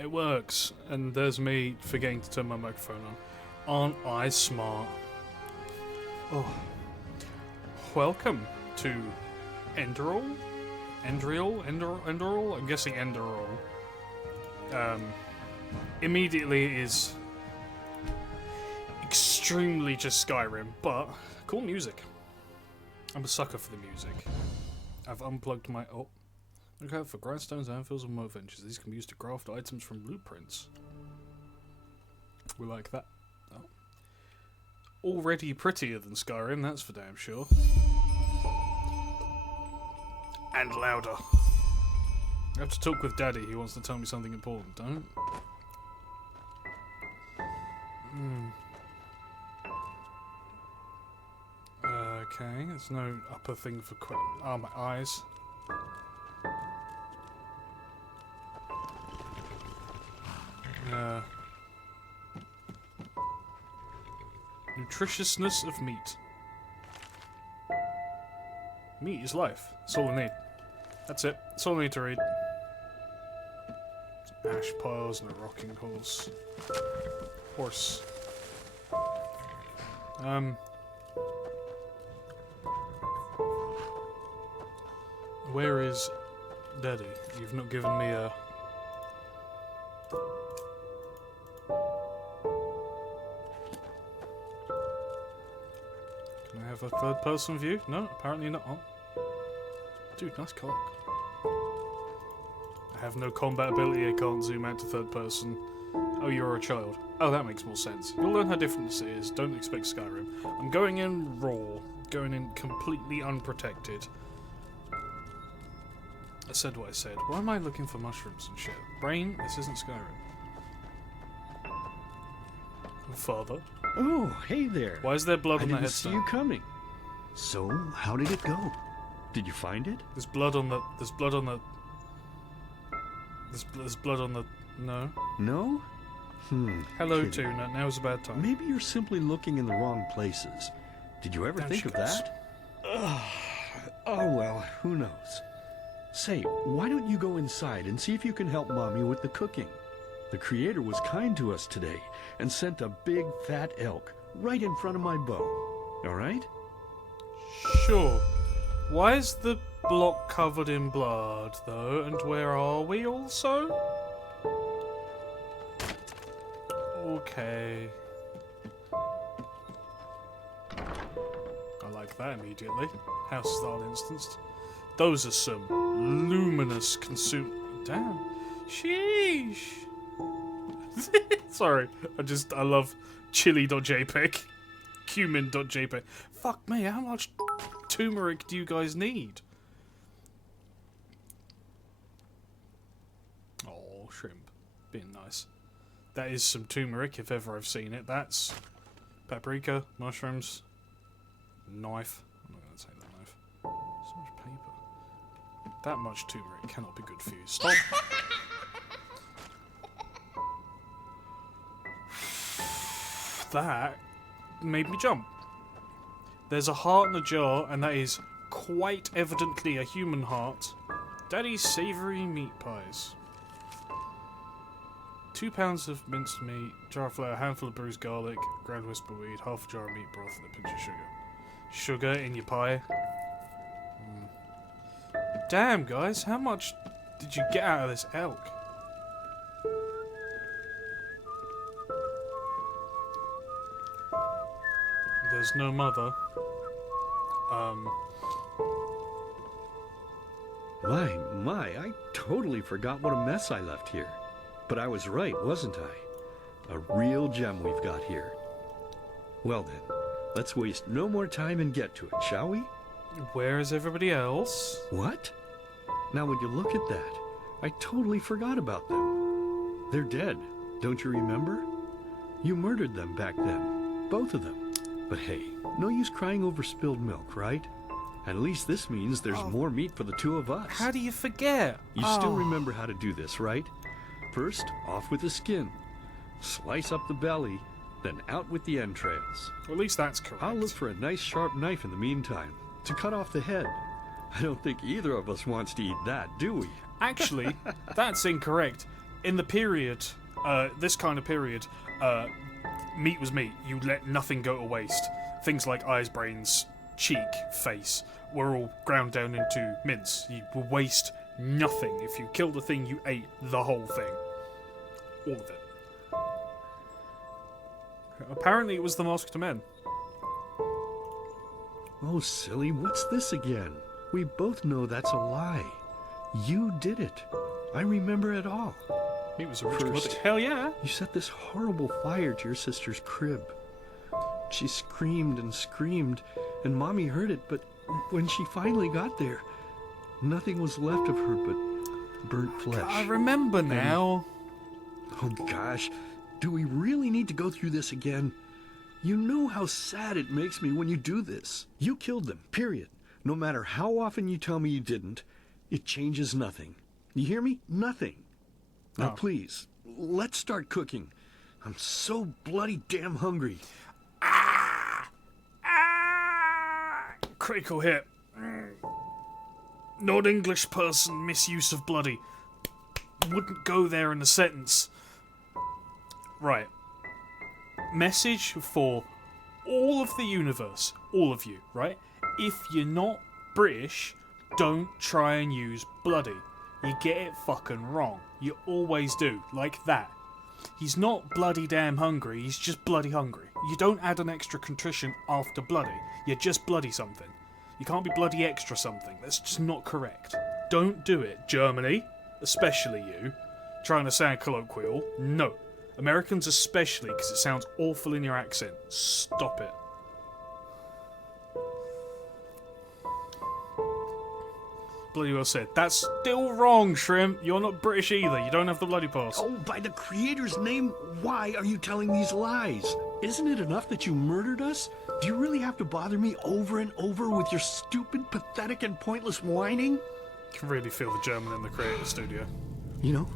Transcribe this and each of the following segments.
It works, and there's me forgetting to turn my microphone on. Aren't I smart? Oh. Welcome to Enderal? Enderal? I'm guessing Enderal. Immediately it is extremely just Skyrim, but cool music. I'm a sucker for the music. I've unplugged my... Oh. Look out for grindstones, anvils, and workbenches. These can be used to craft items from blueprints. We like that. Oh. Already prettier than Skyrim, that's for damn sure. And louder. I have to talk with Daddy. He wants to tell me something important, don't? Okay, there's no upper thing for... my eyes. Nutritiousness of meat. Meat is life. That's all I need. That's it. That's all I need to read. Some ash piles and a rocking horse. Where is Daddy? You've not given me a... Can I have a third-person view? No, apparently not. Oh. Dude, nice cock. I have no combat ability, I can't zoom out to third person. Oh, you're a child. Oh, that makes more sense. You'll learn how different this is. Don't expect Skyrim. I'm going in raw. Going in completely unprotected. I said what I said. Why am I looking for mushrooms and shit? Brain, this isn't Skyrim. Father? Oh, hey there. Why is there blood on the I didn't see headstone? you coming. So, how did it go? Did you find it? There's blood on the... There's blood on the... There's blood on the... No? No? Hello, kidding. Tuna. Now's a bad time. Maybe you're simply looking in the wrong places. Did you ever think of that? Oh, well, who knows? Say, why don't you go inside and see if you can help Mommy with the cooking? The Creator was kind to us today and sent a big fat elk right in front of my bow. All right? Sure. Why is the block covered in blood, though? And where are we also? Okay. I like that immediately. House style instanced. Those are some luminous Damn. Sheesh. Sorry. I love chili.jpg. Cumin.jpg. Fuck me, how much turmeric do you guys need? Oh, shrimp. Being nice. That is some turmeric if ever I've seen it. That's paprika, mushrooms, knife. I'm not going to take that knife. So much paper. That much turmeric cannot be good for you. Stop. That made me jump. There's a heart in a jar, and that is quite evidently a human heart. Daddy's savoury meat pies. 2 pounds of minced meat, jar of flour, handful of bruised garlic, ground whisper weed, half a jar of meat broth, and a pinch of sugar. Sugar in your pie? Damn, guys, how much did you get out of this elk? There's no mother. My, I totally forgot what a mess I left here. But I was right, wasn't I? A real gem we've got here. Well then, let's waste no more time and get to it, shall we? Where is everybody else? What? Now would you look at that? I totally forgot about them. They're dead, don't you remember? You murdered them back then, both of them. But hey, no use crying over spilled milk, right? At least this means there's more meat for the two of us. How do you forget? You still remember how to do this, right? First, off with the skin. Slice up the belly, then out with the entrails. Well, at least that's correct. I'll look for a nice sharp knife in the meantime, to cut off the head. I don't think either of us wants to eat that, do we? Actually, that's incorrect. in the period, this kind of period, meat was meat. You let nothing go to waste. Things like eyes, brains, cheek, face were all ground down into mince. You will waste nothing. If you killed a thing, you ate the whole thing. All of it. Apparently it was the Mosque to Men. Oh, silly, what's this again? We both know that's a lie. You did it. I remember it all. It was a rich First, commodity. Hell yeah. You set this horrible fire to your sister's crib. She screamed and screamed, and Mommy heard it, but when she finally got there, nothing was left of her but burnt flesh. I remember now. Oh gosh, do we really need to go through this again? You know how sad it makes me when you do this. You killed them, period. No matter how often you tell me you didn't, it changes nothing. You hear me? Nothing. Now please, let's start cooking. I'm so bloody damn hungry. Critical hit. Not English person misuse of bloody. Wouldn't go there in a sentence. Right. Message for all of the universe. All of you, right? If you're not British, don't try and use bloody. You get it fucking wrong. You always do. Like that. He's not bloody damn hungry, he's just bloody hungry. You don't add an extra contrition after bloody. You're just bloody something. You can't be bloody extra something. That's just not correct. Don't do it. Germany, especially you, trying to sound colloquial. No. Americans especially, because it sounds awful in your accent. Stop it. Bloody well said. That's still wrong, Shrimp. You're not British either. You don't have the bloody pass. Oh, by the Creator's name, why are you telling these lies? Isn't it enough that you murdered us? Do you really have to bother me over and over with your stupid, pathetic, and pointless whining? You can really feel the German in the creative studio. You know,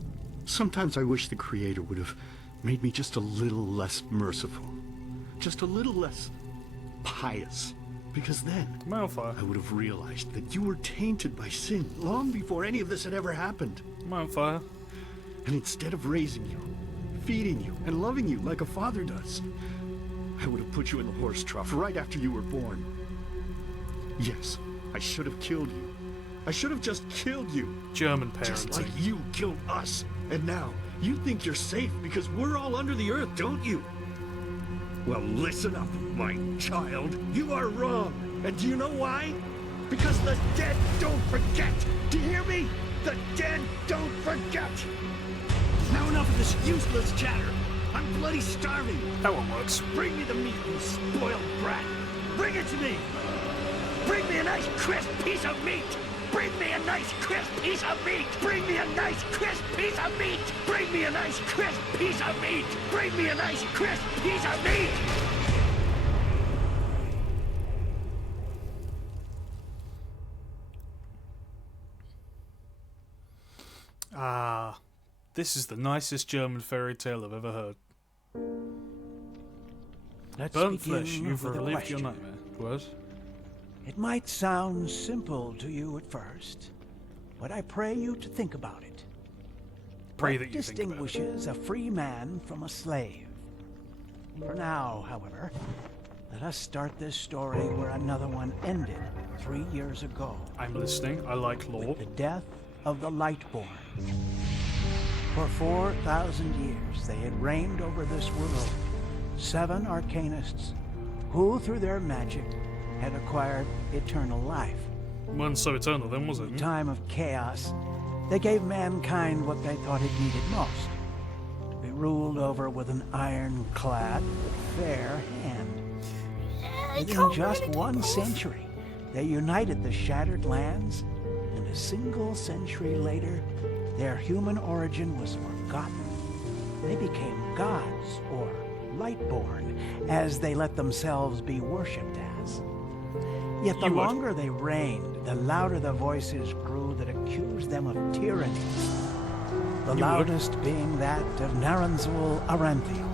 sometimes I wish the Creator would have made me just a little less merciful. Just a little less pious. Because then, Malfire. I would have realized that you were tainted by sin long before any of this had ever happened. Malfire. And instead of raising you, feeding you, and loving you like a father does, I would have put you in the horse trough right after you were born. Yes, I should have killed you. I should have just killed you. German parenting. Just like you killed us. And now, you think you're safe because we're all under the earth, don't you? Well, listen up, my child. You are wrong. And do you know why? Because the dead don't forget. Do you hear me? The dead don't forget. Now enough of this useless chatter. I'm bloody starving. That one works. Bring me the meat, you spoiled brat. Bring it to me. Bring me a nice crisp piece of meat. Bring me a nice crisp piece of meat. Bring me a nice crisp piece of meat. Bring me a nice crisp piece of meat. Bring me a nice crisp piece of meat. Ah, this is the nicest German fairy tale I've ever heard. Let's Burnt begin flesh, you've with a relieved your question. nightmare. What? It might sound simple to you at first, but I pray you to think about it. Pray What that you think about it. distinguishes a free man from a slave? For now, however, let us start this story where another one ended 3 years ago, I'm listening. I like lore. with the death of the Lightborn. For 4,000 years they had reigned over this world, 7 arcanists who, through their magic, had acquired eternal life. Wasn't so eternal then, was it? In a time of chaos, they gave mankind what they thought it needed most: to be ruled over with an ironclad, fair hand. Within just 1 century, they united the shattered lands, and a single century later, their human origin was forgotten. They became gods, or Lightborn, as they let themselves be worshipped as. Yet the You would. longer they reigned, the louder the voices grew that accused them of tyranny. The You would. loudest being that of Naranzul Aranthiel.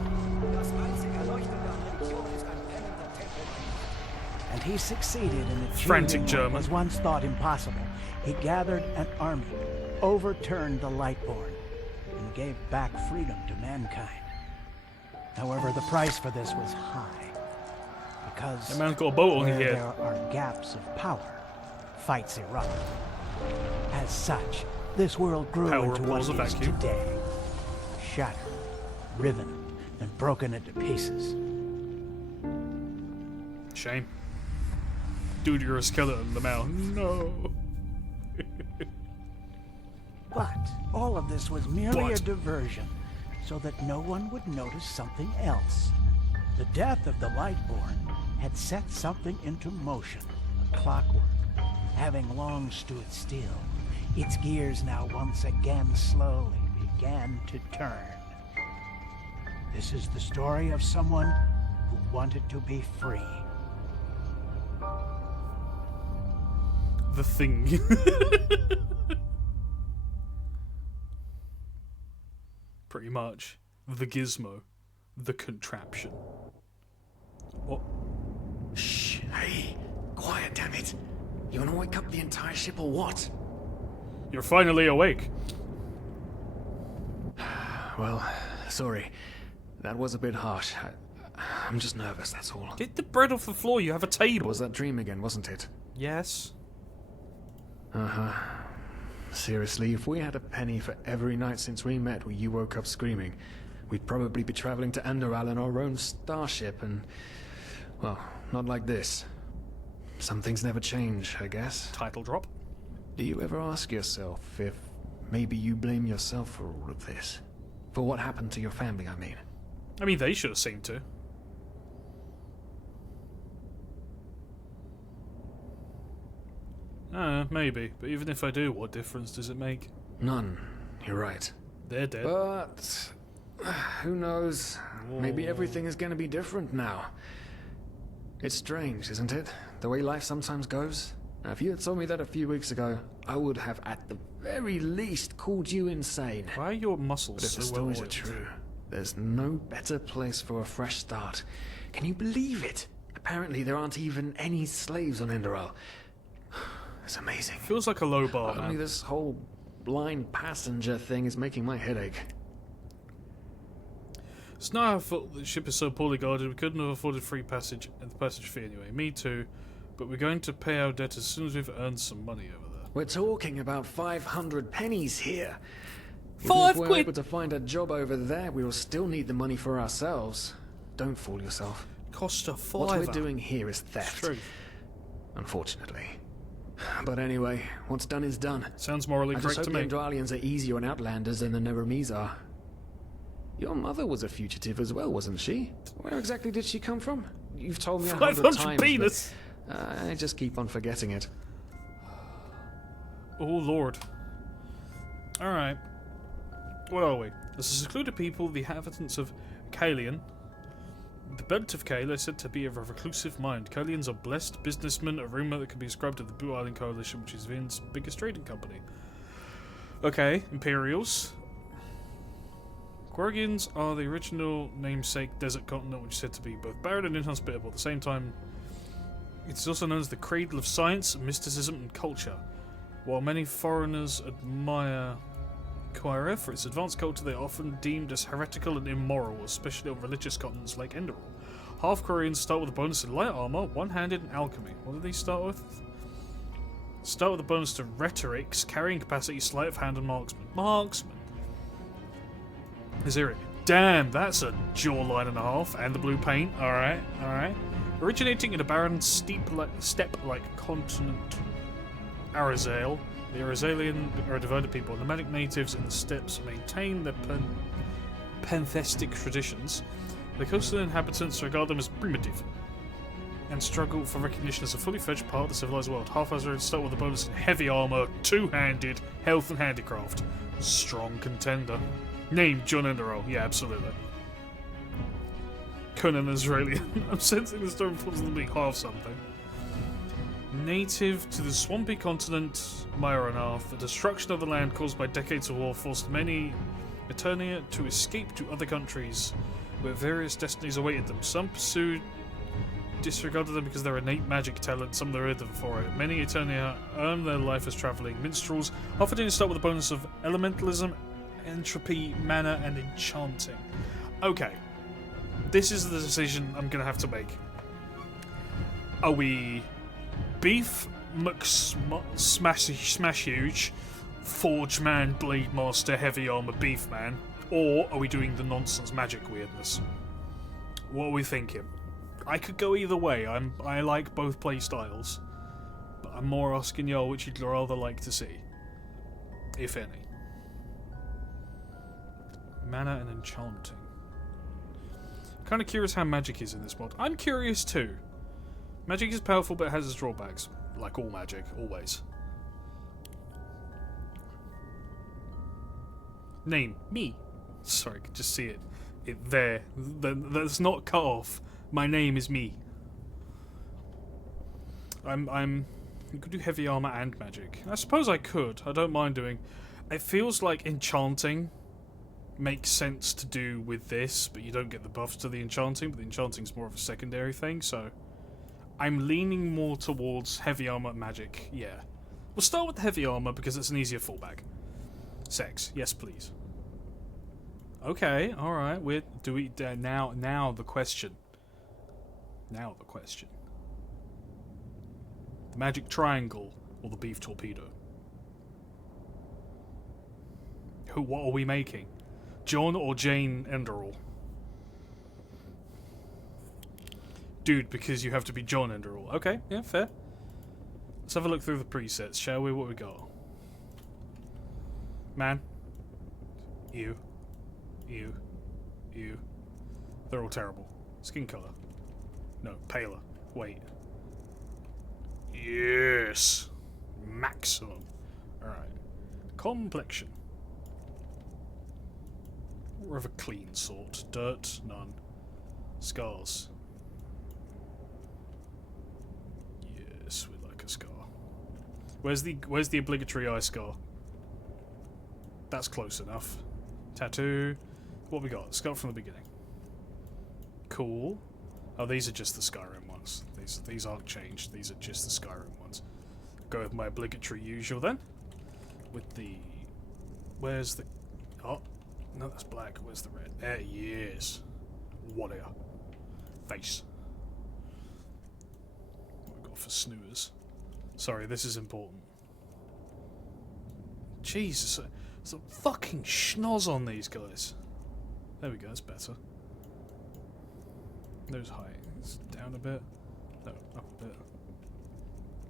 And he succeeded in achieving Frantic what German. was once thought impossible. He gathered an army, overturned the Lightborn, and and gave back freedom to mankind. However, the price for this was high. Because That man's got a boat on where here. there are gaps of power, fights erupt. As such, this world grew Power into what applause a it is vacuum. today. Shattered, riven, and broken into pieces. Shame. Dude, you're a skeleton, Lamau. No. But all of this was merely What? a diversion, so that no one would notice something else. The death of the Lightborn had set something into motion, a clockwork. Having long stood still, its gears now once again slowly began to turn. This is the story of someone who wanted to be free. The thing. Pretty much. The gizmo. The contraption. What? Shh, hey, quiet, damn it. You wanna wake up the entire ship or what? You're finally awake. Well, sorry. That was a bit harsh. I'm just nervous, that's all. Get the bread off the floor, you have a It table. was that dream again, wasn't it? Yes. Uh-huh. Seriously, if we had a penny for every night since we met where you woke up screaming, we'd probably be traveling to Enderal in our own starship and... well, not like this. Some things never change, I guess. Title drop. Do you ever ask yourself if maybe you blame yourself for all of this? For what happened to your family, I mean? I mean, they should have seemed to. Maybe. But even if I do, what difference does it make? None. You're right. They're dead. But... who knows? Maybe everything is going to be different now. It's strange, isn't it? The way life sometimes goes. Now, if you had told me that a few weeks ago, I would have at the very least called you insane. Why are your muscles But if the so well stories are oiled? true, there's no better place for a fresh start. Can you believe it? Apparently there aren't even any slaves on Enderal. It's amazing. Feels like a low bar, Only man. this whole blind passenger thing is making my head ache. It's not our fault the ship is so poorly guarded. We couldn't have afforded free passage and the passage fee anyway. Me too. But we're going to pay our debt as soon as we've earned some money over there. We're talking about 500 pennies here. Even 5 if we're quid? able to find a job over there, we will still need the money for ourselves. Don't fool yourself. Cost a fiver. What we're doing here is It's theft. true. Unfortunately. But anyway, what's done is done. Sounds morally I just correct hope to the me. Endralians are easier on Outlanders than the Neremes are. Your mother was a fugitive as well, wasn't she? Where exactly did she come from? You've told me 100 500 times, penis! but I just keep on forgetting it. Oh lord. Alright. What are we? As a secluded people, the inhabitants of Kalian. The belt of Kale is said to be of a reclusive mind. Kalians are blessed businessmen, a rumour that can be ascribed to the Blue Island Coalition, which is Vin's biggest trading company. Okay, Imperials. Quarigians are the original namesake desert continent, which is said to be both barren and inhospitable. At the same time, it is also known as the cradle of science, mysticism, and culture. While many foreigners admire Quaira for its advanced culture, they are often deemed as heretical and immoral, especially on religious continents like Enderal. Half Quarians start with a bonus in light armor, one-handed, and alchemy. What do they start with? Start with a bonus to rhetorics, carrying capacity, sleight of hand, and marksman. Marksman. Aziri. Damn, that's a jawline and a half, and the blue paint. Alright, alright. Originating in a barren, steppe-like continent, Arazale, the Arazalian are a divided people. Nomadic natives in the steppes maintain their pantheistic traditions. The coastal inhabitants regard them as primitive and struggle for recognition as a fully fledged part of the civilized world. Half Azarians start with a bonus in heavy armor, two-handed, health and handicraft. Strong contender. Name John Enderal. Yeah, absolutely. Conan Israeli. I'm sensing the story falls them being half something. Native to the swampy continent Myronath, the destruction of the land caused by decades of war forced many Eternia to escape to other countries where various destinies awaited them. Some pursued, disregarded them because of their innate magic talent, some their rhythm for it. Many Eternia earn their life as travelling minstrels, often start with a bonus of elementalism entropy, mana, and enchanting. Okay. This is the decision I'm going to have to make. Are we beef, smash huge, forge man, blade master, heavy armor, beef man, or are we doing the nonsense magic weirdness? What are we thinking? I could go either way. I like both play styles, but I'm more asking y'all which you'd rather like to see, if any. Mana and enchanting. Kind of curious how magic is in this mod. I'm curious too. Magic is powerful, but it has its drawbacks, like all magic, always. Name me. Sorry, I could just see it. There. That's not cut off. My name is me. You could do heavy armor and magic. I suppose I could. I don't mind doing. It feels like enchanting makes sense to do with this, but you don't get the buffs to the enchanting. But the enchanting's more of a secondary thing, so I'm leaning more towards heavy armor magic. Yeah, we'll start with the heavy armor because it's an easier fallback. Sex, yes, please. Okay, all right. Now the question. Now the question. The magic triangle or the beef torpedo? What are we making? John or Jane Enderal? Dude, because you have to be John Enderal. Okay, yeah, fair. Let's have a look through the presets, shall we? What we got? Man. You. They're all terrible. Skin color. No, paler. Wait. Yes! Maximum. Alright. Complexion. More of a clean sort. Dirt, none. Scars. Yes, we like a scar. Where's the obligatory eye scar? That's close enough. Tattoo. What we got? Start from the beginning. Cool. Oh, these are just the Skyrim ones. These aren't changed. These are just the Skyrim ones. Go with my obligatory usual then. With the... Where's the... Oh, no, that's black. Where's the red? There he is. Warrior. Face. What we got for snoozers? Sorry, this is important. Jesus, there's a fucking schnoz on these guys. There we go, that's better. Nose height. It's down a bit. No, up a bit.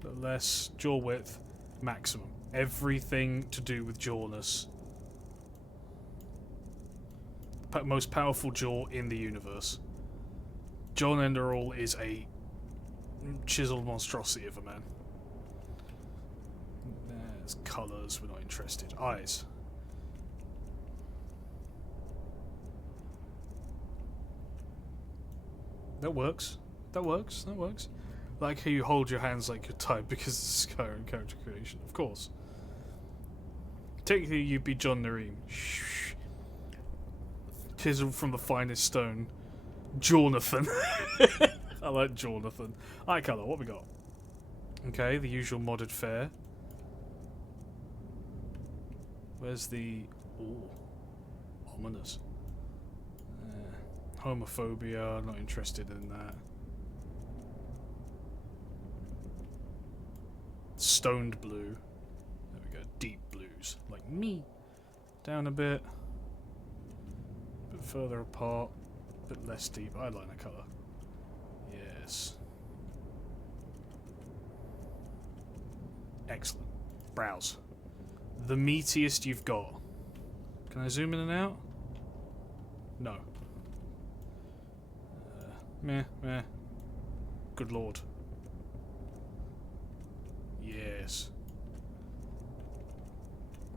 A bit less. Jaw width. Maximum. Everything to do with jawness. Most powerful jaw in the universe. John Enderal is a chiseled monstrosity of a man. There's colours, we're not interested. Eyes. That works. That works. That works. Like how you hold your hands like you're tied because it's Skyrim character creation. Of course. Technically, you'd be John Nareem. Chiseled from the finest stone. Jonathan. I like Jonathan. Eye colour, what we got? Okay, the usual modded fare. Where's the... Ooh. Ominous. Homophobia, not interested in that. Stoned blue. There we go, deep blues. Like me. Down a bit. A bit further apart. A bit less deep. Eyeliner colour. Yes. Excellent. Brows. The meatiest you've got. Can I zoom in and out? No. Meh. Good lord. Yes.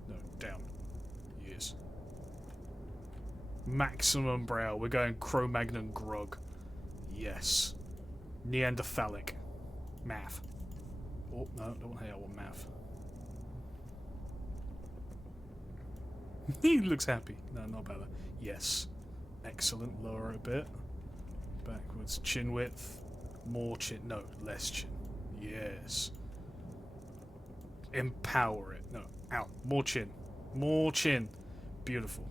No, down. Yes. Maximum brow. We're going Cro-Magnon grog. Yes. Neanderthalic. Math. Oh, no, don't want hair, I want math. He looks happy. No, not better. Yes. Excellent. Lower it a bit. Backwards. Chin width. More chin. No, less chin. Yes. Empower it. No, out. More chin. More chin. Beautiful.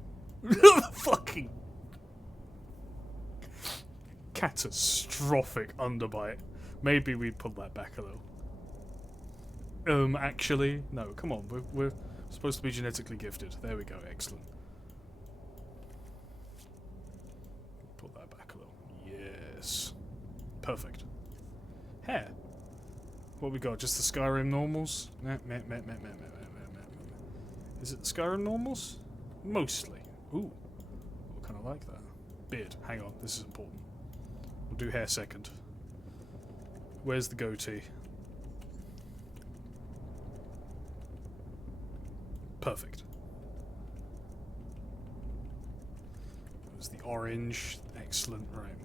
Fucking catastrophic underbite. Maybe we pull that back a little. Actually, no. Come on, we're supposed to be genetically gifted. There we go. Excellent. Pull that back a little. Yes. Perfect. Hair. What we got? Just the Skyrim normals? Is it the Skyrim normals? Mostly. Ooh. I kind of like that. Beard. Hang on. This is important. We'll do hair second. Where's the goatee? Perfect. There's the orange. Excellent. Right.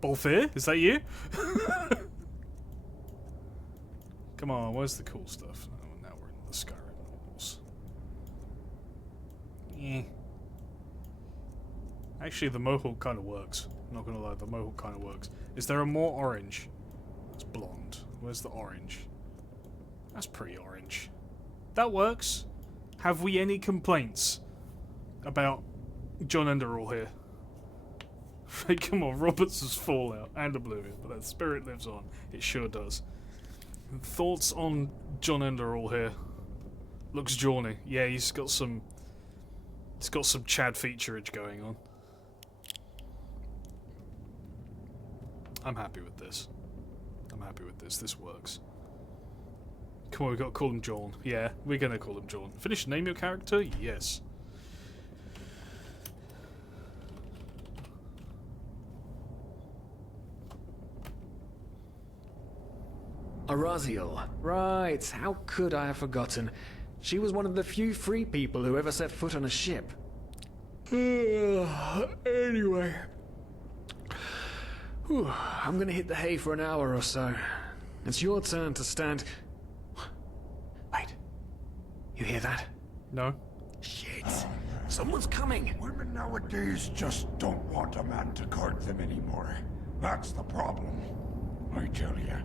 Bolfir? Is that you? Come on, where's the cool stuff? Oh, now we're in the Skyrim normals. Actually, the mohawk kind of works. I'm not gonna lie, the mohawk kind of works. Is there a more orange? That's blonde. Where's the orange? That's pretty orange. That works. Have we any complaints about John Enderal here? Come on, Roberts' Fallout and Oblivion, but that spirit lives on. It sure does. Thoughts on John Enderal here? Looks Johnny. Yeah, he's got some Chad featurage going on. I'm happy with this. I'm happy with this. This works. Come on, we got to call him John. Yeah, we're gonna call him John. Finish. Name your character. Yes. Araziel. Right, how could I have forgotten? She was one of the few free people who ever set foot on a ship. Anyway. Whew, I'm gonna hit the hay for an hour or so. It's your turn to stand... Wait. You hear that? No. Shit. Someone's coming. Women nowadays just don't want a man to guard them anymore. That's the problem. I tell ya.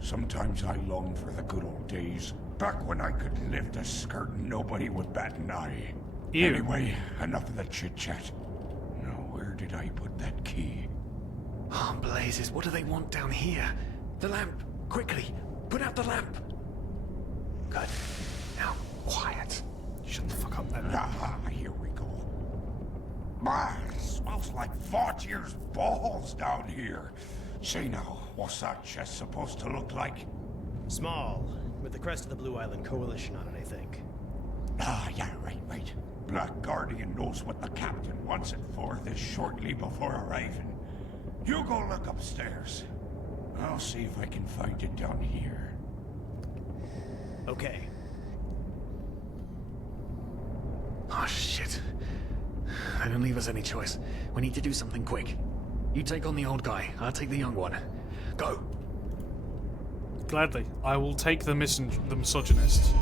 Sometimes I long for the good old days, back when I could lift a skirt and nobody would bat an eye. Ew. Anyway, enough of the chit-chat. Now, where did I put that key? Oh, blazes, what do they want down here? The lamp! Quickly! Put out the lamp! Good. Now, quiet. Shut the fuck up, then. Ah, here we go. Man, it smells like Faughtier's balls down here. Say now, what's that chest supposed to look like? Small, with the crest of the Blue Island Coalition on it, I think. Ah, yeah, right. Black Guardian knows what the captain wants it for this shortly before arriving. You go look upstairs. I'll see if I can find it down here. Okay. Oh, shit. They don't leave us any choice. We need to do something quick. You take on the old guy, I'll take the young one. Go! Gladly. I will take the misogynist.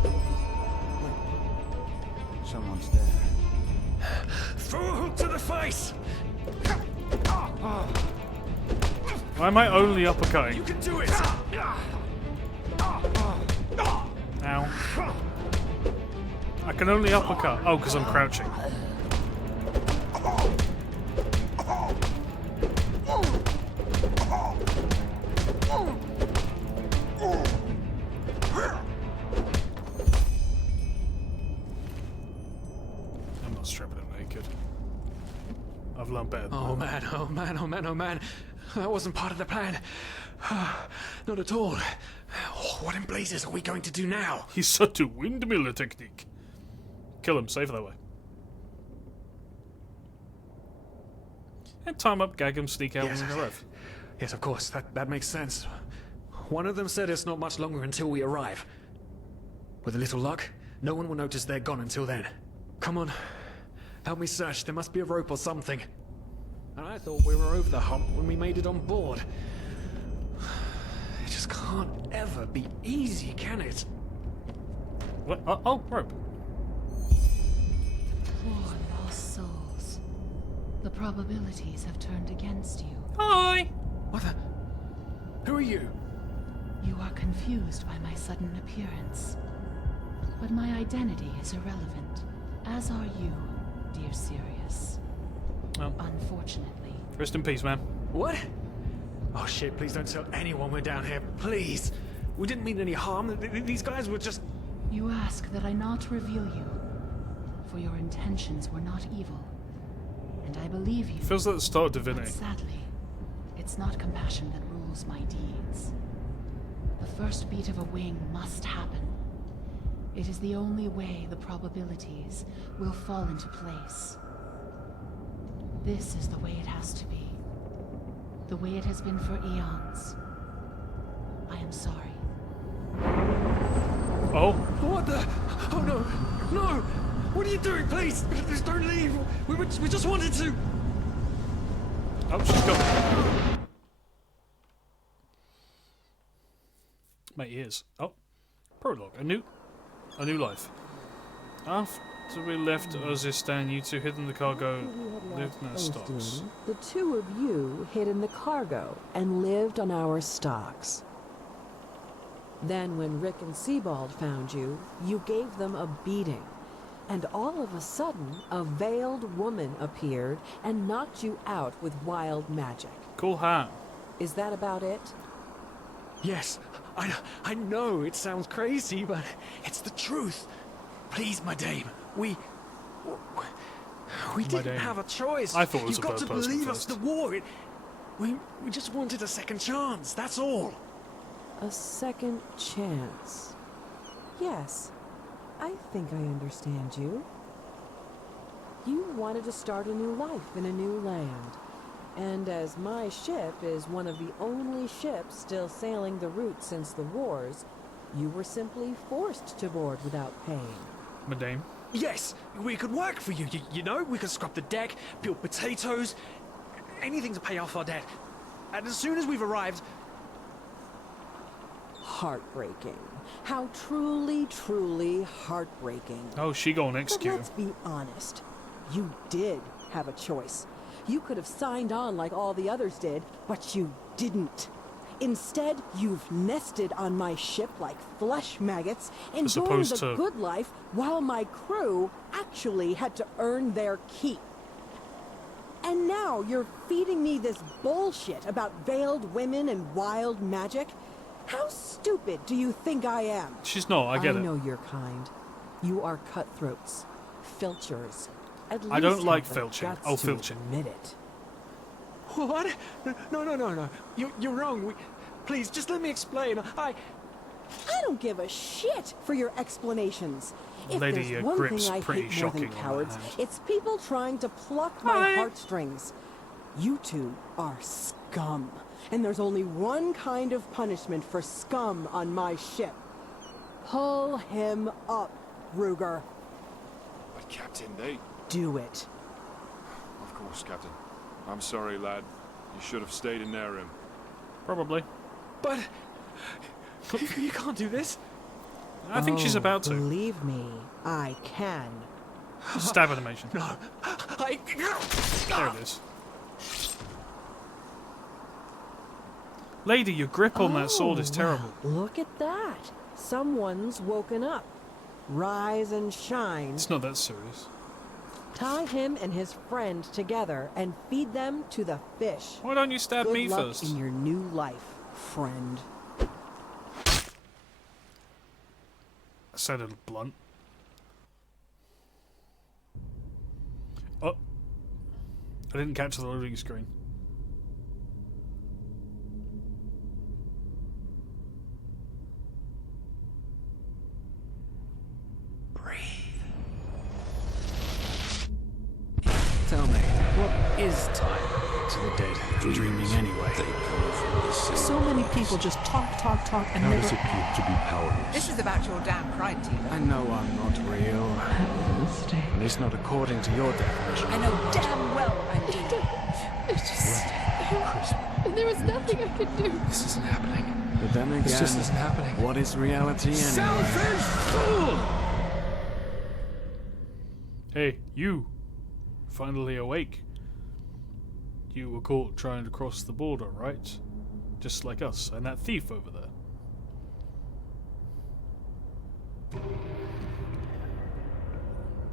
Someone's there. Throw a hook to the face! Why am I only uppercutting? You can do it! Ow. I can only uppercut. Oh, because I'm crouching. I'm not stripping him naked. I've learned better than Oh that. man. That wasn't part of the plan. Not at all. What in blazes are we going to do now? He's such a windmiller technique. Kill him, save that way. And time up, gag him, sneak out Yes. when we arrive. Yes, of course. That makes sense. One of them said it's not much longer until we arrive. With a little luck, no one will notice they're gone until then. Come on. Help me search. There must be a rope or something. And I thought we were over the hump when we made it on board. It just can't ever be easy, can it? What? Oh, rope. Poor lost souls. The probabilities have turned against you. Hi! What the? Who are you? You are confused by my sudden appearance. But my identity is irrelevant, as are you, dear Sirius. Oh. Unfortunately. Rest in peace, man. What? Oh shit, please don't tell anyone we're down here, please. We didn't mean any harm. These guys were just... You ask that I not reveal you, for your intentions were not evil. And I believe you. Feels like the start of But Divinity. sadly, it's not compassion that rules my deeds. The first beat of a wing must happen. It is the only way the probabilities will fall into place. This is the way it has to be. The way it has been for eons. I am sorry. Oh, What the... Oh no! No! What are you doing, please? Please don't leave! We just wanted to... oh, she's gone. My ears. Oh, prologue. A new life. After we left Ozistan, you two hid in the cargo, lived in our stocks. The two of you hid in the cargo and lived on our stocks. Then when Rick and Sebald found you, you gave them a beating. And all of a sudden, a veiled woman appeared and knocked you out with wild magic. Cool hat. Is that about it? Yes, I know it sounds crazy, but it's the truth. Please, my dame, we didn't dame. have a choice. I thought it was You've a got to third person believe us. first. The war. We just wanted a second chance. That's all. A second chance. Yes, I think I understand you. You wanted to start a new life in a new land. And as my ship is one of the only ships still sailing the route since the wars, you were simply forced to board without paying. Madame. Yes, we could work for you. You know, we could scrub the deck, peel potatoes, anything to pay off our debt. And as soon as we've arrived, Heartbreaking. How truly, truly heartbreaking. Oh, she gonna But execute let's him. be honest. You did have a choice. You could have signed on like all the others did, but you didn't. Instead, you've nested on my ship like flesh maggots, enjoying opposed the to- good life while my crew actually had to earn their keep. And now you're feeding me this bullshit about veiled women and wild magic? How stupid do you think I am? She's not, I get it. know your kind. You are cutthroats, filchers. At I don't least like have the filching. guts Oh, to filching. admit it. what? No. You're wrong. Please, just let me explain. I don't give a shit for your explanations. If Lady, there's your one grip's thing I pretty hate more than shocking on that cowards, hand. it's people trying to pluck my heartstrings. You two are scum. And there's only one kind of punishment for scum on my ship. Pull him up, Ruger. But Captain, they... Do it. Of course, Captain. I'm sorry, lad. You should have stayed in their room. Probably. But you can't do this. I think she's about to. Believe me, I can. Stab animation. No, There it is. Lady, your grip on that sword is terrible. Well, look at that. Someone's woken up. Rise and shine. It's not that serious. Tie him and his friend together and feed them to the fish. Why don't you stab Good me luck first? in your new life, friend. I sounded blunt. Oh. I didn't catch the loading screen. Tell me, what is time to the dead? Dreaming anyway. So many people just talk, and How never... does it feel to be powerless? This is about your damn pride, team. I know I'm not real. At least not according to your definition. I know damn well I'm doing. It's just... There was nothing I could do. This isn't happening. But then again, This just isn't happening. what is reality anyway? Selfish fool! Hey, you. Finally awake. You were caught trying to cross the border, right? Just like us and that thief over there.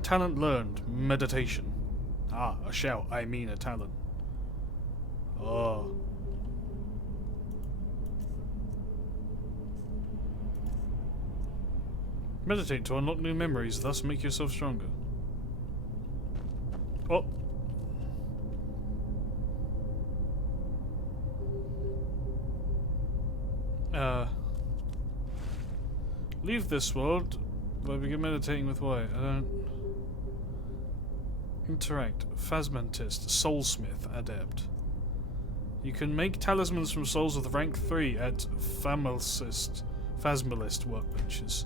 Talent learned. Meditation. Ah, a shout. I mean a talent. Oh. Meditate to unlock new memories, thus make yourself stronger. Oh. Leave this world by begin meditating with white. I don't... Interact. Phasmantist. Soulsmith. Adept. You can make talismans from souls with rank 3 at Phasmalist workbenches.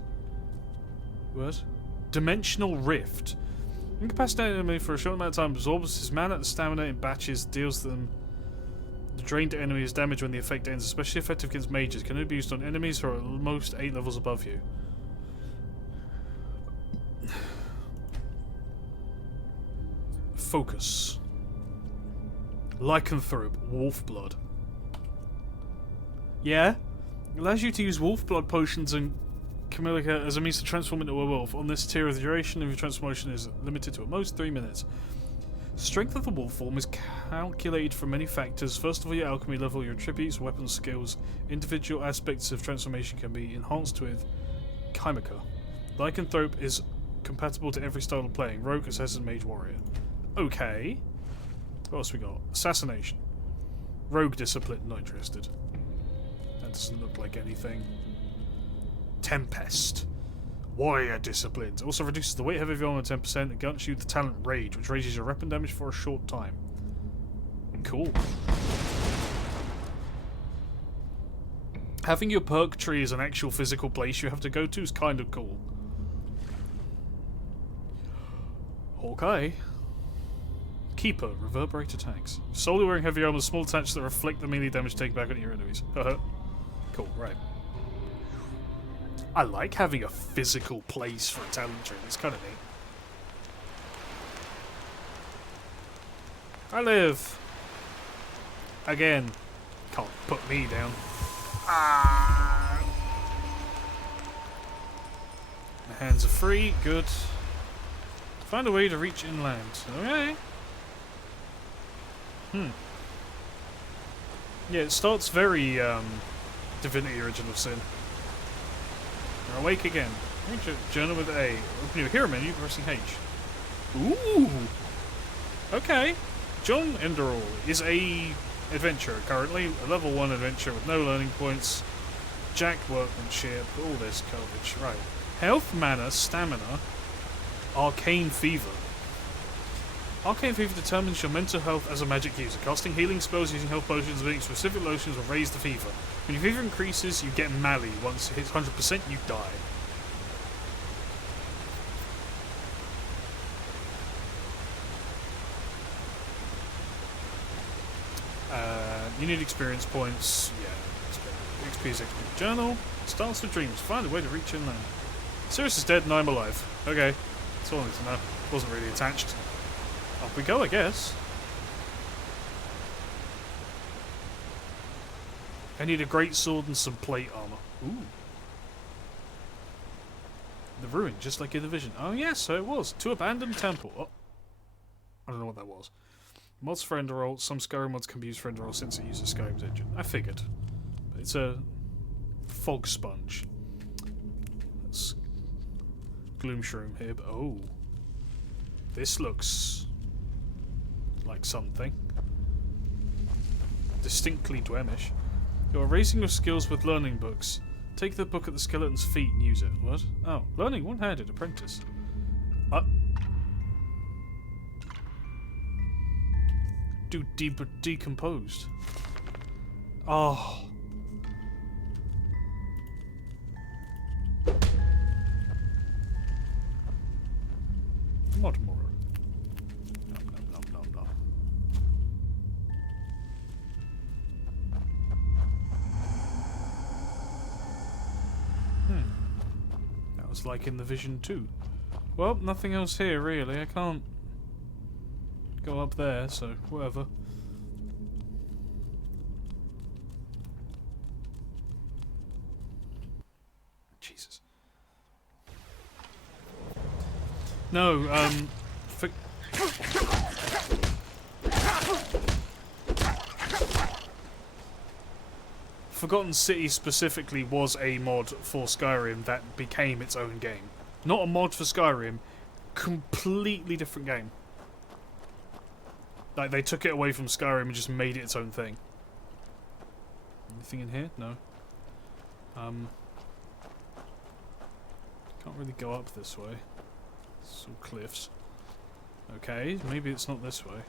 What? Dimensional Rift. Incapacitated enemy for a short amount of time absorbs his mana and stamina in batches, deals them the drained enemy is damage when the effect ends, especially effective against mages. Can only be used on enemies who are at most 8 levels above you. Focus. Lycanthrope. Wolf blood. Yeah? Allows you to use wolf blood potions and Camilica as a means to transform into a wolf. On this tier, the duration of your transformation is limited to at most 3 minutes. Strength of the wolf form is calculated from many factors. First of all, your alchemy level, your attributes, weapon skills. Individual aspects of transformation can be enhanced with Chimica. Lycanthrope is compatible to every style of playing. Rogue, Assassin, Mage, Warrior. Okay. What else we got? Assassination. Rogue Discipline, not interested. That doesn't look like anything. Tempest. Warrior Disciplines. Also reduces the weight heavy of your armor 10% and grants you the talent Rage, which raises your weapon damage for a short time. Cool. Having your perk tree as an actual physical place you have to go to is kind of cool. Okay. Keeper. Reverberate attacks. Solely wearing heavy armor, small attacks that reflect the melee damage taken back on your enemies. Cool, right. I like having a physical place for a talent tree. It's kind of neat. I live. Again. Can't put me down. Ah. My hands are free. Good. Find a way to reach inland. Okay. Yeah, it starts very Divinity Original Sin. You're awake again. Journal with A. Open your hero menu pressing H. Ooh. Okay. John Enderal is a adventurer currently, a level 1 adventurer with no learning points, jacked workmanship, all this garbage. Right. Health, mana, stamina, arcane fever. Arcane fever determines your mental health as a magic user. Casting healing spells using health potions and being specific lotions will raise the fever. When your fever increases, you get melee. Once it hits 100%, you die. You need experience points. Yeah. XP is XP. Journal. Starts with dreams. Find a way to reach inland. Sirius is dead and I'm alive. Okay. That's all I need to know. Wasn't really attached. Off we go, I guess. I need a great sword and some plate armor. Ooh. The ruin, just like in the vision. Oh yes, so it was. To abandoned temple. Oh. I don't know what that was. Mods for Enderal. Some Skyrim mods can be used for Enderal since it uses Skyrim's engine. I figured. But it's a fog sponge. That's Gloom Shroom here, but oh. This looks like something. Distinctly Dwemish. You're raising your skills with learning books. Take the book at the skeleton's feet and use it. What? Oh, learning one-handed apprentice. Do decomposed. Oh. Mod more. No. That was like in the vision too. Well, nothing else here really. I can't go up there, so whatever. Jesus. No, Forgotten City specifically was a mod for Skyrim that became its own game. Not a mod for Skyrim, completely different game. Like, they took it away from Skyrim and just made it its own thing. Anything in here? No. Can't really go up this way. It's all cliffs. Okay, maybe it's not this way.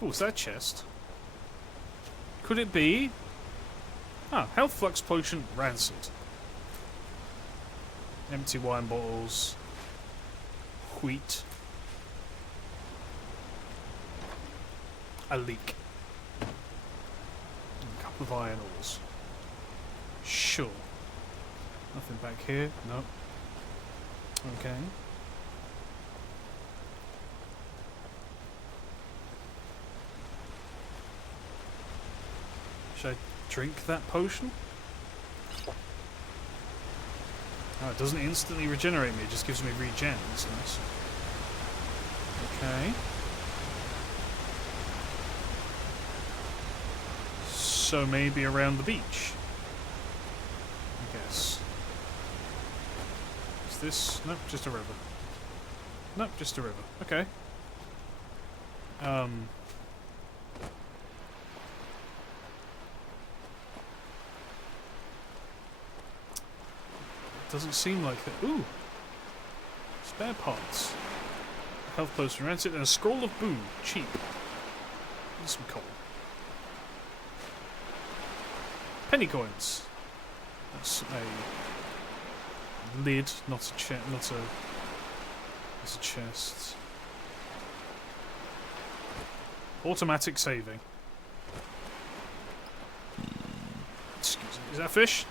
Oh, is that a chest? Could it be? Ah, health flux potion rancid. Empty wine bottles. Wheat. A leak. And a couple of iron ores. Sure. Nothing back here. Nope. Okay. Should I drink that potion? Oh, it doesn't instantly regenerate me, it just gives me regen. That's nice. Okay. So maybe around the beach. I guess. Is this... Nope, just a river. Nope, just a river. Okay. Doesn't seem like that. Ooh! Spare parts. Health potion rancid and a scroll of boon. Cheap. And some coal. Penny coins. That's a lid, not a chest. Not a. It's a chest. Automatic saving. Excuse me. Is that a fish?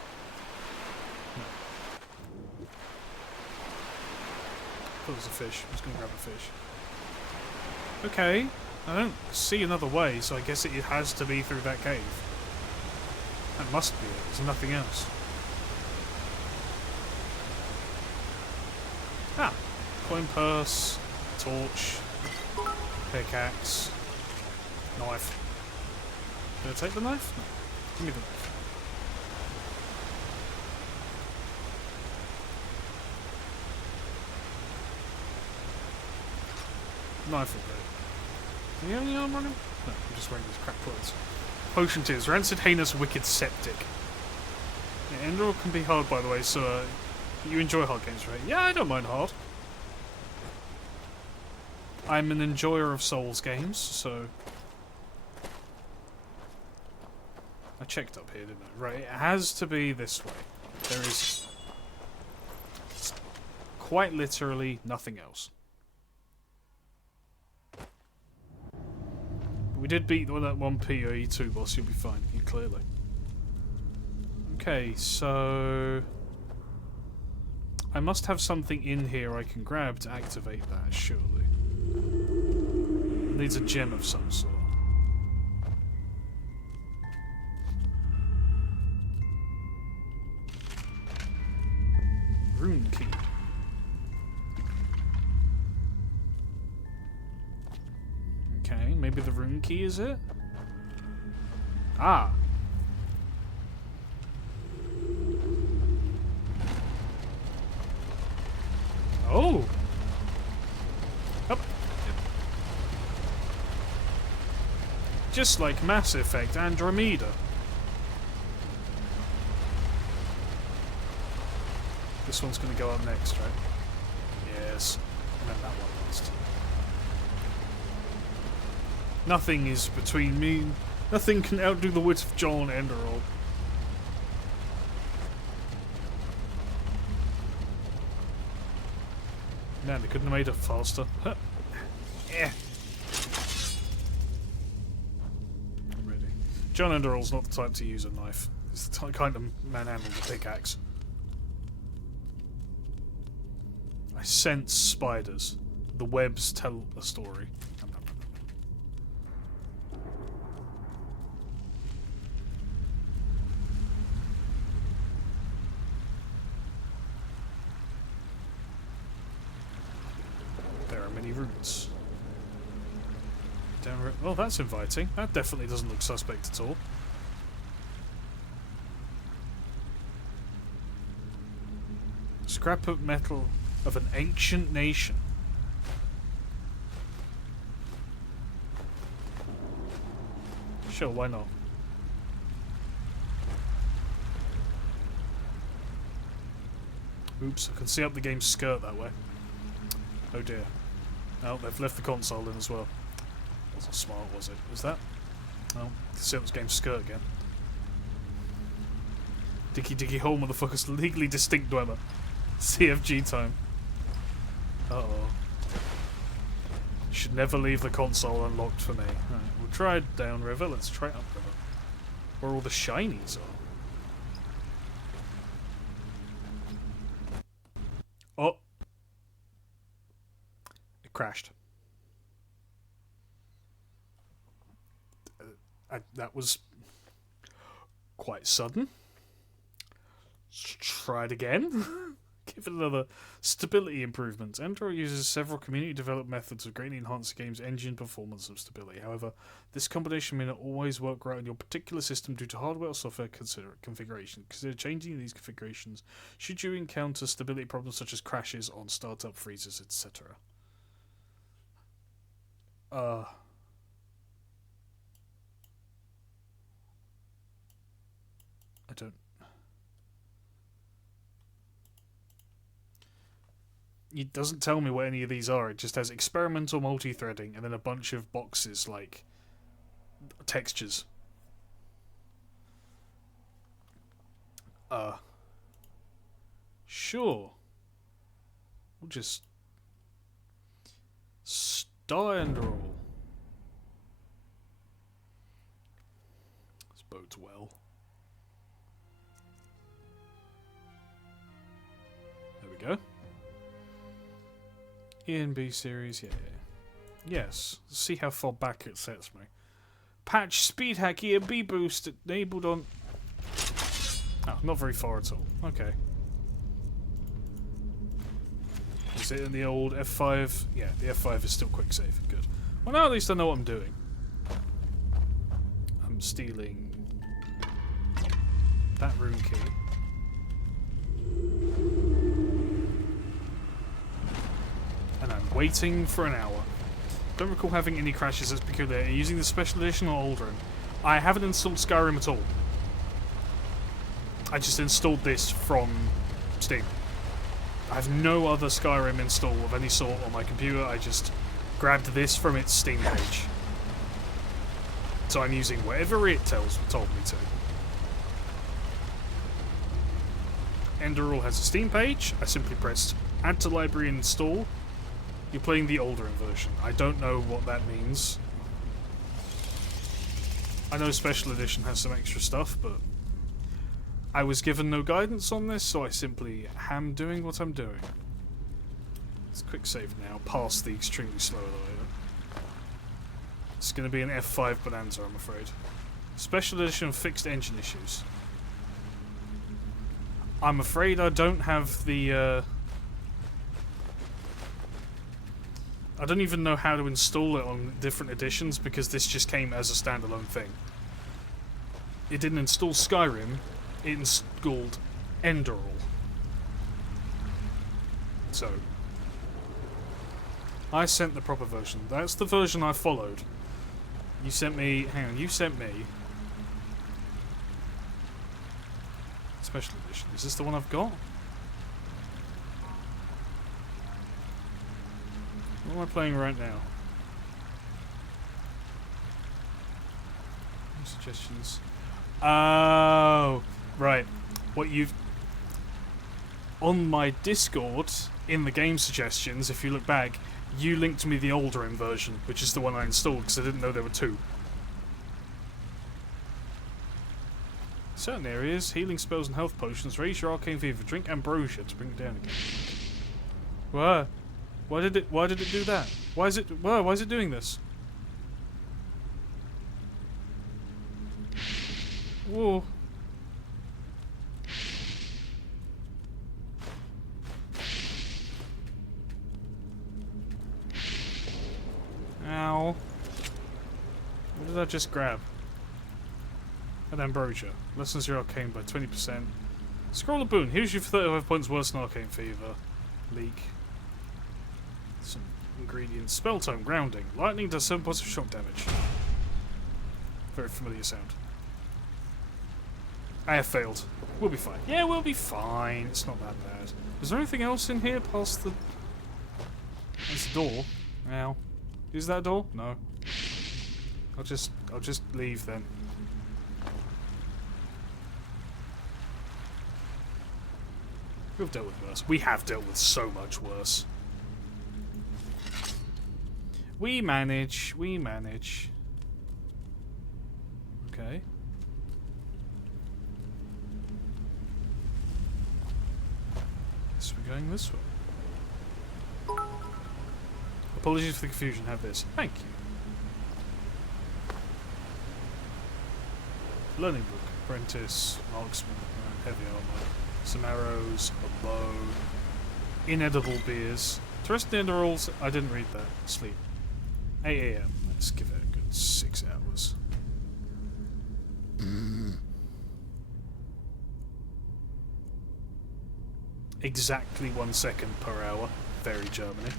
I thought it was a fish. I was going to grab a fish. Okay. I don't see another way, so I guess it has to be through that cave. That must be it. There's nothing else. Ah. Coin purse. Torch. Pickaxe. Knife. Did I take the knife? No. Give me the knife. Knife will do. Are you only arm running? No, I'm just wearing these crap clothes. Potion tears. Rancid, heinous, wicked, septic. Yeah, Enderal can be hard, by the way, so you enjoy hard games, right? Yeah, I don't mind hard. I'm an enjoyer of Souls games, so... I checked up here, didn't I? Right, it has to be this way. There is... quite literally nothing else. We did beat that one PoE2 boss, you'll be fine, clearly. Okay, so... I must have something in here I can grab to activate that, surely. It needs a gem of some sort. Rune key. Okay, maybe the rune key is it? Ah! Oh! Up. Just like Mass Effect Andromeda. This one's gonna go up next, right? Yes. And then that one last. Nothing is between me. Nothing can outdo the wit of John Enderal. Man, they couldn't have made it faster. Huh. Yeah. I'm ready. John Enderal's not the type to use a knife. He's the kind of manhandle with a pickaxe. I sense spiders. The webs tell a story. any routes. Oh, that's inviting. That definitely doesn't look suspect at all. Scrap of metal of an ancient nation. Sure, why not? Oops, I can see up the game's skirt that way. Oh dear. Oh, they've left the console in as well. Wasn't smart, was it? Was that? Oh, you can see up this game's skirt again. Diggy hole, motherfuckers. Legally distinct dweller. CFG time. Uh-oh. Should never leave the console unlocked for me. Right, we'll try downriver. Let's try upriver. Where all the shinies are. Oh. It crashed. That was quite sudden. Let's try it again. Give it another stability improvement. Enderal uses several community-developed methods of greatly enhance the game's engine performance and stability. However, this combination may not always work right on your particular system due to hardware or software configuration. Consider changing these configurations should you encounter stability problems such as crashes on startup freezes, etc. I don't... It doesn't tell me what any of these are. It just has experimental multi-threading and then a bunch of boxes like textures. Sure. We'll just start Enderal. This bodes well. There we go. E and B series, yeah. Yes. See how far back it sets me. Patch speed hack EMB boost enabled on... Oh, not very far at all. Okay. Is it in the old F5? Yeah, the F5 is still quick save. Good. Well, now at least I know what I'm doing. I'm stealing that rune key. And I'm waiting for an hour. Don't recall having any crashes that's peculiar. Using the special edition or older. I haven't installed Skyrim at all. I just installed this from Steam. I have no other Skyrim install of any sort on my computer. I just grabbed this from its Steam page. So I'm using whatever it told me to. Enderal has a Steam page. I simply pressed add to library and install. You're playing the older version. I don't know what that means. I know Special Edition has some extra stuff, but I was given no guidance on this, so I simply am doing what I'm doing. Let's quick save now, past the extremely slow elevator. It's going to be an F5 bonanza, I'm afraid. Special Edition fixed engine issues. I'm afraid I don't have the... I don't even know how to install it on different editions because this just came as a standalone thing. It didn't install Skyrim, it installed Enderal. So, I sent the proper version. That's the version I followed. You sent me... Hang on, you sent me... Special Edition. Is this the one I've got? What am I playing right now? Suggestions. Oh, right. What you've... On my Discord, in the game suggestions, if you look back, you linked me the older version, which is the one I installed, because I didn't know there were two. Certain areas, healing spells and health potions, raise your arcane fever, drink ambrosia to bring it down again. What? Why did it do that? Why is it doing this? Whoa. did I just grab? An ambrosia. Lessens your arcane by 20%. Scroll a boon. Heals you for 35 points worse than arcane fever. Leak. Some ingredients. Spell tome. Grounding. Lightning does 7 points of shock damage. Very familiar sound. I have failed. We'll be fine. Yeah, we'll be fine. It's not that bad. Is there anything else in here past the... There's a door. Ow. Is that a door? No. I'll just leave then. We've dealt with worse. We have dealt with so much worse. We manage. We manage. Okay. Guess we're going this way. Apologies for the confusion. Have this. Thank you. Learning book. Apprentice. Marksman. Heavy armor. Some arrows. A bow. Inedible beers. To rest the Enderals, I didn't read that. Sleep. 8 AM. Let's give it a good 6 hours. Exactly 1 second per hour. Very Germany.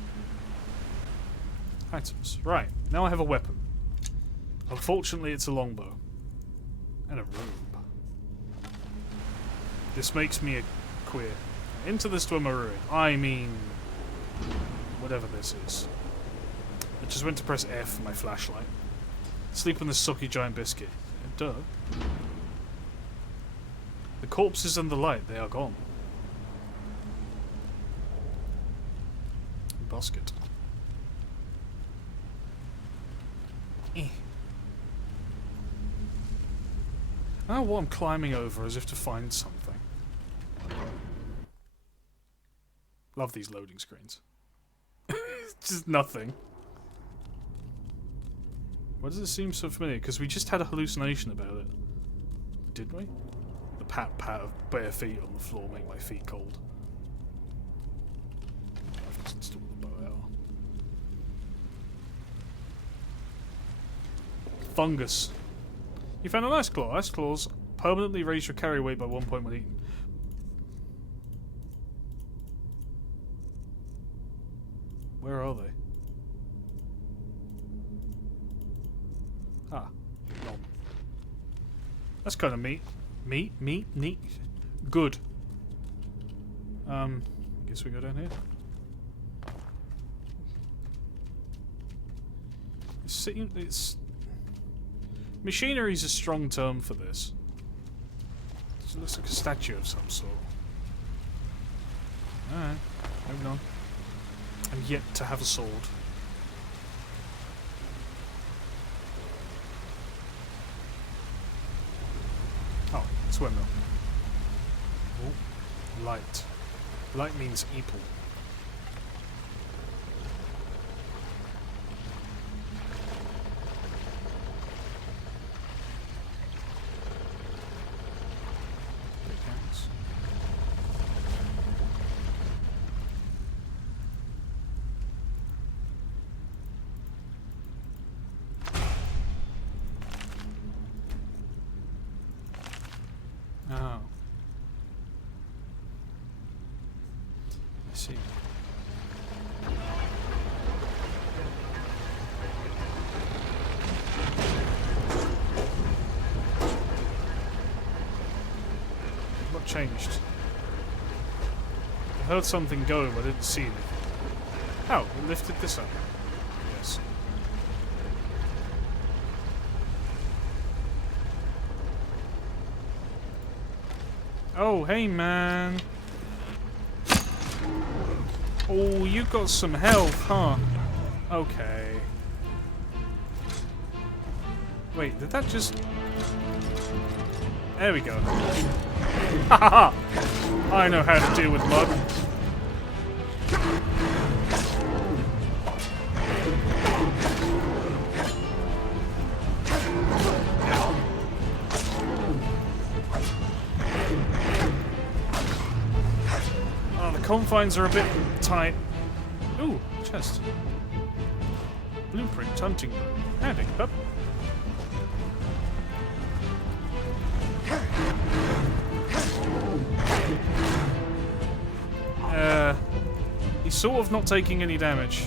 Items. Right. Now I have a weapon. Unfortunately, it's a longbow. And a robe. This makes me a queer. Into this to a maroon. I mean... whatever this is. I just went to press F for my flashlight. Sleep on this soggy giant biscuit. Duh. The corpses and the light, they are gone. Basket. I don't know what I'm climbing over as if to find something. Love these loading screens. Just nothing. Why does it seem so familiar? Because we just had a hallucination about it. Did we? The pat of bare feet on the floor make my feet cold. I've just installed the bow out. Fungus. You found an ice claw. Ice claws permanently raise your carry weight by 1 point when eaten. Where are they? Ah. No. That's kind of neat. Neat. Good. Guess we go down here. It's machinery is a strong term for this. It looks like a statue of some sort. Alright, moving on. I'm yet to have a sword. Oh, it's windmill. Oh, light. Light means evil. Oh. I see. What changed? I heard something go, but I didn't see anything. Oh, we lifted this up. Yes. Oh, hey, man. Oh, you got some health, huh? Okay. Wait, did that just... There we go. Haha! I know how to deal with mud. Confines are a bit tight. Ooh, chest. Blueprint hunting bow. Howdy, pup. He's sort of not taking any damage.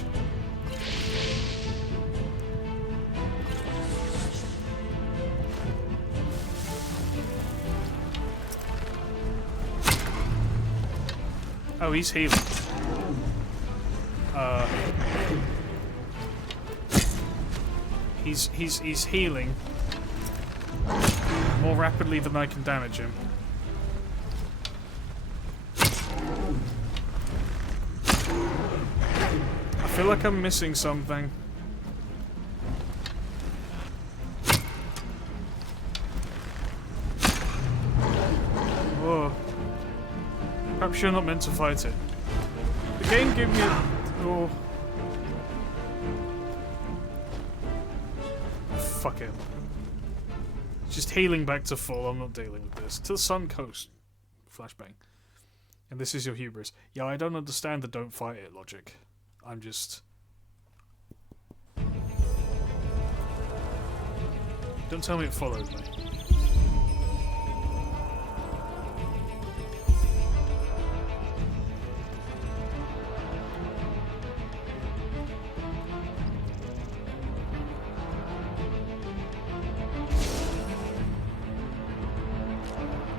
Oh, he's healing. He's healing more rapidly than I can damage him. I feel like I'm missing something. Oh. Perhaps you're not meant to fight it. The game gave me a... Oh. Fuck it. Just healing back to full. I'm not dealing with this. To the Sun Coast. Flashbang. And this is your hubris. Yeah, I don't understand the don't fight it logic. I'm just... Don't tell me it followed me.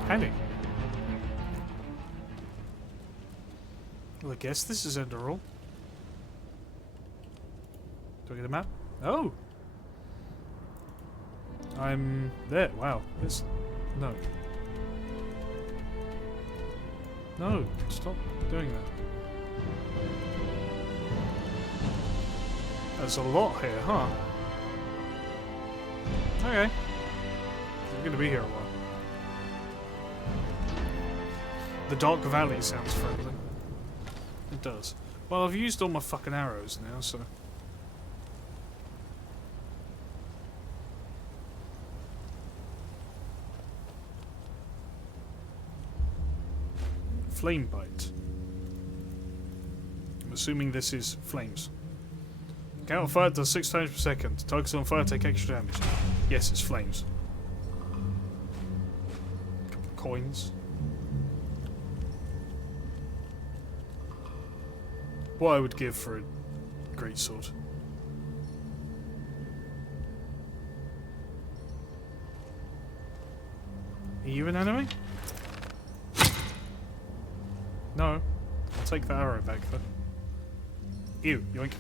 Handy. Well, I guess this is Enderal. Do I get a map? Oh! I'm there. Wow. This... No. No. Stop doing that. There's a lot here, huh? Okay. I'm gonna be here a while. The Dark Valley sounds friendly. It does. Well, I've used all my fucking arrows now, so... Flame bite. I'm assuming this is flames. Count on fire does 6 times per second. Targets on fire take extra damage. Yes, it's flames. Couple of coins. What I would give for a greatsword. Are you an enemy? No. I'll take the arrow back though. Ew, yoink.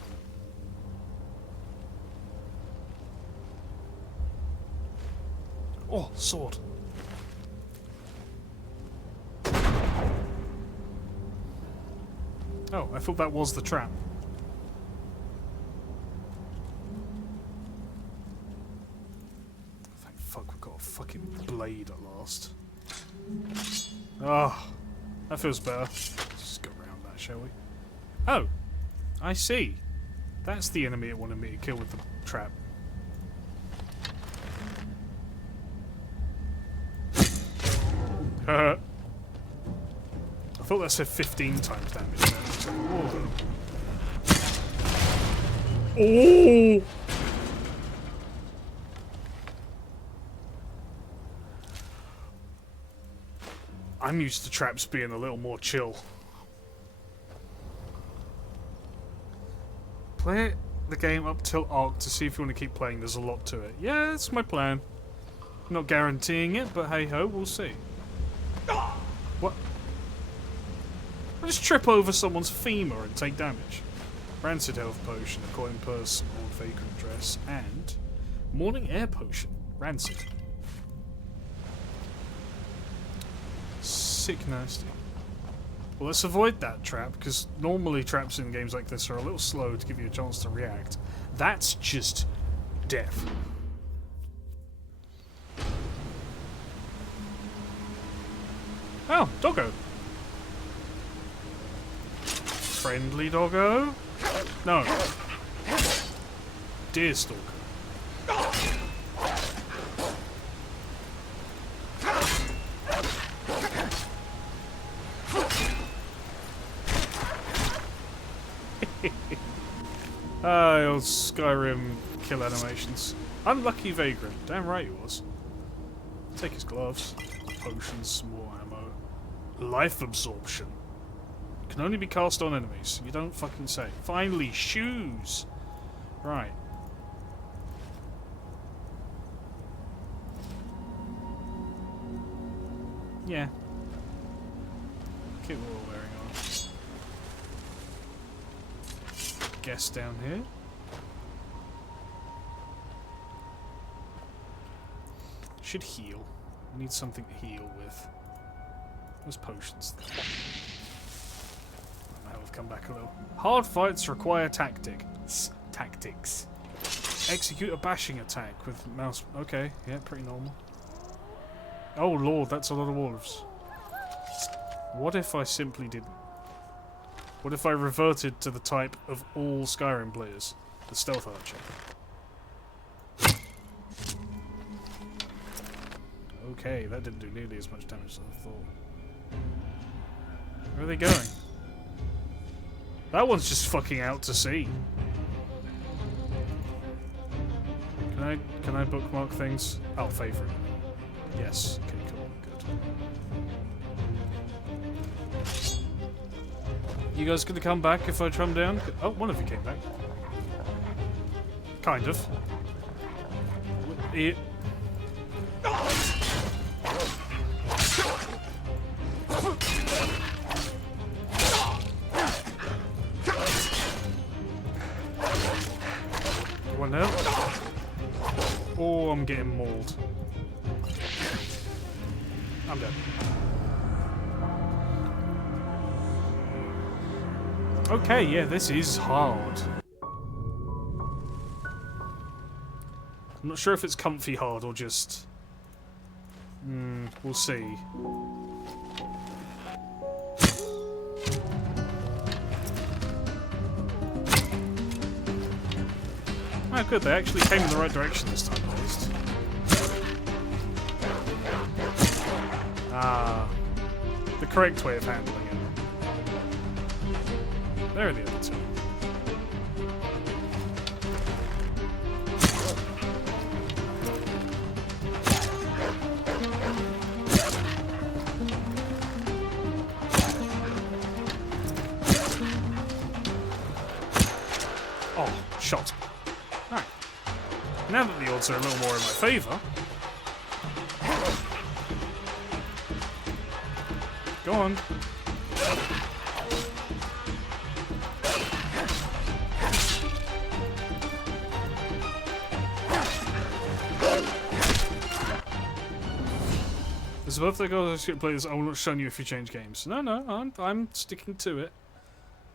Oh, sword. Oh, I thought that was the trap. Thank fuck we've got a fucking blade at last. Oh, that feels better. Let's just go around that, shall we? Oh, I see. That's the enemy it wanted me to kill with the trap. I thought that said 15 times damage. Oh. Oh! I'm used to traps being a little more chill. Play the game up till Arc to see if you want to keep playing. There's a lot to it. Yeah, that's my plan. I'm not guaranteeing it, but hey ho, we'll see. What? I just trip over someone's femur and take damage. Rancid health potion, a coin purse, old vagrant dress, and morning air potion. Rancid. Sick nasty. Well, let's avoid that trap, because normally traps in games like this are a little slow to give you a chance to react. That's just death. Oh, doggo. Friendly doggo? No. Deerstalker. Ah, old Skyrim kill animations. Unlucky vagrant. Damn right he was. Take his gloves. Potions, some more ammo. Life absorption. Can only be cast on enemies. You don't fucking say. Finally, shoes! Right. Yeah. Kit we're all wearing on. Guess down here. Should heal. Need something to heal with. Where's potions? My health come back a little. Hard fights require tactics. Execute a bashing attack with mouse. Okay, yeah, pretty normal. Oh lord, that's a lot of wolves. What if I simply did? What if I reverted to the type of all Skyrim players? The stealth archer. Okay, that didn't do nearly as much damage as I thought. Where are they going? That one's just fucking out to sea. Can I bookmark things? Oh, favorite. Yes. Okay, cool. Good. You guys gonna come back if I drum down? Oh, one of you came back. Kind of. It. One down. Oh, I'm getting mauled. I'm dead. Okay, yeah, this is hard. I'm not sure if it's comfy hard or just... we'll see. Oh good, they actually came in the right direction this time at least. Ah, the correct way of handling it. There are the other two. Oh, shot. Alright. Now that the odds are a little more in my favour. Go on. As a birthday girl, I should play this. I will not shun you if you change games. No, I'm sticking to it.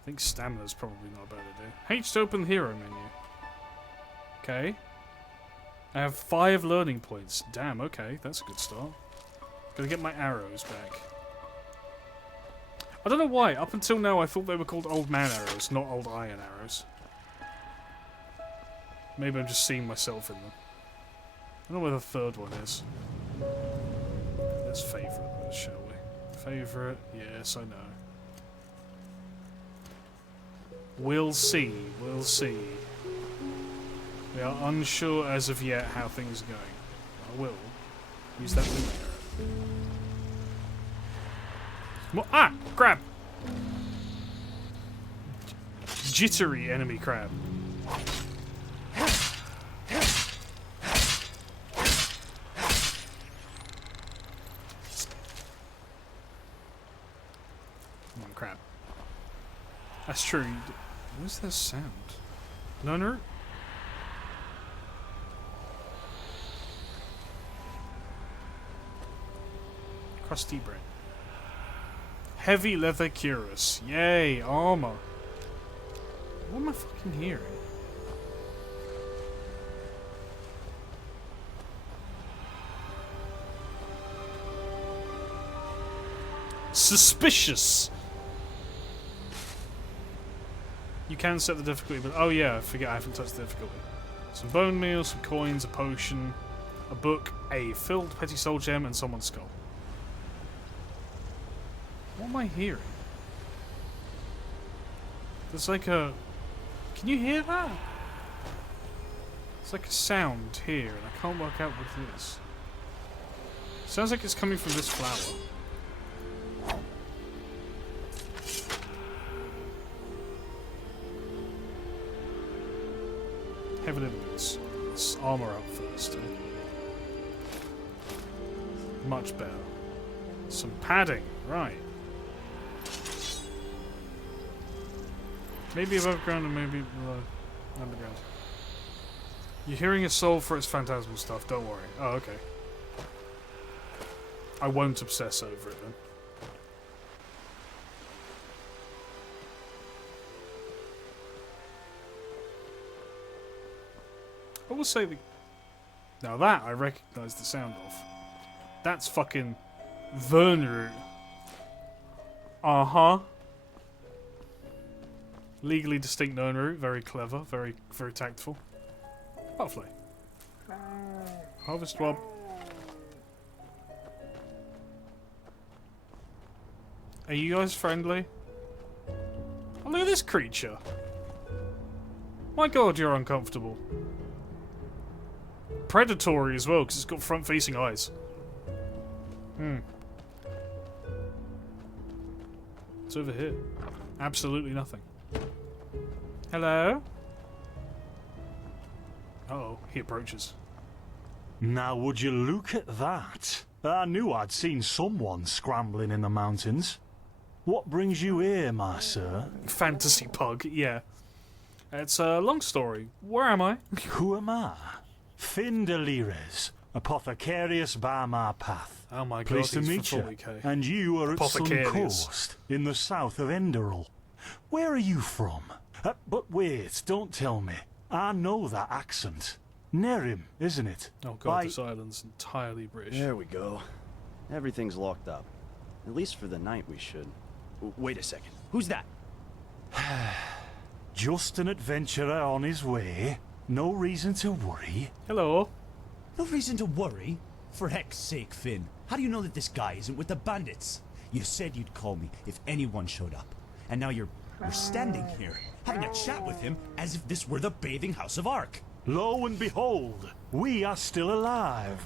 I think stamina's probably not a bad idea. H to open the hero menu. Okay. I have 5 learning points. Damn, okay, that's a good start. Gotta get my arrows back. I don't know why, up until now I thought they were called old man arrows, not old iron arrows. Maybe I'm just seeing myself in them. I don't know where the third one is. Let's favourite those, shall we? Favourite, yes, I know. We'll see, we'll see. We are unsure as of yet how things are going. I will use that loop arrow. Ah! Crab! Jittery enemy crab. Come on, crab. That's true. What's that sound? Nunner? Crusty bread. Heavy leather cuirass. Yay, armor. What am I fucking hearing? Suspicious. You can set the difficulty, but oh yeah, I forget I haven't touched the difficulty. Some bone meal, some coins, a potion, a book, a filled petty soul gem, and someone's skull. What am I hearing? There's like a... Can you hear that? It's like a sound here, and I can't work out what it is. Sounds like it's coming from this flower. Heavily boots. Let's armor up first. Much better. Some padding, right. Maybe above ground and maybe below underground. You're hearing a soul for its phantasmal stuff, don't worry. Oh, okay. I won't obsess over it then. I will say now that I recognise the sound of. That's fucking Vernroot. Uh-huh. Legally distinct Vernroot. Very clever. Very, very tactful. Butterfly. Harvest Wob. Are you guys friendly? Oh, look at this creature. My god, you're uncomfortable. Predatory as well, because it's got front-facing eyes. It's over here. Absolutely nothing. Hello? Uh-oh, he approaches. Now would you look at that? I knew I'd seen someone scrambling in the mountains. What brings you here, my sir? Fantasy pug, yeah. It's a long story. Where am I? Who am I? Finn Delires, apothecarius by my path. Oh my god, Pleased to he's meet from you. 40k. And you are at some Apothecarius. coast in the south of Enderal. Where are you from? But wait, don't tell me. I know that accent. Nerim, isn't it? Oh god, this island's entirely British. There we go. Everything's locked up. At least for the night we should. Wait a second. Who's that? Just an adventurer on his way. No reason to worry. Hello. No reason to worry? For heck's sake, Finn. How do you know that this guy isn't with the bandits? You said you'd call me if anyone showed up. And now you're standing here, having a chat with him as if this were the bathing house of Ark. Lo and behold, we are still alive.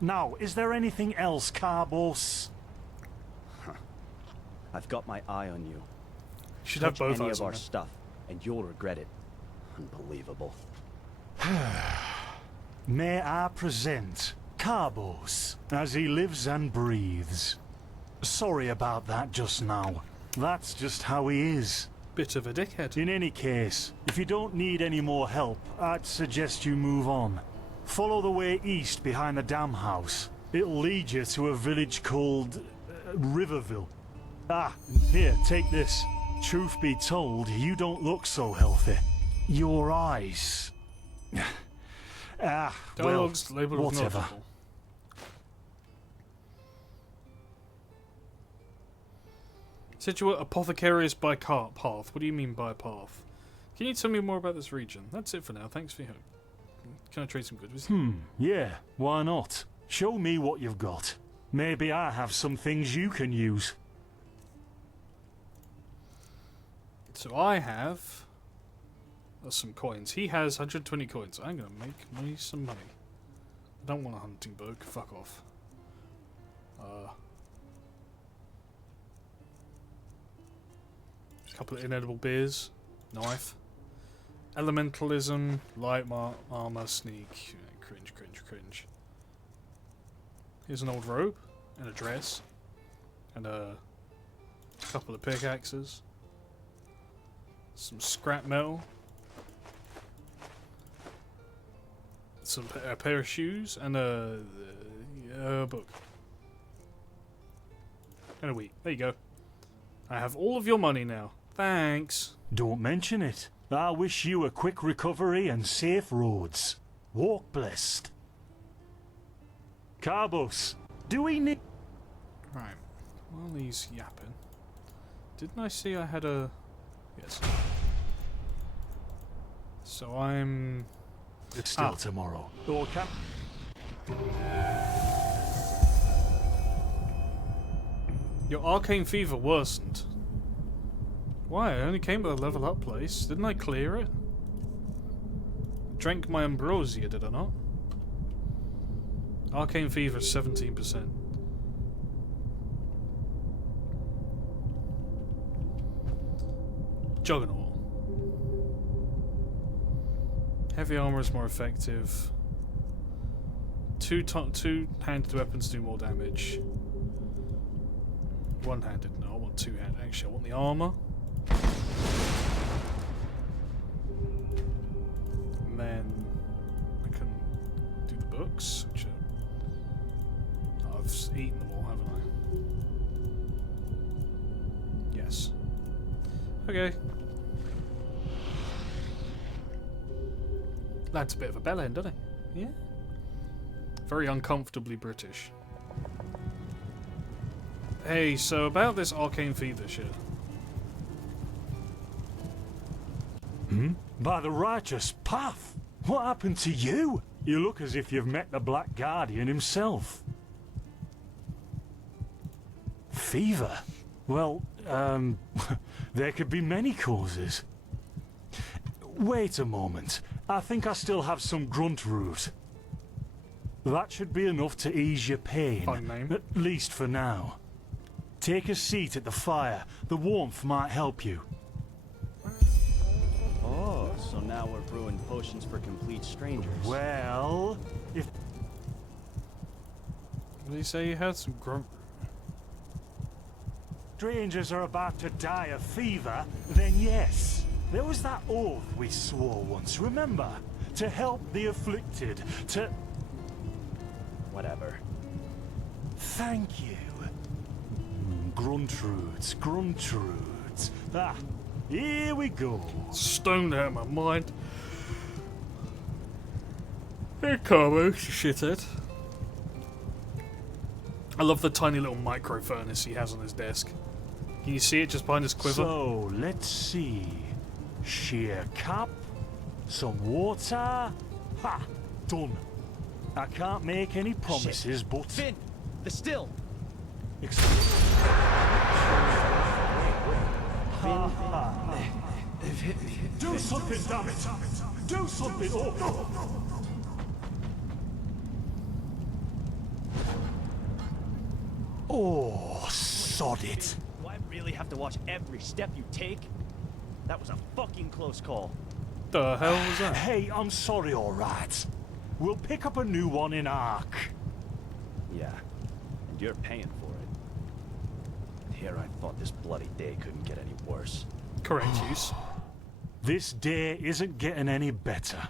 Now, is there anything else, Carbos? I've got my eye on you. Should have both any eyes of on our him. stuff, and you'll regret it. Unbelievable. May I present Carbos, as he lives and breathes. Sorry about that just now. That's just how he is. Bit of a dickhead. In any case, if you don't need any more help, I'd suggest you move on. Follow the way east behind the dam house. It'll lead you to a village called Riverville. Ah, here, take this. Truth be told, you don't look so healthy. Your eyes... well, Dialogues labeled with whatever. notable. Situate apothecarius by path. What do you mean by path? Can you tell me more about this region? That's it for now. Thanks for your help. Can I trade some goods with you? Yeah, why not? Show me what you've got. Maybe I have some things you can use. So I have some coins. He has 120 coins. I'm gonna make me some money. I don't want a hunting book. Fuck off. Couple of inedible beers. Knife. Elementalism. Light armor. Sneak. Cringe, cringe, cringe. Here's an old robe. And a dress. And a couple of pickaxes. Some scrap metal. A pair of shoes. And a book. And a wheat. There you go. I have all of your money now. Thanks. Don't mention it. I wish you a quick recovery and safe roads. Walk blessed. Carbos, do we need... Right. While he's yapping. Didn't I see I had a... Yes. So I'm... It's still tomorrow. Or can... Your arcane fever worsened. Why? I only came to a level up place. Didn't I clear it? Drank my ambrosia, did I not? Arcane fever 17%. Juggernaut. Heavy armor is more effective. Two-handed weapons do more damage. One-handed, no, I want two-handed. Actually, I want the armor. And then I can do the books, which I've eaten them all, haven't I? Yes. Okay. Lad's a bit of a bellend, doesn't he? Yeah. Very uncomfortably British. Hey, so about this arcane fever shit. By the righteous path? What happened to you? You look as if you've met the Black Guardian himself. Fever? Well, there could be many causes. Wait a moment. I think I still have some grunt root. That should be enough to ease your pain. Fun name. At least for now. Take a seat at the fire. The warmth might help you. Oh, so now we're brewing potions for complete strangers. Well, if... What did you say you had? Some grunt? strangers are about to die of fever, then yes. There was that oath we swore once, remember? To help the afflicted, to... Whatever. Thank you. Gruntroods, Gruntroods. Ah, here we go. Stoned out of my mind. Hey, Carbo, shithead. I love the tiny little micro furnace he has on his desk. Can you see it just behind his quiver? So, let's see. Sheer cup, some water. Ha! Done. I can't make any promises, Shit. but... Finn! The still! Do something, damn it! Do something! Oh, sod it! Do I really have to watch every step you take? That was a fucking close call. The hell was that? Hey, I'm sorry, alright. We'll pick up a new one in Ark. Yeah, and you're paying for it. Here I thought this bloody day couldn't get any worse. Correct use. This day isn't getting any better.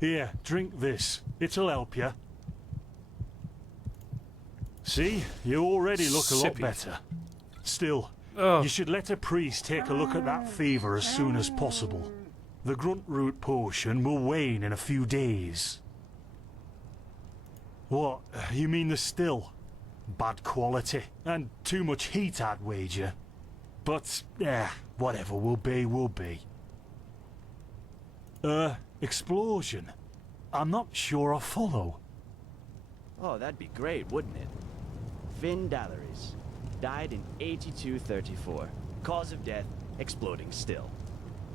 Here, drink this. It'll help you. See? You already look a lot Sippy. better. Still, Oh. you should let a priest take a look at that fever as soon as possible. The grunt root potion will wane in a few days. What? You mean the still? Bad quality. And too much heat, I'd wager. But, whatever will be, will be. Explosion? I'm not sure I follow. Oh, that'd be great, wouldn't it? Finn Dalleries. Died in 8234. Cause of death, exploding still.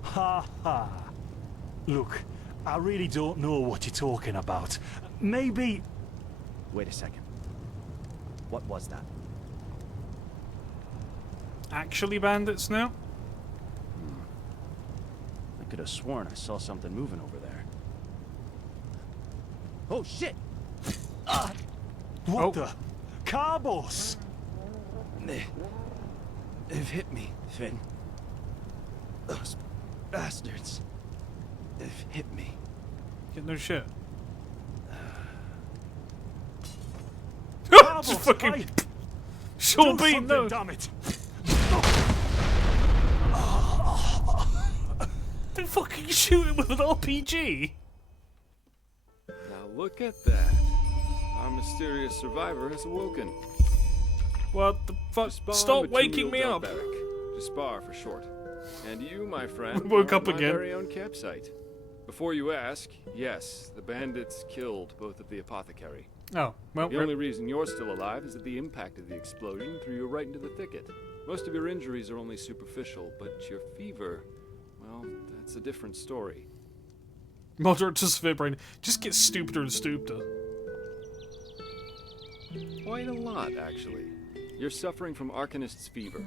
Ha ha. Look, I really don't know what you're talking about. Maybe... Wait a second. What was that? Actually bandits now? I could have sworn I saw something moving over there. Oh shit! What the? Carbos! They've hit me, Finn. Those bastards. They've hit me. Get no shit. Carbos, Just fucking... hey! Sure Do beat, something, no! damn it! They fucking shoot him with an RPG! Now look at that. Our mysterious survivor has awoken. What the fuck? Despar Stop waking me Material up! Delberic. Despar for short. And you, my friend, Woke are up at my again. very own campsite. Before you ask, yes, the bandits killed both of the apothecary. Oh, well, The only reason you're still alive is that the impact of the explosion threw you right into the thicket. Most of your injuries are only superficial, but your fever, well, that's a different story. moderate to severe brain. Just get stupider and stupider. Quite a lot, actually. You're suffering from Arcanist's fever.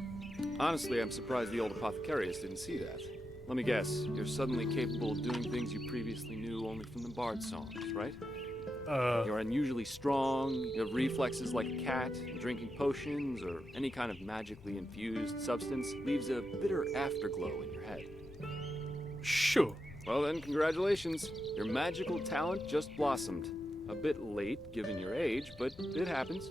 Honestly, I'm surprised the old apothecarius didn't see that. Let me guess, you're suddenly capable of doing things you previously knew only from the Bard songs, right? You're unusually strong, you have reflexes like a cat, and drinking potions or any kind of magically infused substance leaves a bitter afterglow in your head. Sure. Well then, congratulations. Your magical talent just blossomed. A bit late, given your age, but it happens.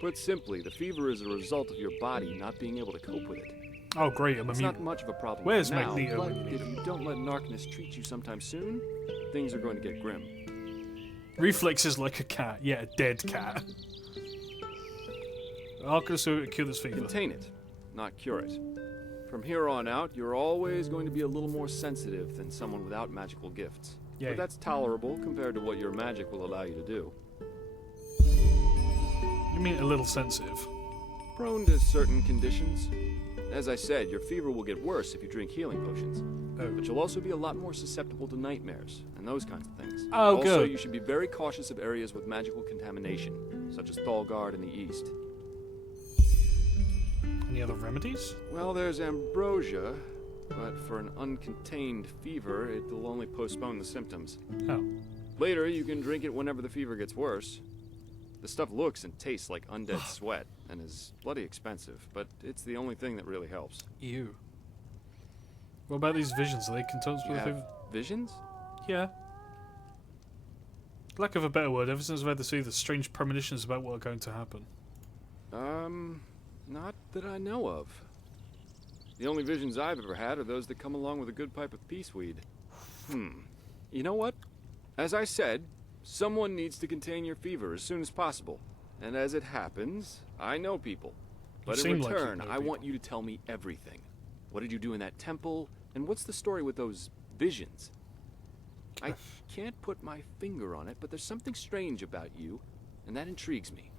Put simply, the fever is a result of your body not being able to cope with it. Oh, great, I'm It's immune. not much of a problem Where's for now, Magneto but when you need if him? you don't let Narkness treat you sometime soon, things are going to get grim. Reflexes like a cat. Yeah, a dead cat. Arcus will cure this fever. Contain it, not cure it. From here on out, you're always going to be a little more sensitive than someone without magical gifts. Yay. But that's tolerable compared to what your magic will allow you to do. You mean a little sensitive? Prone to certain conditions. As I said, your fever will get worse if you drink healing potions. Oh. But you'll also be a lot more susceptible to nightmares and those kinds of things. Oh, also, good. you should be very cautious of areas with magical contamination, such as Thalgard in the east. Any other remedies? Well, there's ambrosia, but for an uncontained fever, it will only postpone the symptoms. Oh. Later, you can drink it whenever the fever gets worse. The stuff looks and tastes like undead sweat, and is bloody expensive, but it's the only thing that really helps. Ew. What about these visions? Are they contagious You with have fever? visions? Yeah. Lack of a better word, ever since I've had to see the strange premonitions about what are going to happen. Not that I know of. The only visions I've ever had are those that come along with a good pipe of peaceweed. You know what? As I said, someone needs to contain your fever as soon as possible. And as it happens, I know people. But in seem like you return, know I want you to tell me everything. What did you do in that temple? And what's the story with those visions? I can't put my finger on it, but there's something strange about you, and that intrigues me.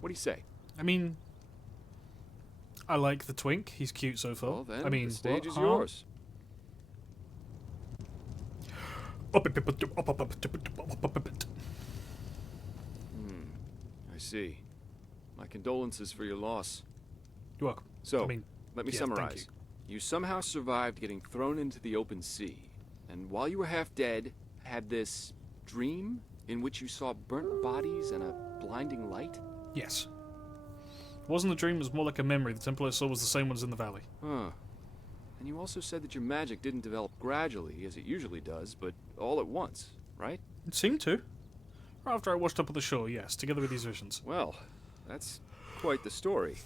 What do you say? I mean, I like the twink. He's cute so far. Well, then, I mean, the stage is huh? yours. I see. My condolences for your loss. You're welcome. So, I mean, let me yeah, thank summarize. You somehow survived getting thrown into the open sea, and while you were half dead, had this dream in which you saw burnt bodies and a blinding light? Yes. It wasn't a dream, it was more like a memory. The temple I saw was the same ones in the valley. Huh. And you also said that your magic didn't develop gradually, as it usually does, but all at once, right? It seemed to. Right after I washed up on the shore, yes, together with these visions. Well, that's quite the story.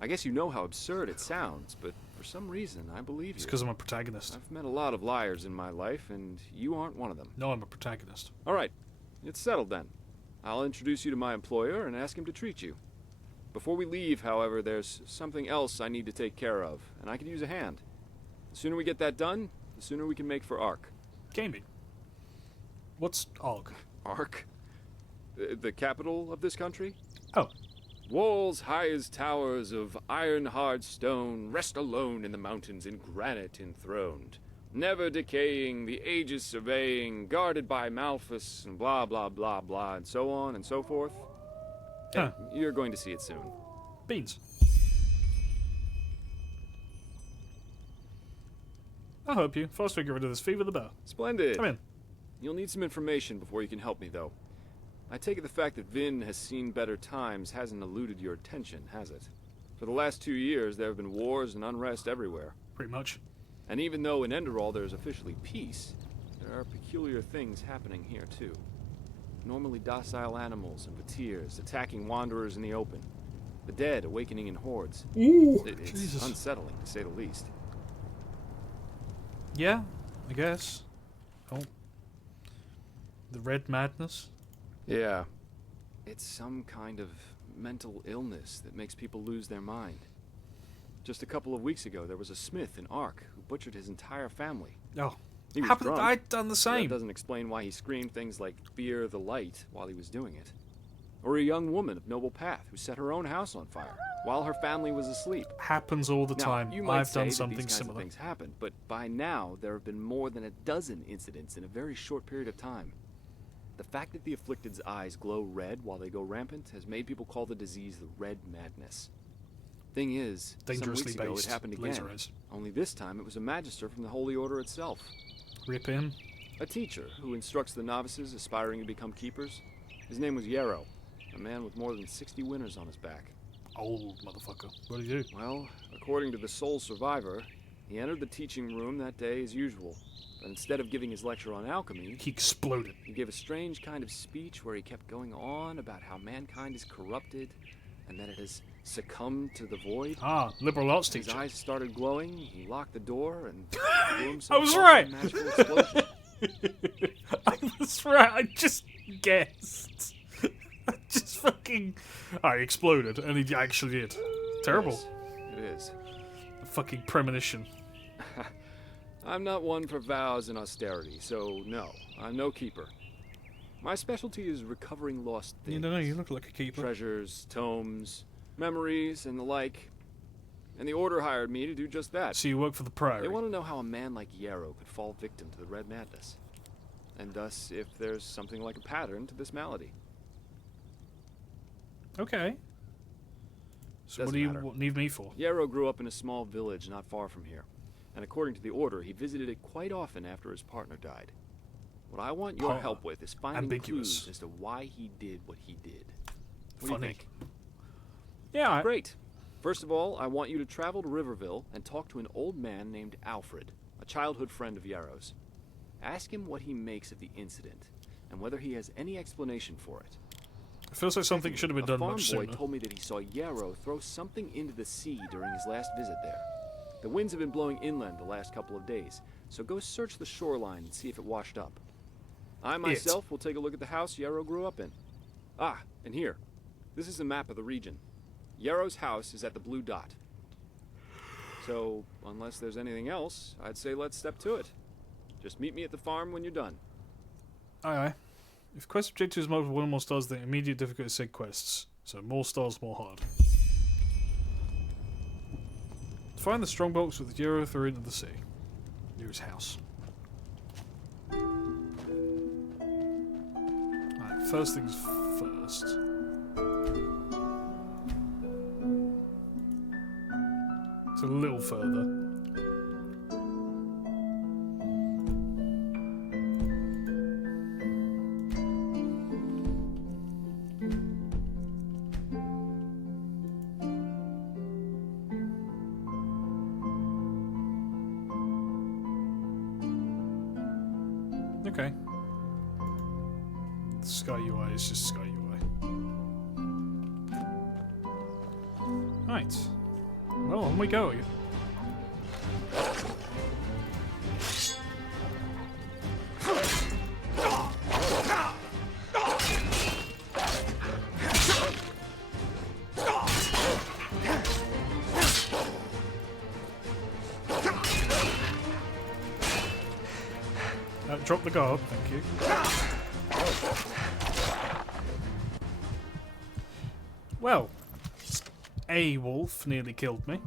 I guess you know how absurd it sounds, but for some reason, I believe you. It's because I'm a protagonist. I've met a lot of liars in my life, and you aren't one of them. No, I'm a protagonist. All right, it's settled then. I'll introduce you to my employer and ask him to treat you. Before we leave, however, there's something else I need to take care of, and I could use a hand. The sooner we get that done, the sooner we can make for Ark. Gaming. What's Ark? Ark? The capital of this country? Oh. Walls high as towers of iron-hard stone rest alone in the mountains in granite enthroned. Never decaying, the ages surveying, guarded by Malphus, and blah, blah, blah, blah, and so on and so forth. Huh. You're going to see it soon. Beans. I'll help you. First we get rid of this fever, the better. Splendid. Come in. You'll need some information before you can help me, though. I take it the fact that Vin has seen better times hasn't eluded your attention, has it? For the last 2 years, there have been wars and unrest everywhere. Pretty much. And even though in Enderal there is officially peace, there are peculiar things happening here, too. Normally docile animals and fruitiers attacking wanderers in the open. The dead awakening in hordes. Ooh, It's Jesus. unsettling, to say the least. Yeah, I guess. Oh. The red madness? Yeah. It's some kind of mental illness that makes people lose their mind. Just a couple of weeks ago, there was a smith in Ark who butchered his entire family. Oh. He was Happened, drunk. I'd done the That same. doesn't explain why he screamed things like "fear the light" while he was doing it. Or a young woman of noble path who set her own house on fire while her family was asleep. Happens all the Now, time. you might I've say done that something these kinds similar. of things happen, but by now there have been more than a dozen incidents in a very short period of time. The fact that the afflicted's eyes glow red while they go rampant has made people call the disease the Red Madness. Thing is, some Dangerously weeks ago it based happened laser again. eyes. Only this time it was a magister from the Holy Order itself. Rip him. A teacher who instructs the novices aspiring to become keepers. His name was Yarrow, a man with more than 60 winters on his back. Old motherfucker. What did he do? Well, according to the sole survivor, he entered the teaching room that day as usual. But instead of giving his lecture on alchemy, he exploded. He gave a strange kind of speech where he kept going on about how mankind is corrupted and that it has succumbed to the void. Ah, liberal arts teacher. His eyes started glowing, he locked the door, and blew I himself was off right! in a magical explosion. I was right, I just guessed. I just fucking... I exploded, and he actually did. Terrible. Yes, it is. A fucking premonition. I'm not one for vows and austerity, so no, I'm no keeper. My specialty is recovering lost things. You don't know, you look like a keeper. Treasures, tomes, memories, and the like. And the Order hired me to do just that. So you work for the Priory? They want to know how a man like Yarrow could fall victim to the Red Madness. And thus, if there's something like a pattern to this malady. Okay. So what Doesn't do you matter. need me for? Yarrow grew up in a small village not far from here. And according to the Order, he visited it quite often after his partner died. What I want your help with is finding clues as to why he did what he did. What do you think? Yeah. Great. First of all, I want you to travel to Riverville and talk to an old man named Alfred, a childhood friend of Yarrow's. Ask him what he makes of the incident, and whether he has any explanation for it. It feels like something should have been done much A farm boy sooner. told me that he saw Yarrow throw something into the sea during his last visit there. The winds have been blowing inland the last couple of days, so go search the shoreline and see if it washed up. I myself will take a look at the house Yarrow grew up in. Ah, and here. This is a map of the region. Yarrow's house is at the blue dot. So, unless there's anything else, I'd say let's step to it. Just meet me at the farm when you're done. Aye, aye. If quest objective is marked with one or more stars, then immediate difficulty said quests. So more stars, more hard. Find the strongbox with Yarrow through into the sea. Near his house. Alright, first things first. It's a little further. Okay. Sky UI is just Sky UI. Right. Well, on we go. Drop the guard, thank you. Well, a wolf nearly killed me.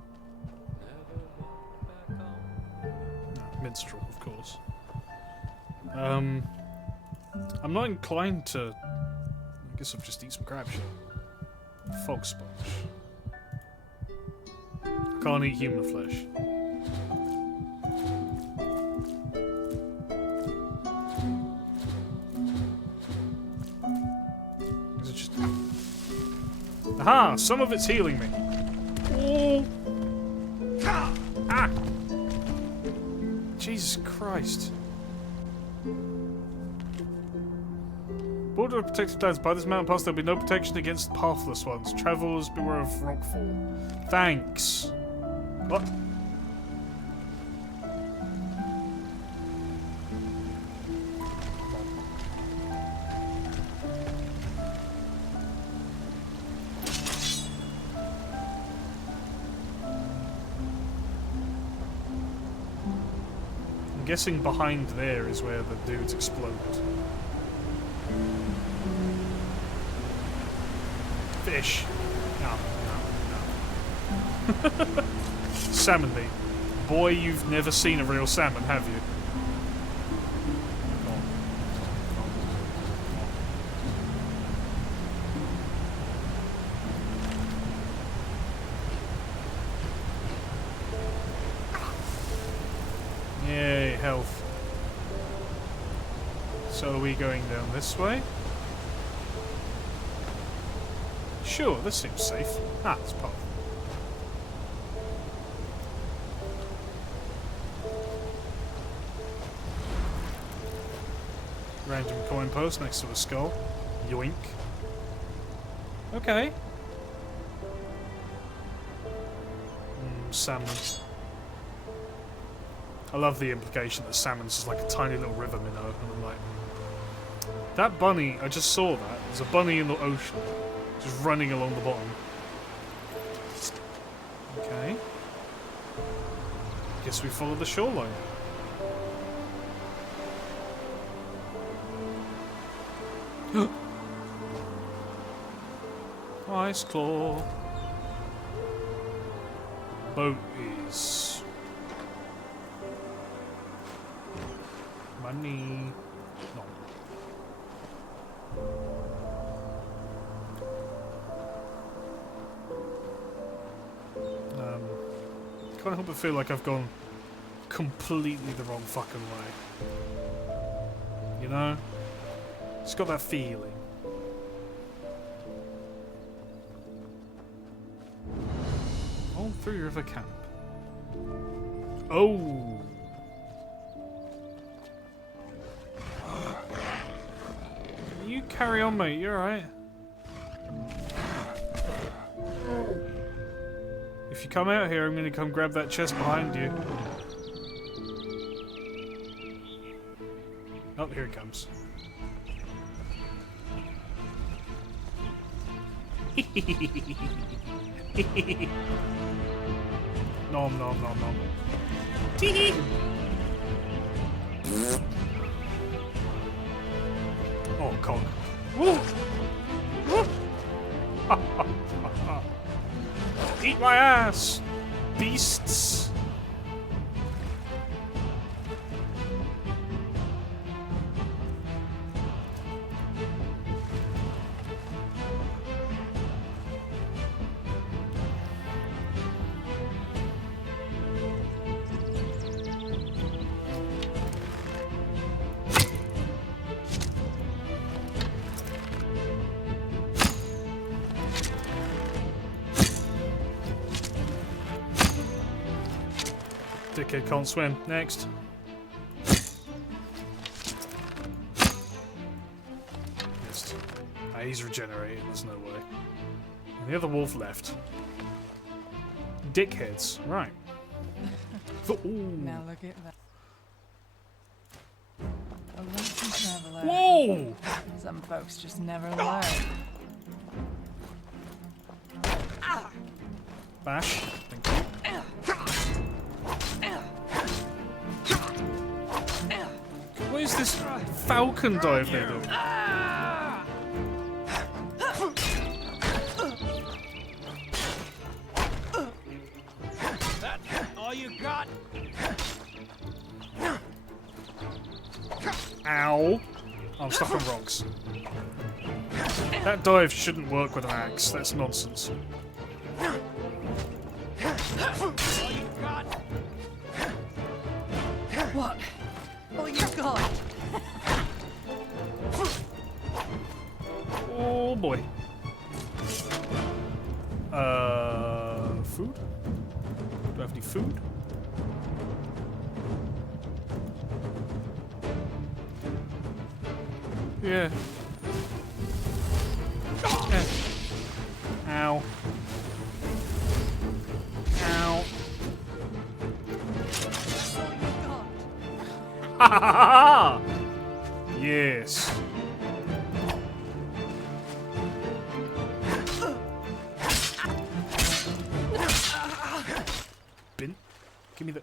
Minstrel, of course. I'm not inclined to... I guess I'll just eat some crab shit. Fog sponge. I can't eat human flesh. Is it just... Aha! Some of it's healing me. Oh! Ah! Jesus Christ. Border of protected lands. By this mountain pass there will be no protection against pathless ones. Travelers beware of rockfall. Thanks. What? I'm guessing behind there is where the dudes exploded. Fish. No. Salmon meat. Boy, you've never seen a real salmon, have you? health. So are we going down this way? Sure, this seems safe. Ah, it's path. Random coin post next to a skull. Yoink. Okay. Salmon. I love the implication that salmon's just like a tiny little river minnow, and I'm like, that bunny, I just saw that. There's a bunny in the ocean, just running along the bottom. Okay. Guess we follow the shoreline. Ice claw. Boat is money. No. Can't help but feel like I've gone completely the wrong fucking way. You know? It's got that feeling. Old Three River Camp. Oh! You carry on, mate. You're alright. If you come out here, I'm gonna come grab that chest behind you. Oh, here it comes. Nom nom nom nom. Tee Oh, cock. Woo! Woo! Eat my ass, beasts! Dickhead can't swim. Next. Missed. Ah, he's regenerating. There's no way. And the other wolf left. Dickheads. Right. Now look at that. A lucky traveler. Whoa! Some folks just never learn. Bash. Thank you. What is this falcon dive they do? That's all you got? Ow. I'm stuck on rocks. That dive shouldn't work with an axe. That's nonsense. What? All you got? Oh boy. Food? Do I have any food? Yeah. Ow. Ow. Ha ha ha! Yes. Bin, give me the.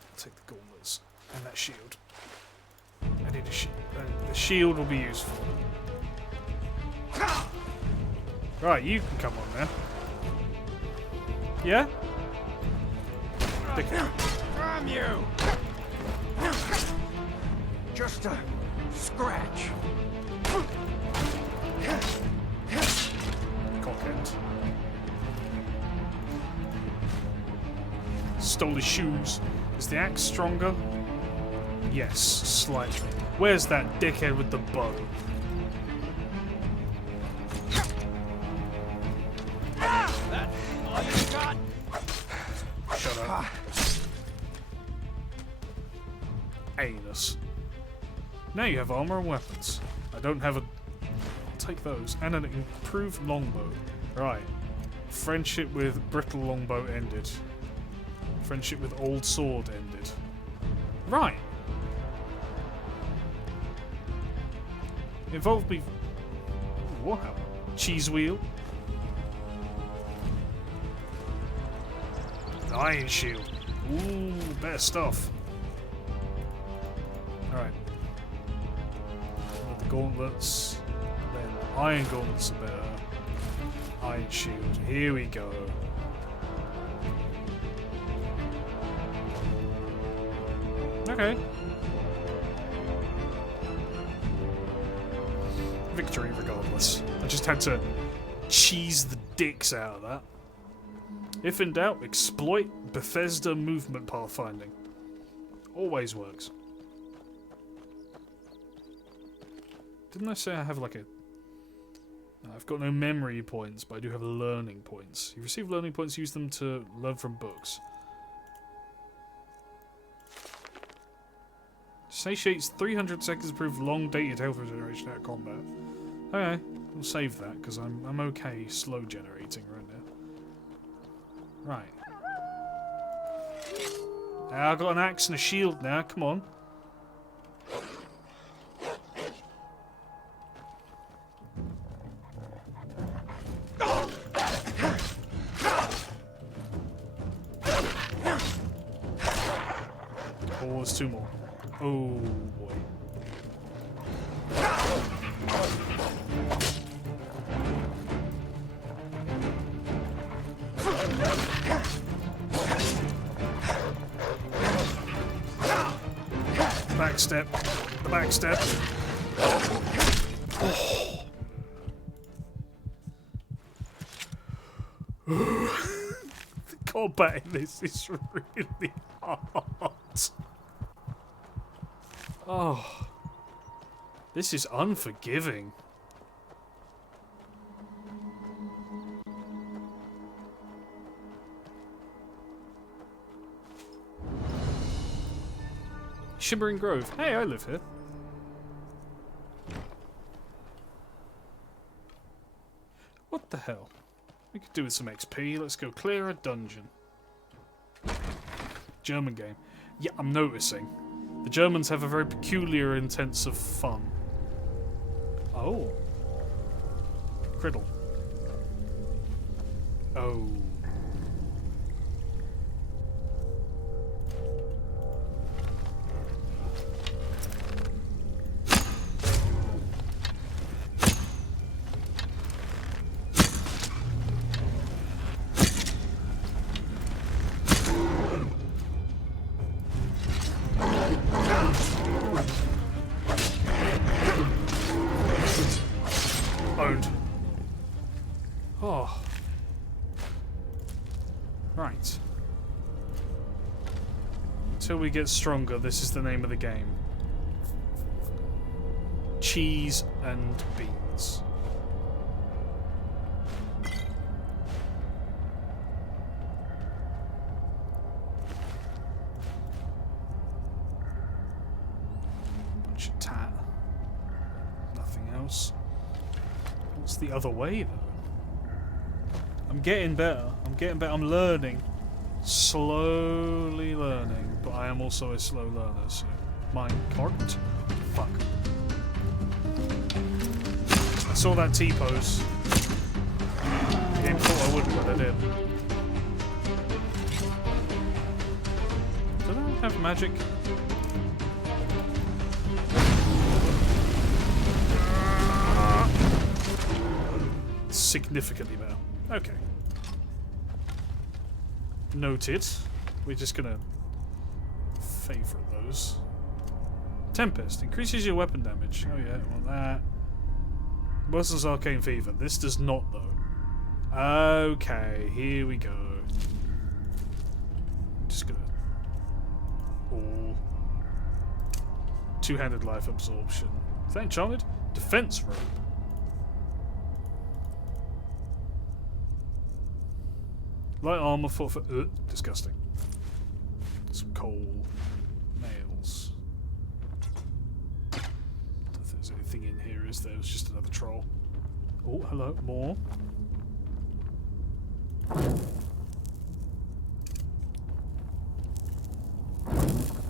I'll take the gauntlets and that shield. I need a shield. The shield will be useful. Right, you can come on now. Yeah? Damn you! Just a scratch. Cockhead. Stole his shoes. Is the axe stronger? Yes, slightly. Where's that dickhead with the bow? That's all you got? Shut up. Anus. Now you have armor and weapons. I don't have a... I'll take those. And an improved longbow. Right. Friendship with brittle longbow ended. Friendship with old sword ended. Right. Involved me... Wow. Cheese wheel. Iron shield. Ooh, better stuff. Alright. The gauntlets. Then iron gauntlets are better. Iron shield. Here we go. Okay. Victory regardless. I just had to cheese the dicks out of that. If in doubt, exploit Bethesda movement pathfinding. Always works. Didn't I say I have like a... No, I've got no memory points, but I do have learning points. You receive learning points, use them to learn from books. Satiates 300 seconds prove long dated health regeneration out of combat. Okay, we'll save that because I'm okay slow generating right now. Right. I've got an axe and a shield now, come on. Oh, there's two more. Oh boy. Back step. The back step. Oh. The combat in this is really hard. Oh. This is unforgiving. Shimmering Grove. Hey, I live here. What the hell? We could do with some XP. Let's go clear a dungeon. German game. Yeah, I'm noticing. The Germans have a very peculiar intense of fun. Oh. Criddle. Oh. Owned. Oh. Right. Until we get stronger, this is the name of the game. Cheese and beans. Bunch of tat. Nothing else. What's the other way, though? I'm getting better. I'm getting better. I'm learning. Slowly learning. But I am also a slow learner, so... Mine cart? Fuck. I saw that T-pose. The game thought I wouldn't, but I did. Do I have magic? Significantly better. Okay. Noted. We're just gonna favorite those. Tempest increases your weapon damage. Oh yeah, I want that. Worsens Arcane Fever. This does not though. Okay, here we go. just gonna... All... Two-handed life absorption. Is that enchanted? Defense robe. Light armor for... disgusting. Some coal. Nails. I don't think there's anything in here, is there? It's just another troll. Oh, hello. More.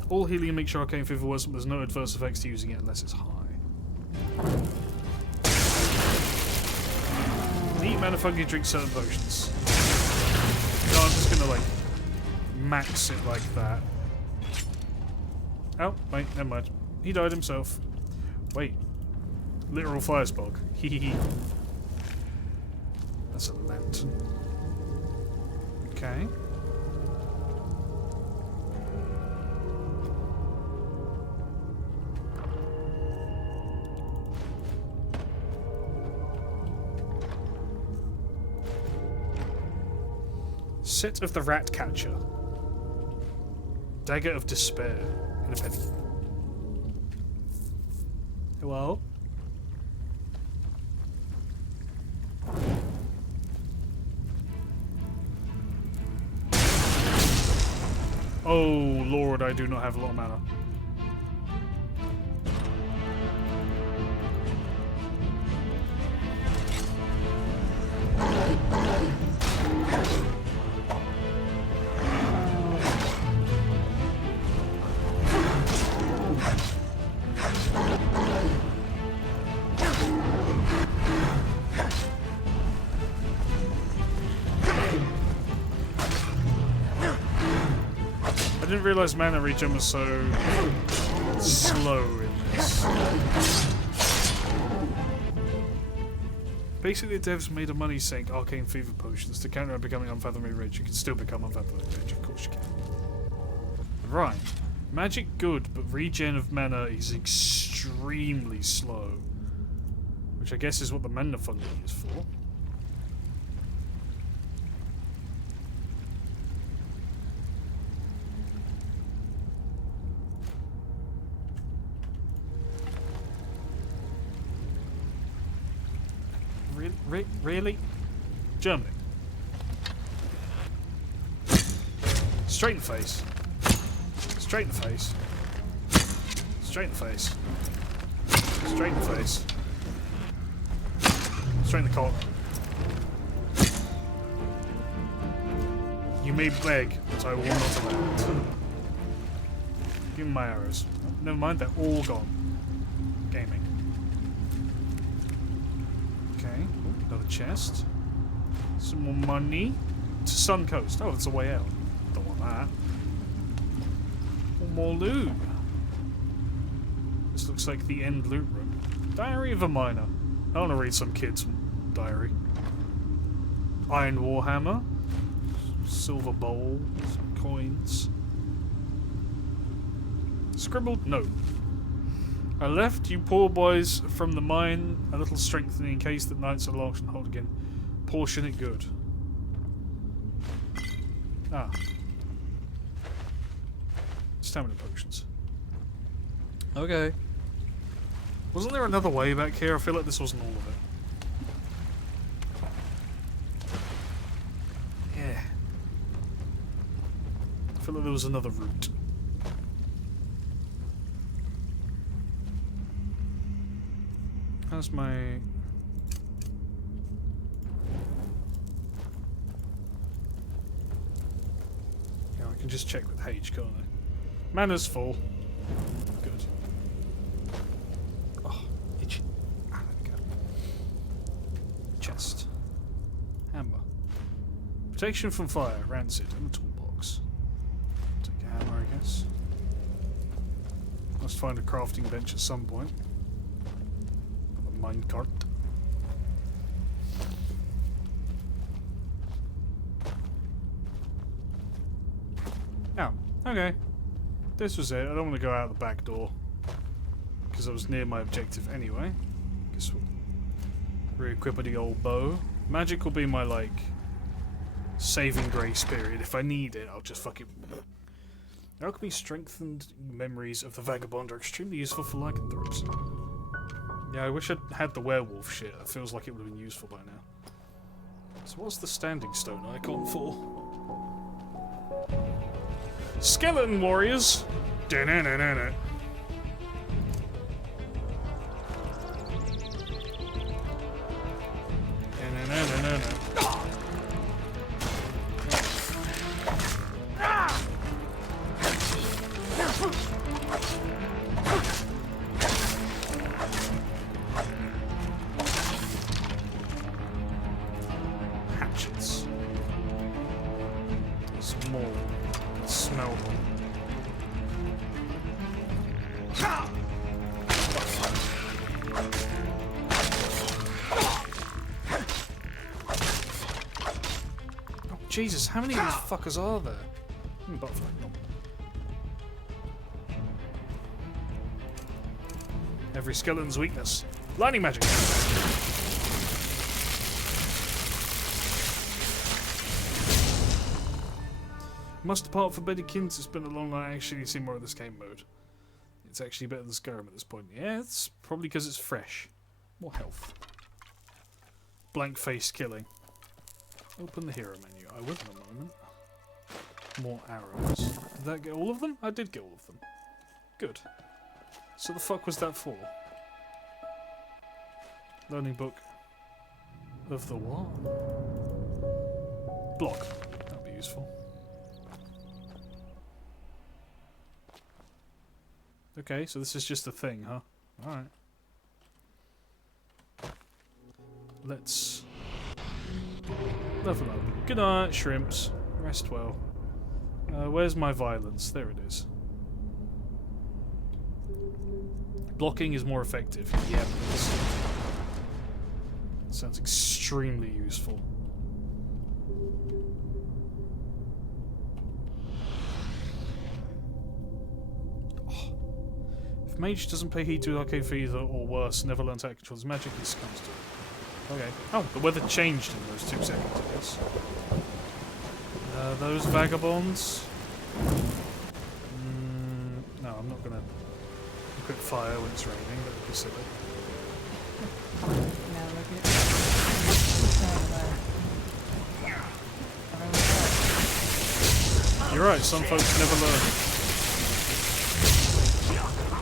All healing makes sure arcane fever works, but there's no adverse effects to using it unless it's high. Neat mana fungi drink certain potions. No, I'm just gonna like max it like that. Oh, wait, never mind. He died himself. Wait. Literal fire spog. Hehehe. That's a lantern. Okay. Set of the Rat Catcher. Dagger of Despair. In a penny. Hello? Oh, Lord, I do not have a lot of mana. I didn't realise mana regen was so slow in this. Basically, the devs made a money sink arcane fever potions to counter becoming unfathomably rich. You can still become unfathomably rich, of course you can. Right. Magic good, but regen of mana is extremely slow. Which I guess is what the mana fungi is for. Really? Germany. Straight in the face. Straight in the face. Straight in the face. Straight in the face. Straight in the cock. You may beg, but I will not allow it. Give me my arrows. Never mind, they're all gone. Gaming. Okay, another chest. Some more money. To Sun Coast. Oh, that's a way out. Don't want that. One more loot. This looks like the end loot room. Diary of a Miner. I want to read some kid's diary. Iron Warhammer. Silver bowl. Some coins. Scribbled note. I left you poor boys from the mine a little strengthening in case that nights are long and hold again. Portion it good. Ah. Stamina potions. Okay. Wasn't there another way back here? I feel like this wasn't all of it. Yeah. I feel like there was another route. How's my... Yeah, I can just check with H, can't I? Mana's full. Good. Oh, itchy. Ah, there we go. Chest. Hammer. Protection from fire, rancid, and a toolbox. Take a hammer, I guess. Must find a crafting bench at some point. Minecart. Oh, okay. This was it. I don't want to go out the back door because I was near my objective anyway. Guess we'll re-equip the old bow. Magic will be my like saving grace period. If I need it, I'll just fucking Alchemy strengthened memories of the vagabond are extremely useful for lycanthropes. Yeah, I wish I'd had the werewolf shit. It feels like it would have been useful by now. So what's the standing stone icon for? Skeleton warriors! Da-na-na-na-na. Da-na-na-na-na-na. Hatchets. There's more. I smell them. Oh Jesus, how many of these fuckers are there? Butterfly. No. Every skeleton's weakness. Lightning magic. Must depart for Beddykins. It's been a long night. I actually seen more of this game mode. It's actually better than Skyrim at this point. Yeah, it's probably because it's fresh. More health. Blank face killing. Open the hero menu. I will in a moment. More arrows. Did that get all of them? I did get all of them. Good. So the fuck was that for? Learning book of the what? Block. That'd be useful. Okay, so this is just a thing, huh? Alright. Let's level up. Good night, shrimps. Rest well. Where's my violence? There it is. Blocking is more effective. Yep. Sounds extremely useful. If Mage doesn't pay heed to Arcane Fever or worse, never learns how to control his magic, he succumbs to it. Okay. Oh, the weather changed in those 2 seconds, I guess. Those vagabonds. No, I'm not gonna equip fire when it's raining, that would be silly. Now look at You're right, some folks never learn.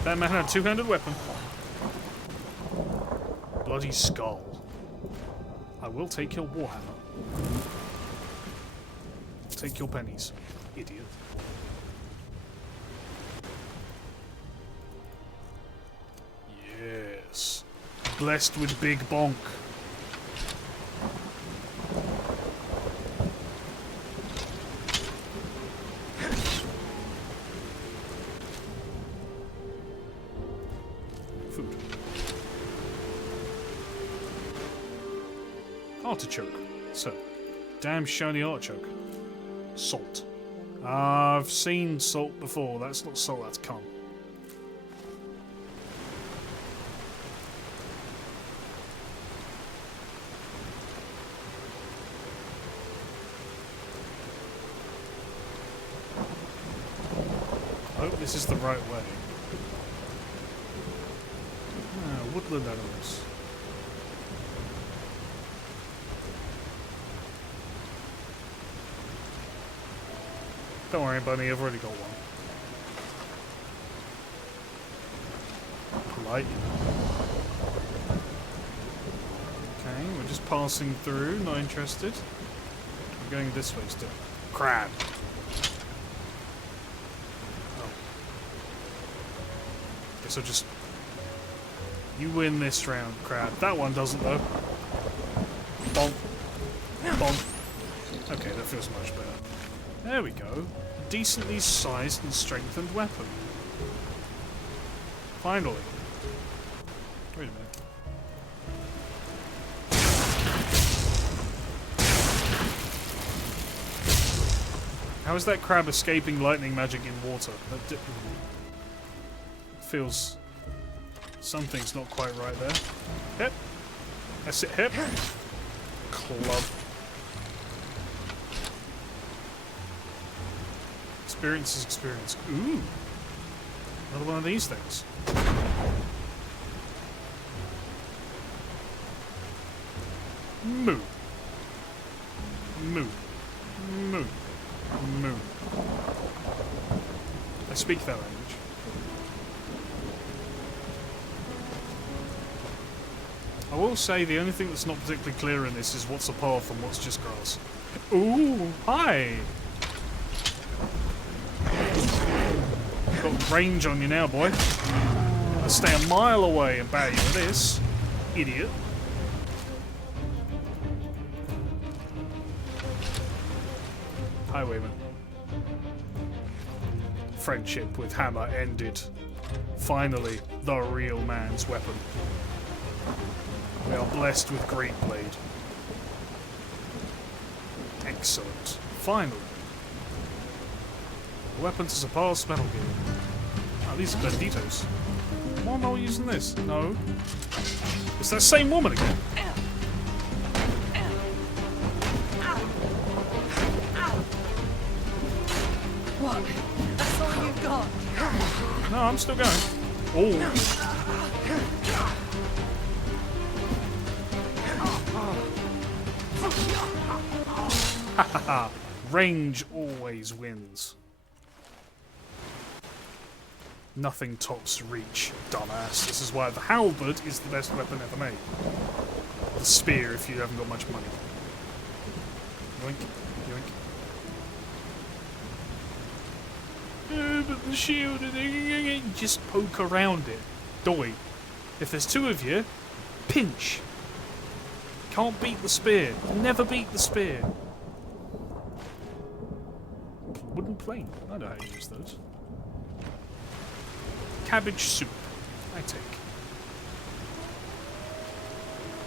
That man had a 2-handed weapon. Bloody skull. I will take your warhammer. Take your pennies, idiot. Yes. Blessed with big bonk. Food. Artichoke. So, damn shiny artichoke. Salt. I've seen salt before. That's not salt, that's cum. I hope this is the right way. Ah, woodland animals. Don't worry, bunny, I've already got one. Polite. Okay, we're just passing through, not interested. We're going this way still. Crab. Oh. Guess I'll just... You win this round, crab. That one doesn't, though. Bonk. Bonk. Okay, that feels much better. There we go. A decently sized and strengthened weapon. Finally. Wait a minute. How is that crab escaping lightning magic in water? That feels... Something's not quite right there. Hip. That's it, hip. Club. experience is experience. Ooh. Another one of these things. Moo. Moo. Moo. Moo. I speak that language. I will say the only thing that's not particularly clear in this is what's a path and what's just grass. Ooh, hi! Got range on you now, boy. I'll stay a mile away and batter you with this. Idiot. Highwayman. Friendship with hammer ended. Finally, the real man's weapon. We are blessed with Great Blade. Excellent. Finally. Weapon to surpass Metal Gear. Oh, these are banditos. Why am I using this? No. It's that same woman again. What? That's all you've got? No, I'm still going. Oh. Hahaha. Range always wins. Nothing tops reach, dumbass. This is why the halberd is the best weapon ever made. The spear if you haven't got much money. Yoink, yoink. But the shield, just poke around it. Doi. If there's two of you, pinch. Can't beat the spear. Never beat the spear. Wooden plane. I know how to use those. Cabbage soup. I take.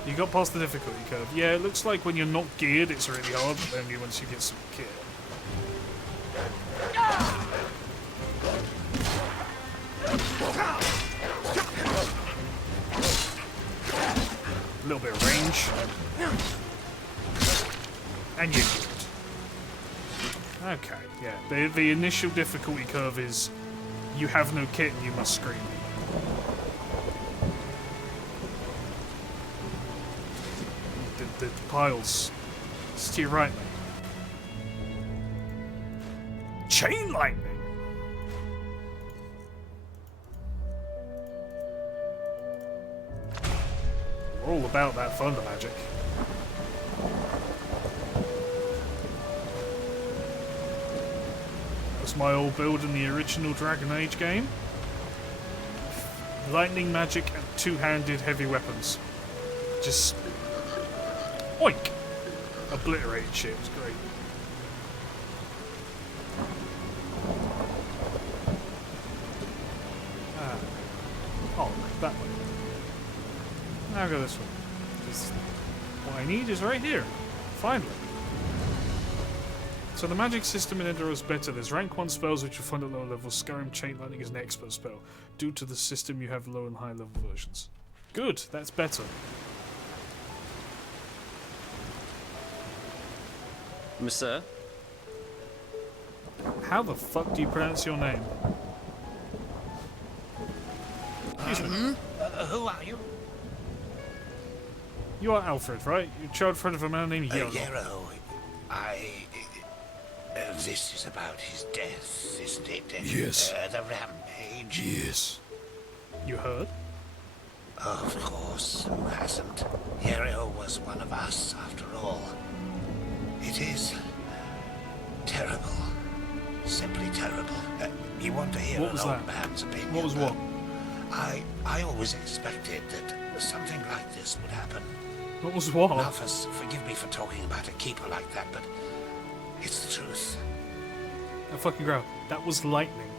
You got past the difficulty curve. Yeah, it looks like when you're not geared, it's really hard, but only once you get some gear. A little bit of range. And you're good. Okay, yeah. The initial difficulty curve is you have no kit and you must scream. The piles. It's to your right, mate. Chain lightning! We're all about that thunder magic. That's my old build in the original Dragon Age game. Lightning magic and two-handed heavy weapons. Just oink! Obliterated shit, it was great. Oh, that way. Now I'll go this way. Just what I need is right here. Finally. So the magic system in Enderal is better. There's rank 1 spells which you find at lower levels. Skyrim Chain Lightning is an expert spell. Due to the system you have low and high level versions. Good, that's better. Monsieur? How the fuck do you pronounce your name? Excuse me. Who are you? You are Alfred, right? You're child friend of a man named Yarrow. Yarrow. This is about his death, isn't it? Yes. The rampage. Yes. You heard? Of course, who hasn't? Yarrow was one of us, after all. It is terrible. Simply terrible. You want to hear an old man's opinion? What was what? I always expected that something like this would happen. What was what? Malthus, forgive me for talking about a keeper like that, but it's the truth. Oh, fucking growl. That was lightning.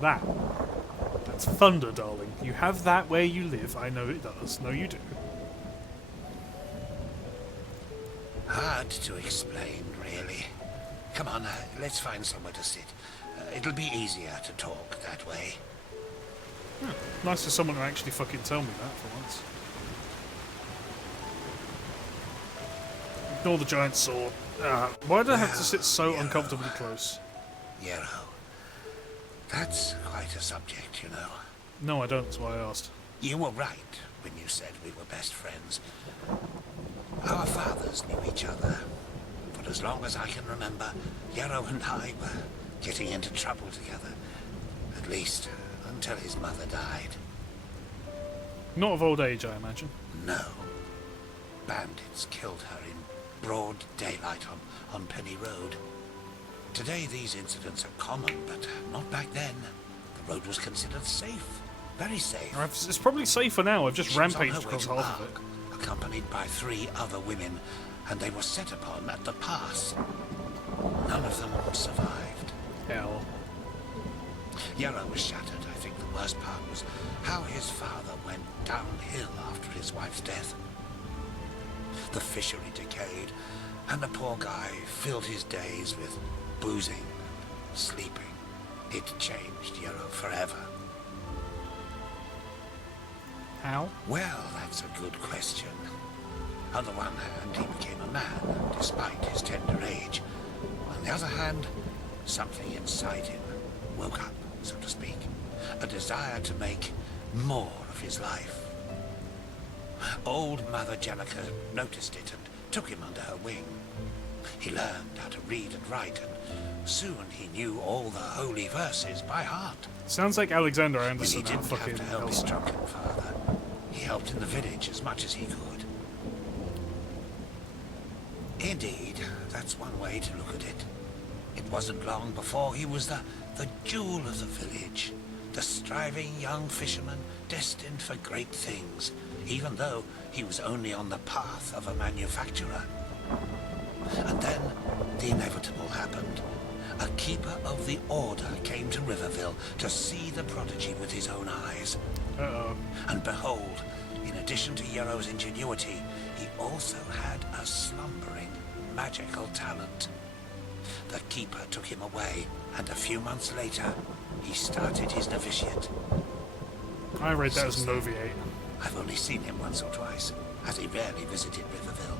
That's thunder, darling. You have that where you live. I know it does. No, you do. Hard to explain, really. Come on, let's find somewhere to sit. It'll be easier to talk that way. Nice for someone to actually fucking tell me that for once. Ignore the giant sword. Why do I have to sit so uncomfortably close? Yarrow. That's quite a subject, you know. No, I don't. That's why I asked. You were right when you said we were best friends. Our fathers knew each other. For as long as I can remember, Yarrow and I were getting into trouble together. At least, until his mother died. Not of old age, I imagine. No. Bandits killed her in broad daylight on Penny Road. Today these incidents are common, but not back then. The road was considered safe. Very safe. It's probably safer now. I've just She was on rampaged her way across to half of it. Ark, accompanied by 3 other women, and they were set upon at the pass. None of them survived. Hell. Yarrow was shattered. I think the worst part was how his father went downhill after his wife's death. The fishery decayed, and the poor guy filled his days with boozing, sleeping. It changed Yarrow forever. How? Well, that's a good question. On the one hand, he became a man, despite his tender age. On the other hand, something inside him woke up, so to speak. A desire to make more of his life. Old Mother Jellica noticed it and took him under her wing. He learned how to read and write, and soon he knew all the holy verses by heart. Sounds like Alexander But Anderson. he didn't fucking have to help his drunken father. He helped in the village as much as he could. Indeed, that's one way to look at it. It wasn't long before he was the jewel of the village. The striving young fisherman destined for great things, even though he was only on the path of a manufacturer. And then the inevitable happened. A keeper of the order came to Riverville to see the prodigy with his own eyes. Uh-oh. And behold, in addition to Yarrow's ingenuity, he also had a slumbering magical talent. The keeper took him away, and a few months later, he started his novitiate. I read that as Noviate. I've only seen him once or twice, as he rarely visited Riverville.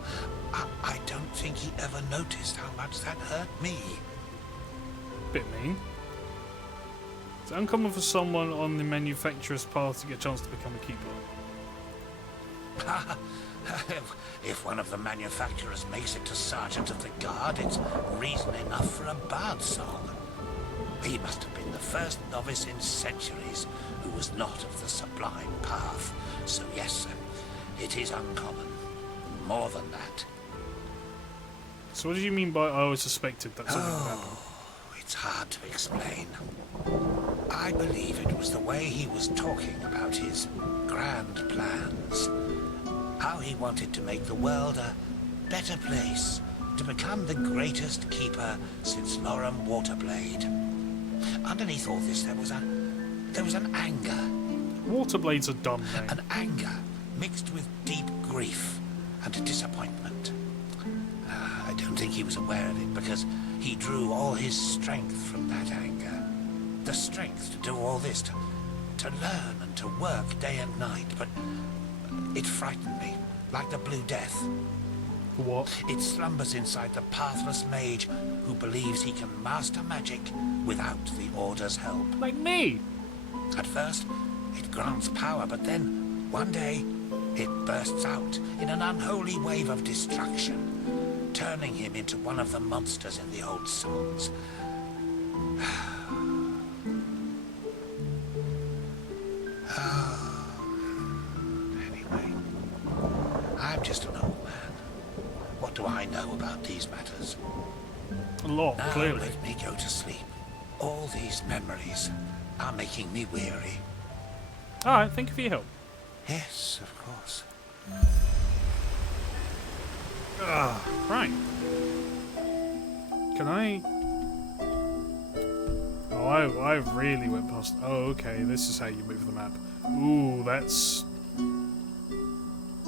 I don't think he ever noticed how much that hurt me. Bit mean. It's uncommon for someone on the manufacturer's path to get a chance to become a keeper. If one of the manufacturers makes it to Sergeant of the Guard, it's reason enough for a bard song. He must have been the first novice in centuries who was not of the sublime path. So yes, it is uncommon. More than that. So what do you mean by I always suspected that something would happen? It's hard to explain. I believe it was the way he was talking about his grand plans. How he wanted to make the world a better place, to become the greatest keeper since Lorem Waterblade. Underneath all this, there was an anger. Waterblade's a dumb name. An anger mixed with deep grief and disappointment. I don't think he was aware of it because he drew all his strength from that anger. The strength to do all this, to learn and to work day and night, but it frightened me, like the Blue Death. What? It slumbers inside the pathless mage who believes he can master magic without the Order's help. Like me! At first, it grants power, but then, one day, it bursts out in an unholy wave of destruction, turning him into one of the monsters in the old songs. Anyway, I'm just an old man. What do I know about these matters? A lot, now clearly. Let me go to sleep. All these memories are making me weary. Alright, thank you for your help. Yes, of course. Right. Can I... Oh, I really went past... Oh, okay, this is how you move the map. Ooh, that's...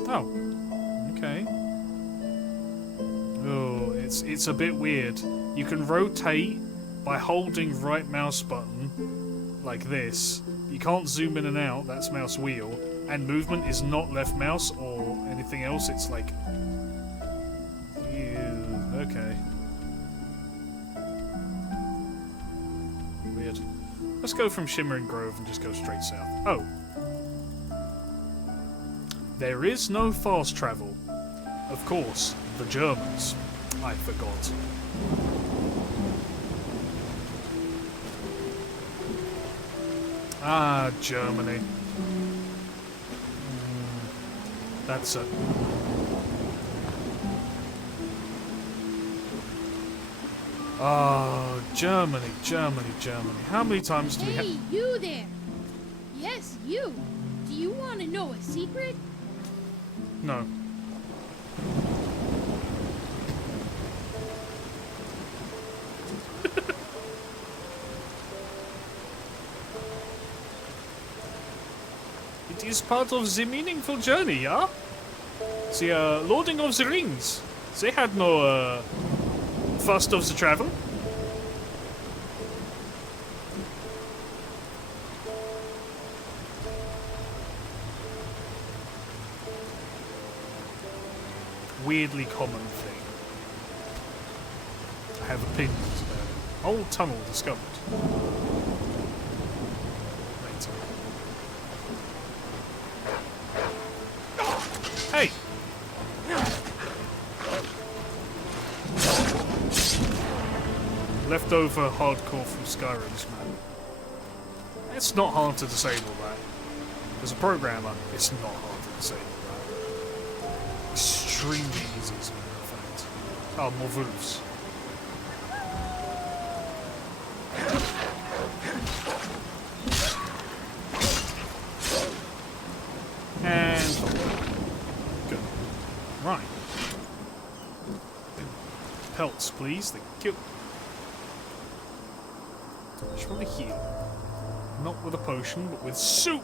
Oh. Okay. Oh, it's a bit weird. You can rotate by holding right mouse button, like this. You can't zoom in and out, that's mouse wheel. And movement is not left mouse or anything else, it's like... Okay. Weird. Let's go from Shimmering Grove and just go straight south. Oh. There is no fast travel. Of course, the Germans. I forgot. Ah, Germany. That's it. Oh, Germany, Germany, Germany. How many times do we have... Hey, you there! Yes, you! Do you want to know a secret? No. It is part of the meaningful journey, yeah? The Lording of the Rings. They had no fast of the travel. Weirdly common thing. I have opinions about it. Old tunnel discovered. Later. Hey! Leftover hardcore from Skyrim's man. It's not hard to disable that. As a programmer, it's not hard to disable that. Extremely easy as a matter of fact. Oh, more wolves. And good. Right. Pelts, please. Thank you. I should probably heal. Not with a potion, but with soup!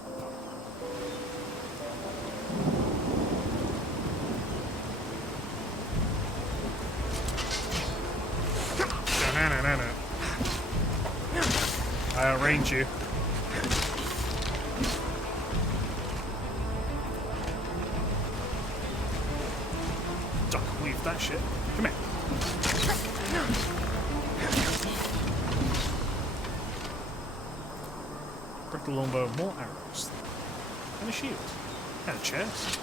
I outrange you. Duck weave that shit. Come here. Brittle longbow, more arrows. And a shield. And a chest.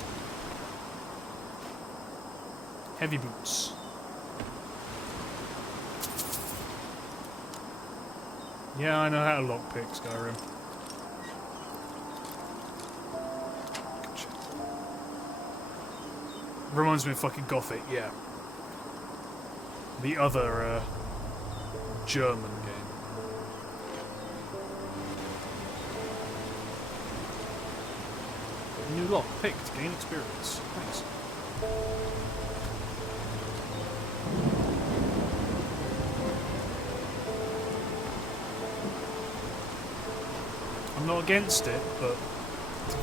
Heavy boots. Yeah, I know how to lockpick Skyrim. Good shit. Reminds me of fucking Gothic, yeah. The other German game. New lock picked, gain experience. Thanks. I'm not against it, but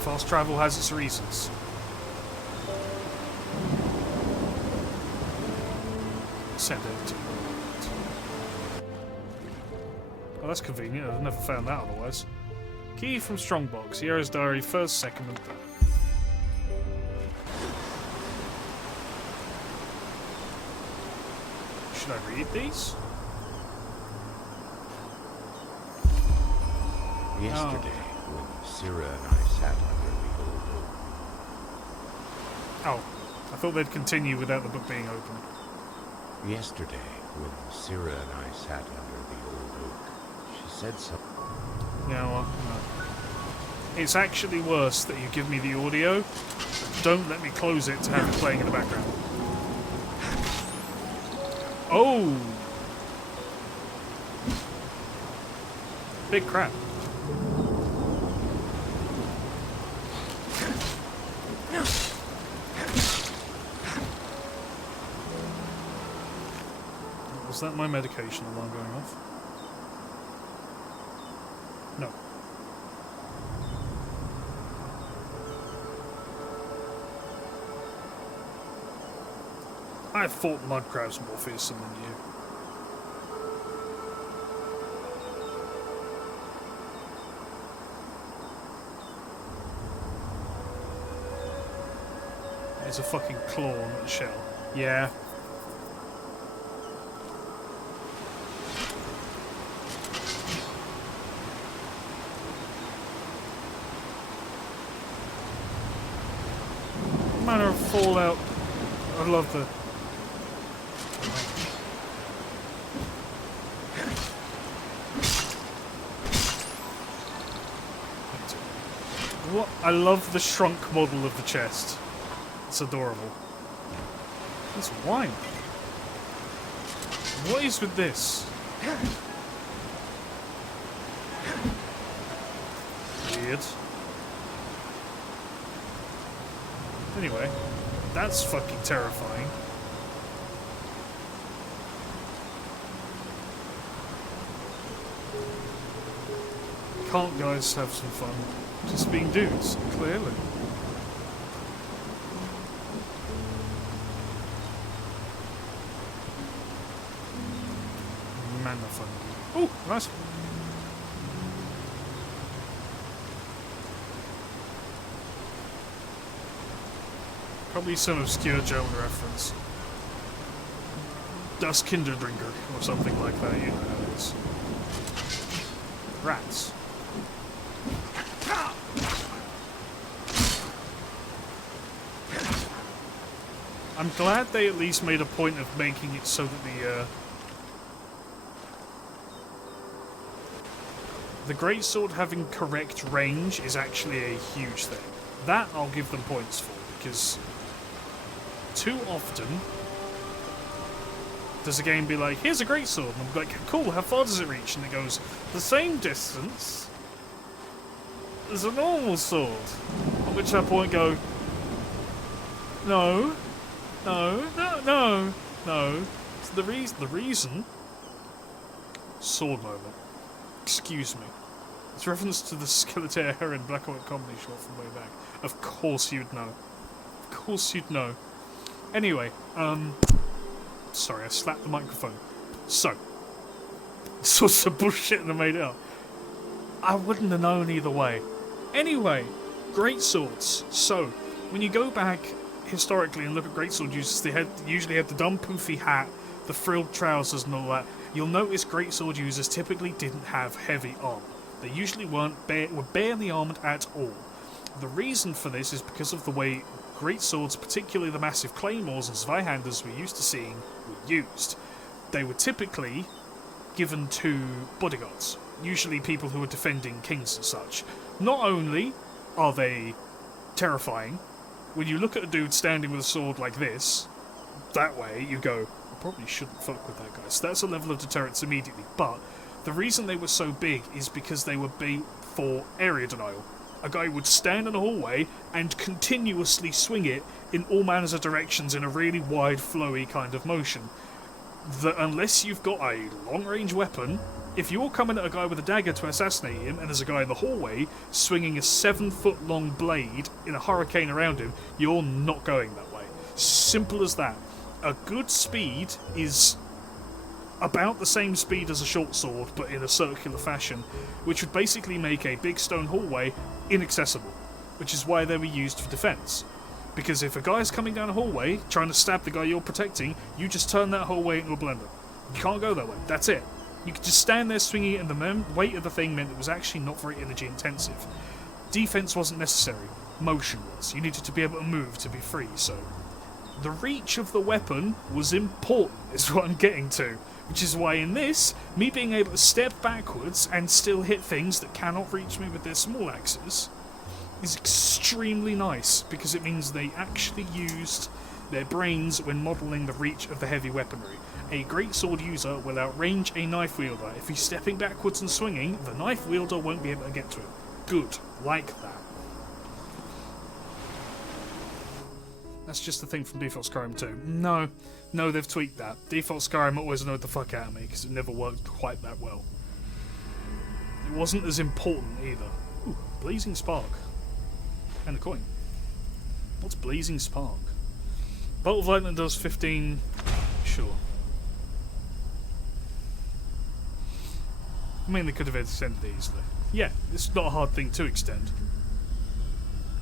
fast travel has its reasons. Send it to. Oh, that's convenient. I've never found that otherwise. Key from Strongbox. Sierra's Diary, 1st, 2nd, and 3rd. Should I read these? Yesterday, when Syrah and I sat under the old oak. Oh, I thought they'd continue without the book being open. Yesterday, when Syrah and I sat under the old oak, she said something. Yeah, well, no. It's actually worse that you give me the audio. Don't let me close it to have it playing in the background. Oh! Big crap. Was that my medication alarm going off? No. I thought mudcrabs more fearsome than you. It's a fucking claw, not a shell. Yeah. manner of Fallout. I love the. What? I love the shrunk model of the chest. It's adorable. It's wine. What is with this? Weird. Anyway, that's fucking terrifying. Can't guys have some fun? Just being dudes, clearly. Man, the fun. Oh, nice. Probably some obscure German reference. Das Kinderdrinker, or something like that, you know how it is. Rats. I'm glad they at least made a point of making it so that the greatsword having correct range is actually a huge thing. That I'll give them points for, because too often does a game be like, here's a greatsword, and I'm like, cool, how far does it reach? And it goes, the same distance as a normal sword. At which that point go, no. So the reason. Sword moment. Excuse me. It's reference to the Skeletor Heron black and white comedy short from way back. Of course you'd know. Of course you'd know. Anyway, sorry, I slapped the microphone. So, saw some bullshit and I made it up. I wouldn't have known either way. Anyway, great swords. So, when you go back historically and look at greatsword users, they usually had the dumb poofy hat, the frilled trousers and all that. You'll notice greatsword users typically didn't have heavy armor. They usually were barely armored at all. The reason for this is because of the way greatswords, particularly the massive claymores and Zweihanders we're used to seeing, were used. They were typically given to bodyguards, usually people who are defending kings and such. Not only are they terrifying, when you look at a dude standing with a sword like this, that way, you go, I probably shouldn't fuck with that guy. So that's a level of deterrence immediately. But the reason they were so big is because they were built for area denial. A guy would stand in a hallway and continuously swing it in all manners of directions in a really wide, flowy kind of motion. That unless you've got a long-range weapon, if you're coming at a guy with a dagger to assassinate him and there's a guy in the hallway swinging a 7-foot-long blade in a hurricane around him, you're not going that way. Simple as that. A good speed is about the same speed as a short sword, but in a circular fashion, which would basically make a big stone hallway inaccessible, which is why they were used for defense. Because if a guy's coming down a hallway trying to stab the guy you're protecting, you just turn that hallway into a blender. You can't go that way. That's it. You could just stand there swinging it, and the weight of the thing meant it was actually not very energy intensive. Defense wasn't necessary. Motion was. You needed to be able to move to be free, so the reach of the weapon was important, is what I'm getting to. Which is why in this, me being able to step backwards and still hit things that cannot reach me with their small axes is extremely nice, because it means they actually used their brains when modelling the reach of the heavy weaponry. A greatsword user will outrange a knife wielder. If he's stepping backwards and swinging, the knife wielder won't be able to get to him. Good. Like that. That's just the thing from Default Skyrim 2. No, they've tweaked that. Default Skyrim always annoyed the fuck out of me because it never worked quite that well. It wasn't as important either. Ooh, Blazing Spark. And a coin. What's Blazing Spark? Bolt of Lightning does 15... Sure. I mean, they could have extended it easily. Yeah, it's not a hard thing to extend.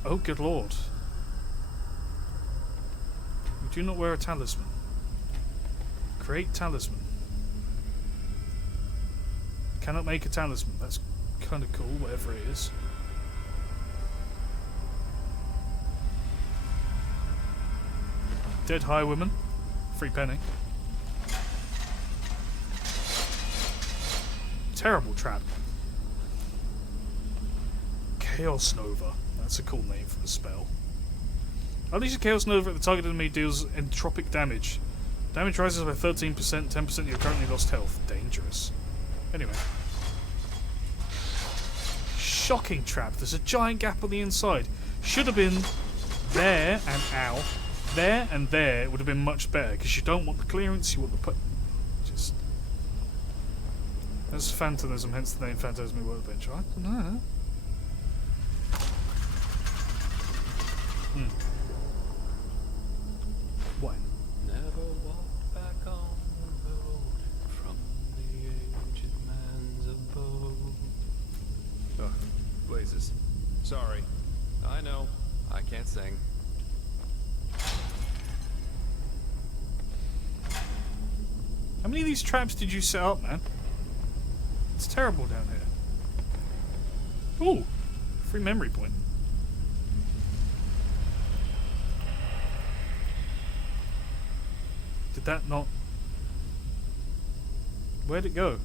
Oh, good lord. You do not wear a talisman. Create talisman. Cannot make a talisman. That's kind of cool, whatever it is. Dead highwayman. Free penny. Terrible trap. Chaos Nova. That's a cool name for a spell. Unleash a Chaos Nova at the target enemy deals entropic damage. Damage rises by 13%, 10% of your currently lost health. Dangerous. Anyway. Shocking trap. There's a giant gap on the inside. Should have been there and ow. There and there would have been much better because you don't want the clearance, you want the put. Just. That's Phantasm, hence the name Phantasm Workbench. I don't know. Why? Never walk back on the road from the aged man's abode. Oh, blazes. Sorry. I know. I can't sing. How many of these traps did you set up, man? It's terrible down here. Ooh, free memory point. Did that not... Where'd it go?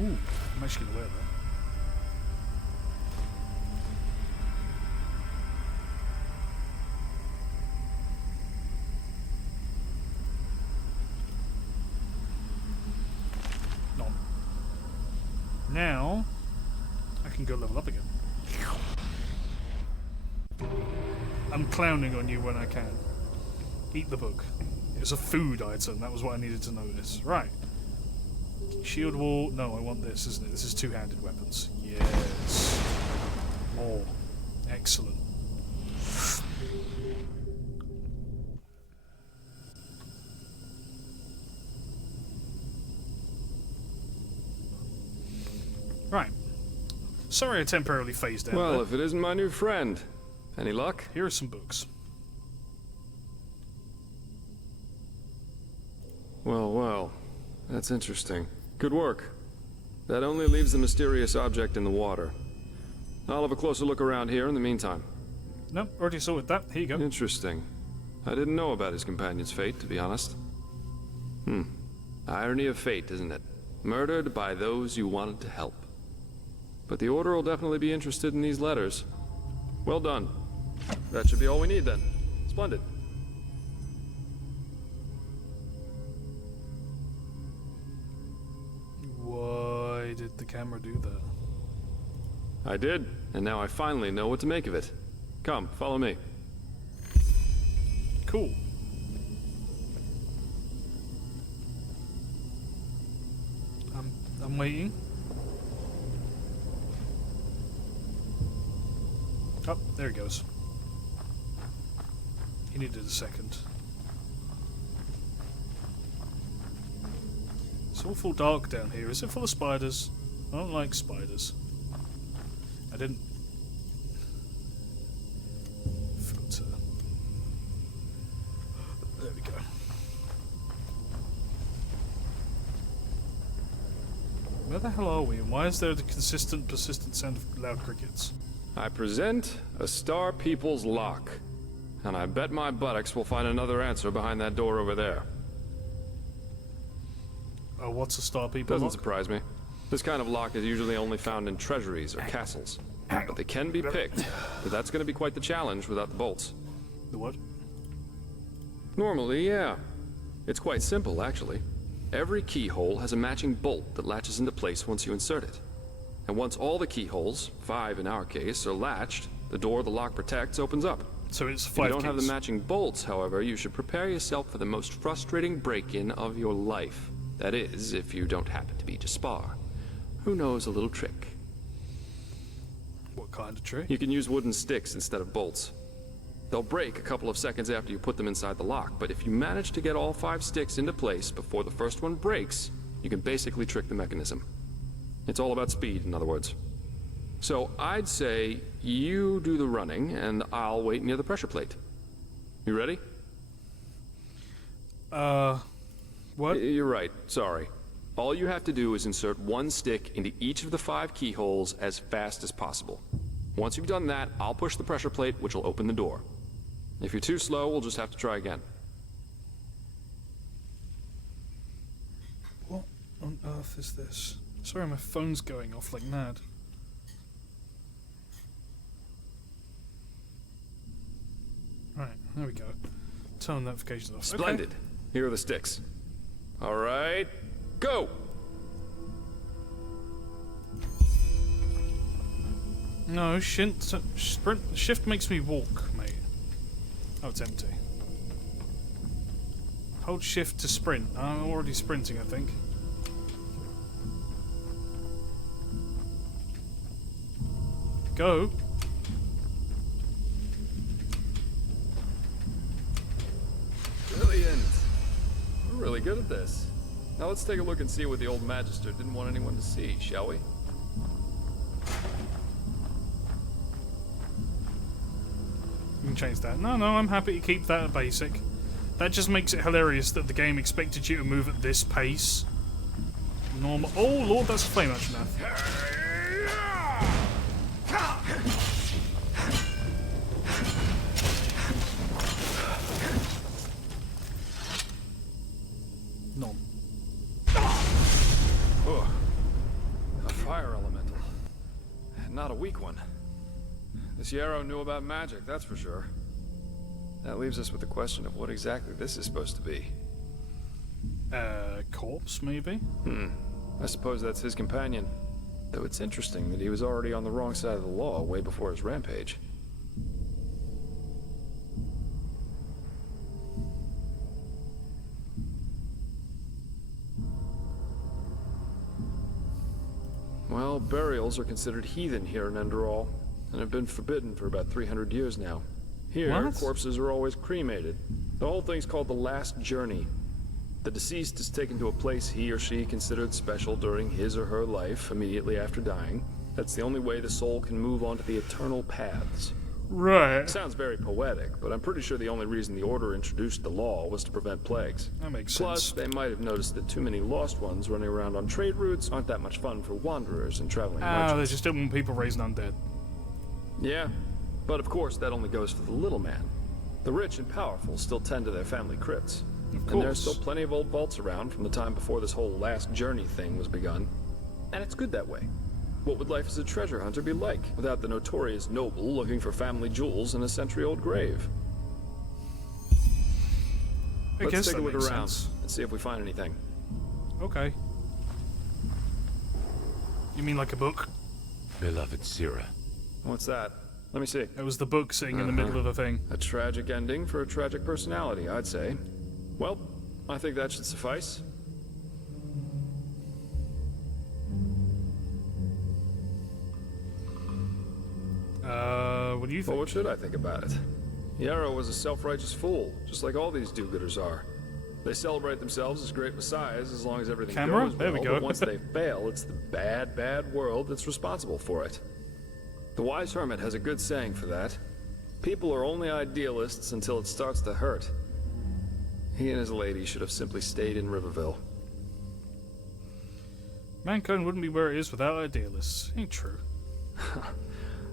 Ooh, I'm actually gonna wear that. Now, I can go level up again. I'm clowning on you when I can. Eat the book. It's a food item, that was what I needed to notice. Right. Shield wall. No, I want this, isn't it? This is two-handed weapons. Yes. More. Excellent. Right. Sorry I temporarily phased out. Well, if it isn't my new friend. Any luck? Here are some books. Well, well. That's interesting. Good work. That only leaves the mysterious object in the water. I'll have a closer look around here in the meantime. Nope, already sorted that. Here you go. Interesting. I didn't know about his companion's fate, to be honest. Irony of fate, isn't it? Murdered by those you wanted to help. But the Order will definitely be interested in these letters. Well done. That should be all we need then. Splendid. Why did the camera do that? I did, and now I finally know what to make of it. Come, follow me. Cool. I'm waiting. Oh, there he goes. He needed a second. It's awful dark down here. Is it full of spiders? I don't like spiders. I didn't... Filter. There we go. Where the hell are we, and why is there the consistent, persistent sound of loud crickets? I present a Star People's lock. And I bet my buttocks we'll find another answer behind that door over there. Oh, what's a Star People Doesn't lock? surprise me. This kind of lock is usually only found in treasuries or castles. But they can be picked. But that's going to be quite the challenge without the bolts. The what? Normally, yeah. It's quite simple, actually. Every keyhole has a matching bolt that latches into place once you insert it. And once all the keyholes, 5 in our case, are latched, the door the lock protects opens up. So it's 5 If you don't have the keys. matching bolts, however, you should prepare yourself for the most frustrating break-in of your life. That is, if you don't happen to be Jaspar. Who knows a little trick? What kind of trick? You can use wooden sticks instead of bolts. They'll break a couple of seconds after you put them inside the lock, but if you manage to get all 5 sticks into place before the first one breaks, you can basically trick the mechanism. It's all about speed, in other words. So I'd say you do the running, and I'll wait near the pressure plate. You ready? What? You're right, sorry. All you have to do is insert 1 stick into each of the 5 keyholes as fast as possible. Once you've done that, I'll push the pressure plate, which will open the door. If you're too slow, we'll just have to try again. What on earth is this? Sorry, my phone's going off like mad. Right, there we go. Turn notifications off. Splendid. Okay. Here are the sticks. All right, go! No, sprint. Shift makes me walk, mate. Oh, it's empty. Hold shift to sprint. I'm already sprinting, I think. Go. Brilliant. We're really good at this. Now let's take a look and see what the old Magister didn't want anyone to see, shall we? You can change that. No, I'm happy to keep that at basic. That just makes it hilarious that the game expected you to move at this pace. Normal. Oh lord, that's a flame action now. No. Oh, a fire elemental. Not a weak one. This Yarrow knew about magic, that's for sure. That leaves us with the question of what exactly this is supposed to be. Corpse, maybe? I suppose that's his companion. Though it's interesting that he was already on the wrong side of the law way before his rampage. Well, burials are considered heathen here in Enderal, and have been forbidden for about 300 years now. Here, What? corpses are always cremated. The whole thing's called the Last Journey. The deceased is taken to a place he or she considered special during his or her life, immediately after dying. That's the only way the soul can move on to the eternal paths. Right. Sounds very poetic, but I'm pretty sure the only reason the Order introduced the law was to prevent plagues. That makes Plus, sense. they might have noticed that too many lost ones running around on trade routes aren't that much fun for wanderers and traveling They merchants. just don't want people raising undead. Yeah, but of course that only goes for the little man. The rich and powerful still tend to their family crypts. And there's still plenty of old vaults around from the time before this whole last journey thing was begun. And it's good that way. What would life as a treasure hunter be like without the notorious noble looking for family jewels in a century-old grave? I Let's guess take a that look makes around sense. and see if we find anything. Okay. You mean like a book? Beloved Sira. What's that? Let me see. It was the book sitting in the middle of the thing. A tragic ending for a tragic personality, I'd say. Well, I think that should suffice. What do you think? Well, what should I think about it? Yarrow was a self-righteous fool, just like all these do-gooders are. They celebrate themselves as great messiahs as long as everything Camera? goes There well, we go. but once they fail, it's the bad, bad world that's responsible for it. The wise hermit has a good saying for that. People are only idealists until it starts to hurt. He and his lady should have simply stayed in Riverville. Mankind wouldn't be where it is without idealists. Ain't true.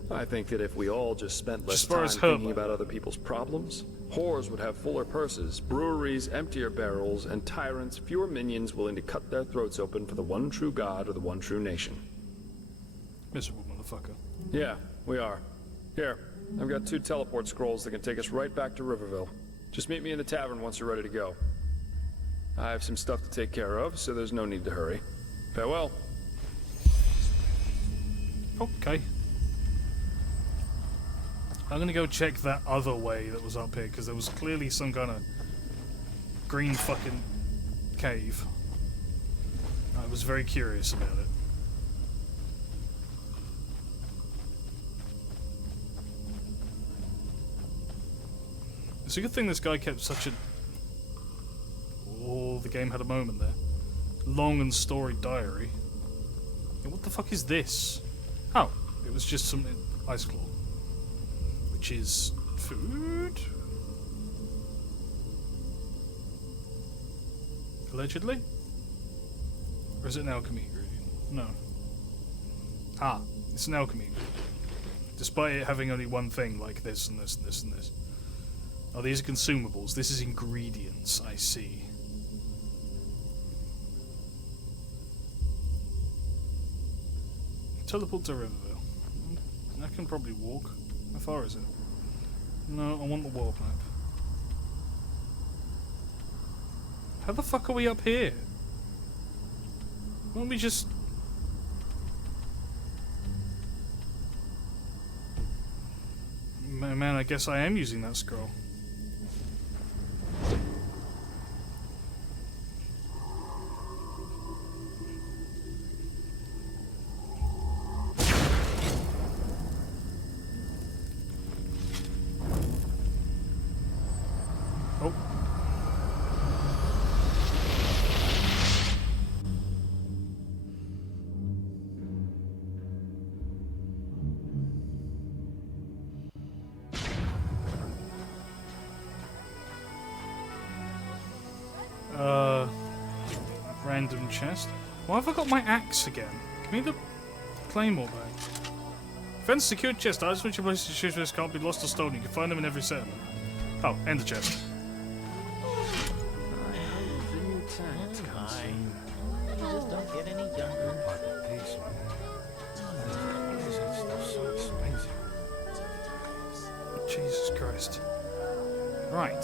I think that if we all just spent less As far time as thinking Herb- about other people's problems, whores would have fuller purses, breweries emptier barrels, and tyrants fewer minions willing to cut their throats open for the one true god or the one true nation. Miserable motherfucker. Yeah, we are. Here, I've got 2 teleport scrolls that can take us right back to Riverville. Just meet me in the tavern once you're ready to go. I have some stuff to take care of, so there's no need to hurry. Farewell. Okay. I'm gonna go check that other way that was up here, because there was clearly some kind of green fucking cave. I was very curious about it. It's a good thing this guy kept such a... Oh, the game had a moment there. Long and storied diary. Yeah, what the fuck is this? Oh, it was just some ice claw. Which is food? Allegedly? Or is it an alchemy ingredient? No. Ah, it's an alchemy ingredient. Despite it having only one thing, like this and this and this and this. Oh, these are consumables. This is ingredients, I see. Teleport to Riverville. I can probably walk. How far is it? No, I want the world map. How the fuck are we up here? Why don't we just... Man, I guess I am using that scroll. Oh. Random chest. Why have I got my axe again? Give me the claymore back. Defense secured chest. Items which you place in the chest can't be lost or stolen. You can find them in every settlement. Oh, and the chest. Just don't get any younger. Jesus Christ. Right.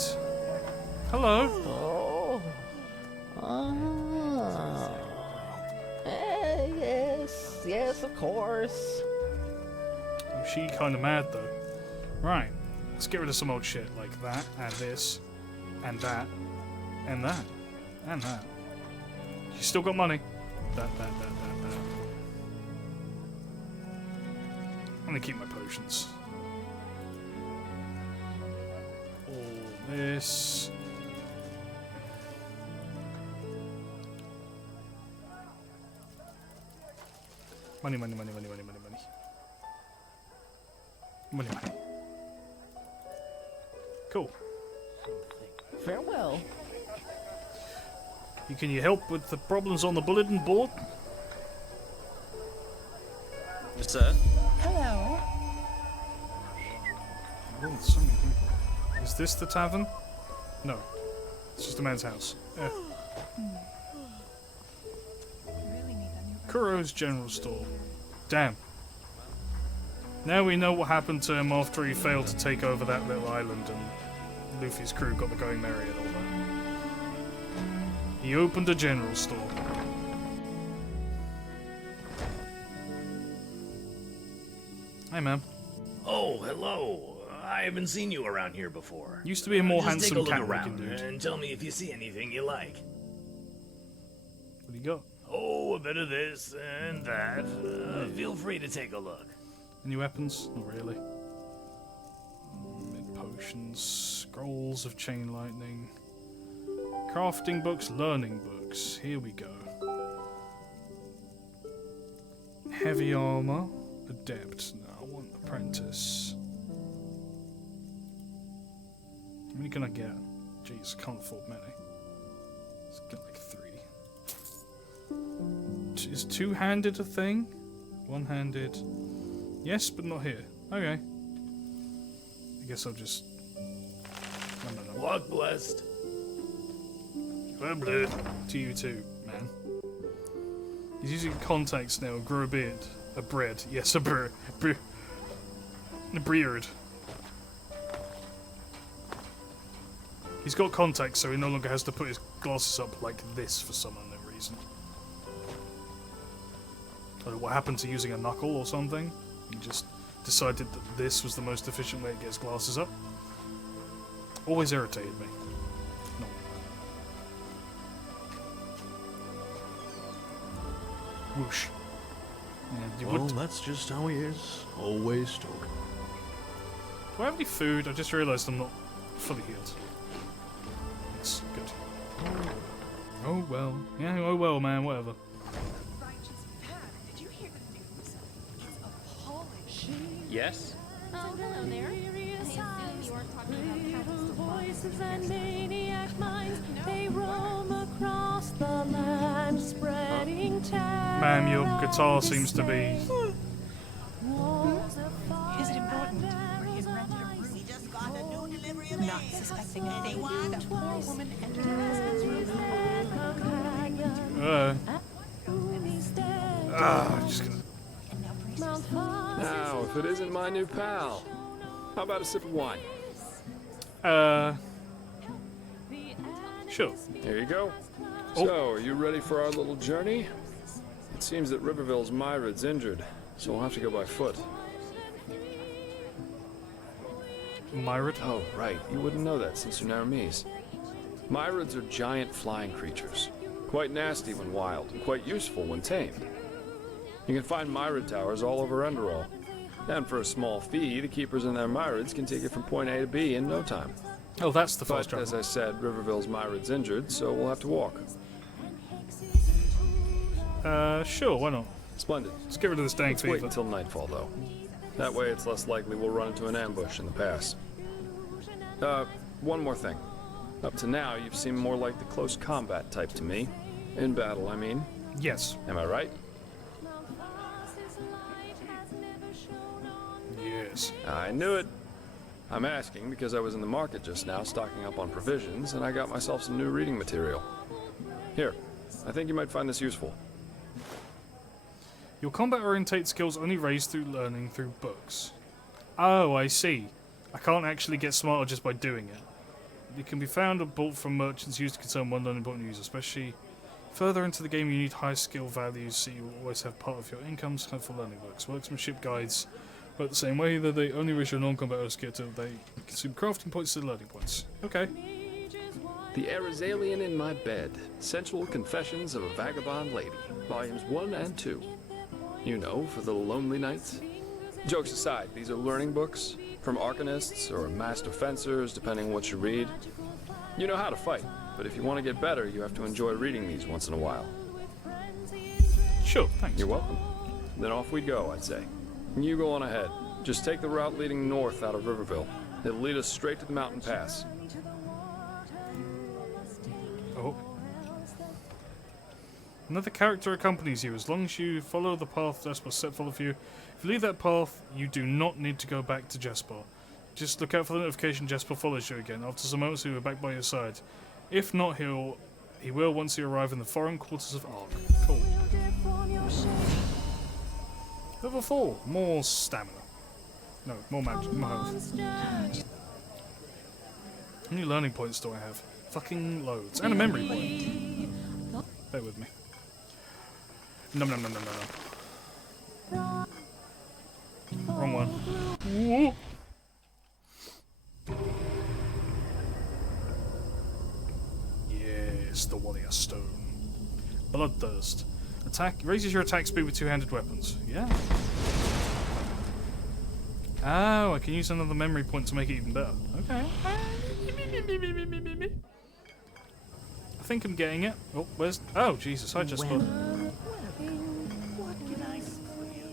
Hello. Oh. Yes, of course. Oh, she kind of mad though. Right. Let's get rid of some old shit like that, and this, and that, and that, and that. She's still got money. That. I'm gonna keep my potions. All this. Money. Cool. Farewell. Can you help with the problems on the bulletin board? Sir? Hello. Oh, something. Is this the tavern? No. It's just a man's house. Yeah. Kuro's General Store. Damn. Now we know what happened to him after he failed to take over that little island and Luffy's crew got the going merry and all that. He opened a general store. Hi, ma'am. Oh, hello. I haven't seen you around here before. Used to be a more Just handsome take a look cat-looking around dude. and tell me if you see anything you like. What do you got? Oh, a bit of this and that. Feel free to take a look. Any weapons? Not really. Mid potions, scrolls of chain lightning, crafting books, learning books. Here we go. Heavy armor, adept. No, I want apprentice. How many can I get? Jeez, can't afford many. Let's get like 3. Is two-handed a thing? One-handed. Yes, but not here. Okay. I guess I'll just... No. Walk blessed. Well, blue. To you too, man. He's using contacts now. Grow a beard. A bread. Yes, a beard. A beard. He's got contacts, so he no longer has to put his glasses up like this for some unknown reason. I don't know what happened to using a knuckle or something. He just decided that this was the most efficient way to get his glasses up. Always irritated me. No. Whoosh. Yeah, you Well, would... that's just how he is. Always talking. Do I have any food? I just realised I'm not fully healed. Yes, good. Oh well. Yeah, oh well, man, whatever. Yes? Oh, hello there. I assume you weren't talking about Voices and maniac minds, they roam across the land, spreading terror. Ma'am, your guitar seems to be... Walls of fire. Is it Just gonna... Now, if it isn't my new pal, how about a sip of wine? Sure. Here you go. Oh. So, are you ready for our little journey? It seems that Riverville's Myrad's injured, so we'll have to go by foot. Myrad? Oh, right. You wouldn't know that since you're Naramese. Myrads are giant flying creatures. Quite nasty when wild, and quite useful when tamed. You can find Myrad towers all over Enderal. And for a small fee, the keepers in their Myrads can take you from point A to B in no time. Oh, that's the fast But, travel. as I said, Riverville's Myrad's injured, so we'll have to walk. Sure, why not? Splendid. Let's get rid of this dang Let's wait fever. until nightfall, though. That way it's less likely we'll run into an ambush in the pass. One more thing. Up to now, you've seemed more like the close combat type to me. In battle, I mean. Yes. Am I right? Yes. I knew it. I'm asking because I was in the market just now stocking up on provisions, and I got myself some new reading material. Here, I think you might find this useful. Your combat-oriented skills only raised through learning through books. Oh, I see. I can't actually get smarter just by doing it. It can be found or bought from merchants used to concern one important user, especially further into the game you need high skill values, so you will always have part of your income spent for learning books. Worksmanship guides work the same way, that they only raise your non-combat skill till they consume crafting points to learning points. Okay. The Arizalian in My Bed, Sensual Confessions of a Vagabond Lady, Volumes 1 and 2. You know, for the lonely nights. Jokes aside, these are learning books, from arcanists or master fencers, depending on what you read. You know how to fight, but if you want to get better, you have to enjoy reading these once in a while. Sure, thanks. You're welcome. Then off we go, I'd say. You go on ahead. Just take the route leading north out of Riverville. It'll lead us straight to the mountain pass. Oh. Another character accompanies you as long as you follow the path Jasper set for you. If you leave that path, you do not need to go back to Jasper. Just look out for the notification Jasper follows you again. After some moments, he will be back by your side. If not, he will once you arrive in the foreign quarters of Ark. Cool. Level 4. More stamina. No, more magic. More health. How many learning points do I have? Fucking loads. And a memory point. Bear with me. Nom nom nom nom nom. Wrong one. Whoa. Yes, the warrior stone. Bloodthirst. Attack raises your attack speed with two-handed weapons. Yeah. Oh, I can use another memory point to make it even better. Okay. I think I'm getting it. Oh, where's... Oh, Jesus, I just... What can I do for you?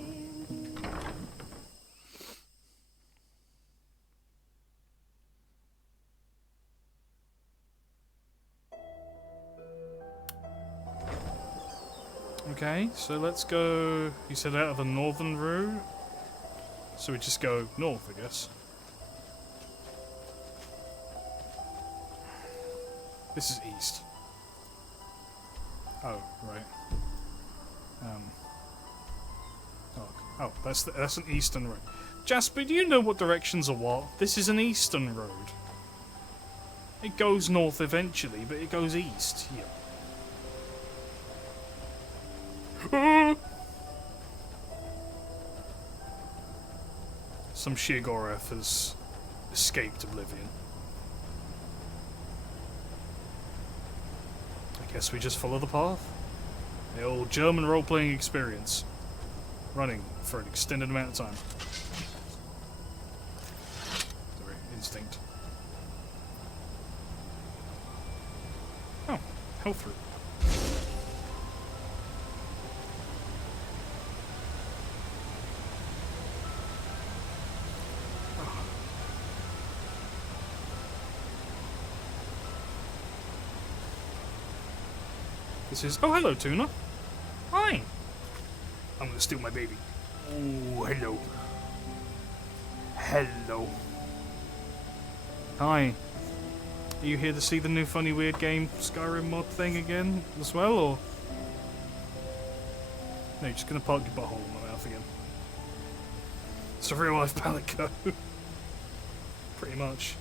Okay, so let's go... You said out of the northern route? So we just go north, I guess. This is east. Oh, right. Oh, that's an eastern road. Jasper, do you know what directions are what? This is an eastern road. It goes north eventually, but it goes east. Yeah. Some Sheogorath has escaped oblivion. I guess we just follow the path. The old German role-playing experience. Running for an extended amount of time. Sorry, instinct. Oh, health route. This is... Oh, hello, Tuna. Hi. I'm gonna steal my baby. Oh, hello. Hello. Hi. Are you here to see the new funny weird game Skyrim mod thing again as well, or...? No, you're just gonna park your butthole in my mouth again. It's a real life palico. Pretty much.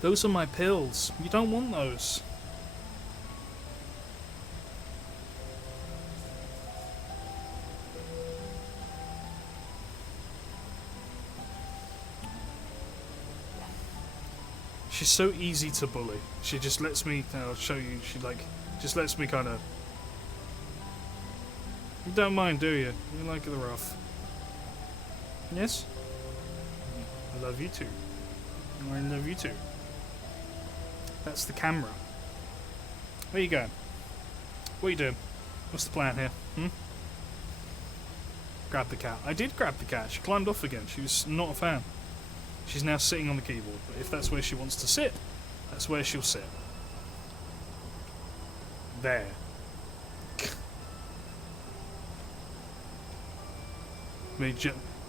Those are my pills. You don't want those. She's so easy to bully. She just lets me, I'll show you, she like, just lets me kind of... You don't mind, do you? You like the rough. Yes? I love you too. I love you too. That's the camera. Where you going? What are you doing? What's the plan here? Grab the cat. I did grab the cat. She climbed off again. She was not a fan. She's now sitting on the keyboard, but if that's where she wants to sit, that's where she'll sit. There.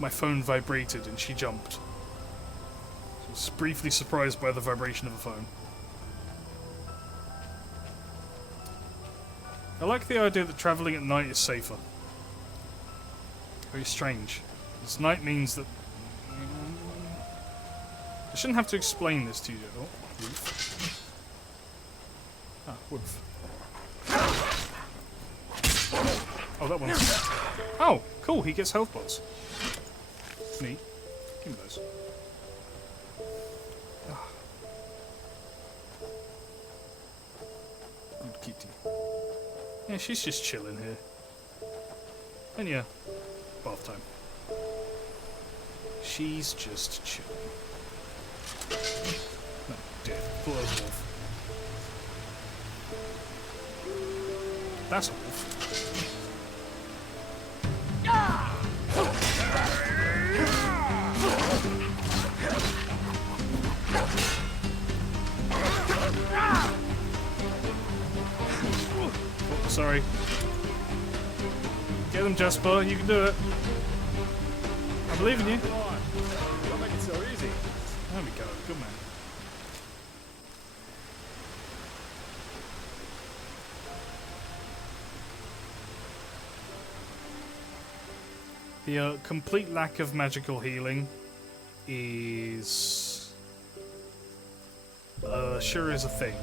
My phone vibrated and she jumped. I was briefly surprised by the vibration of a phone. I like the idea that travelling at night is safer. Very strange. Because night means that... I shouldn't have to explain this to you. Oh, wolf. Ah, wolf. Oh, that one's... Oh, cool, he gets health pots. Neat. Give me those. Ah. Good kitty. Yeah, she's just chilling here. And yeah, bath time. She's just chilling. No, dead. Thought that was a wolf. That's a wolf. Oh, sorry. Get him, Jasper. You can do it. I believe in you. Come on. Don't make it so easy. There we go. Good man. The complete lack of magical healing is sure is a thing.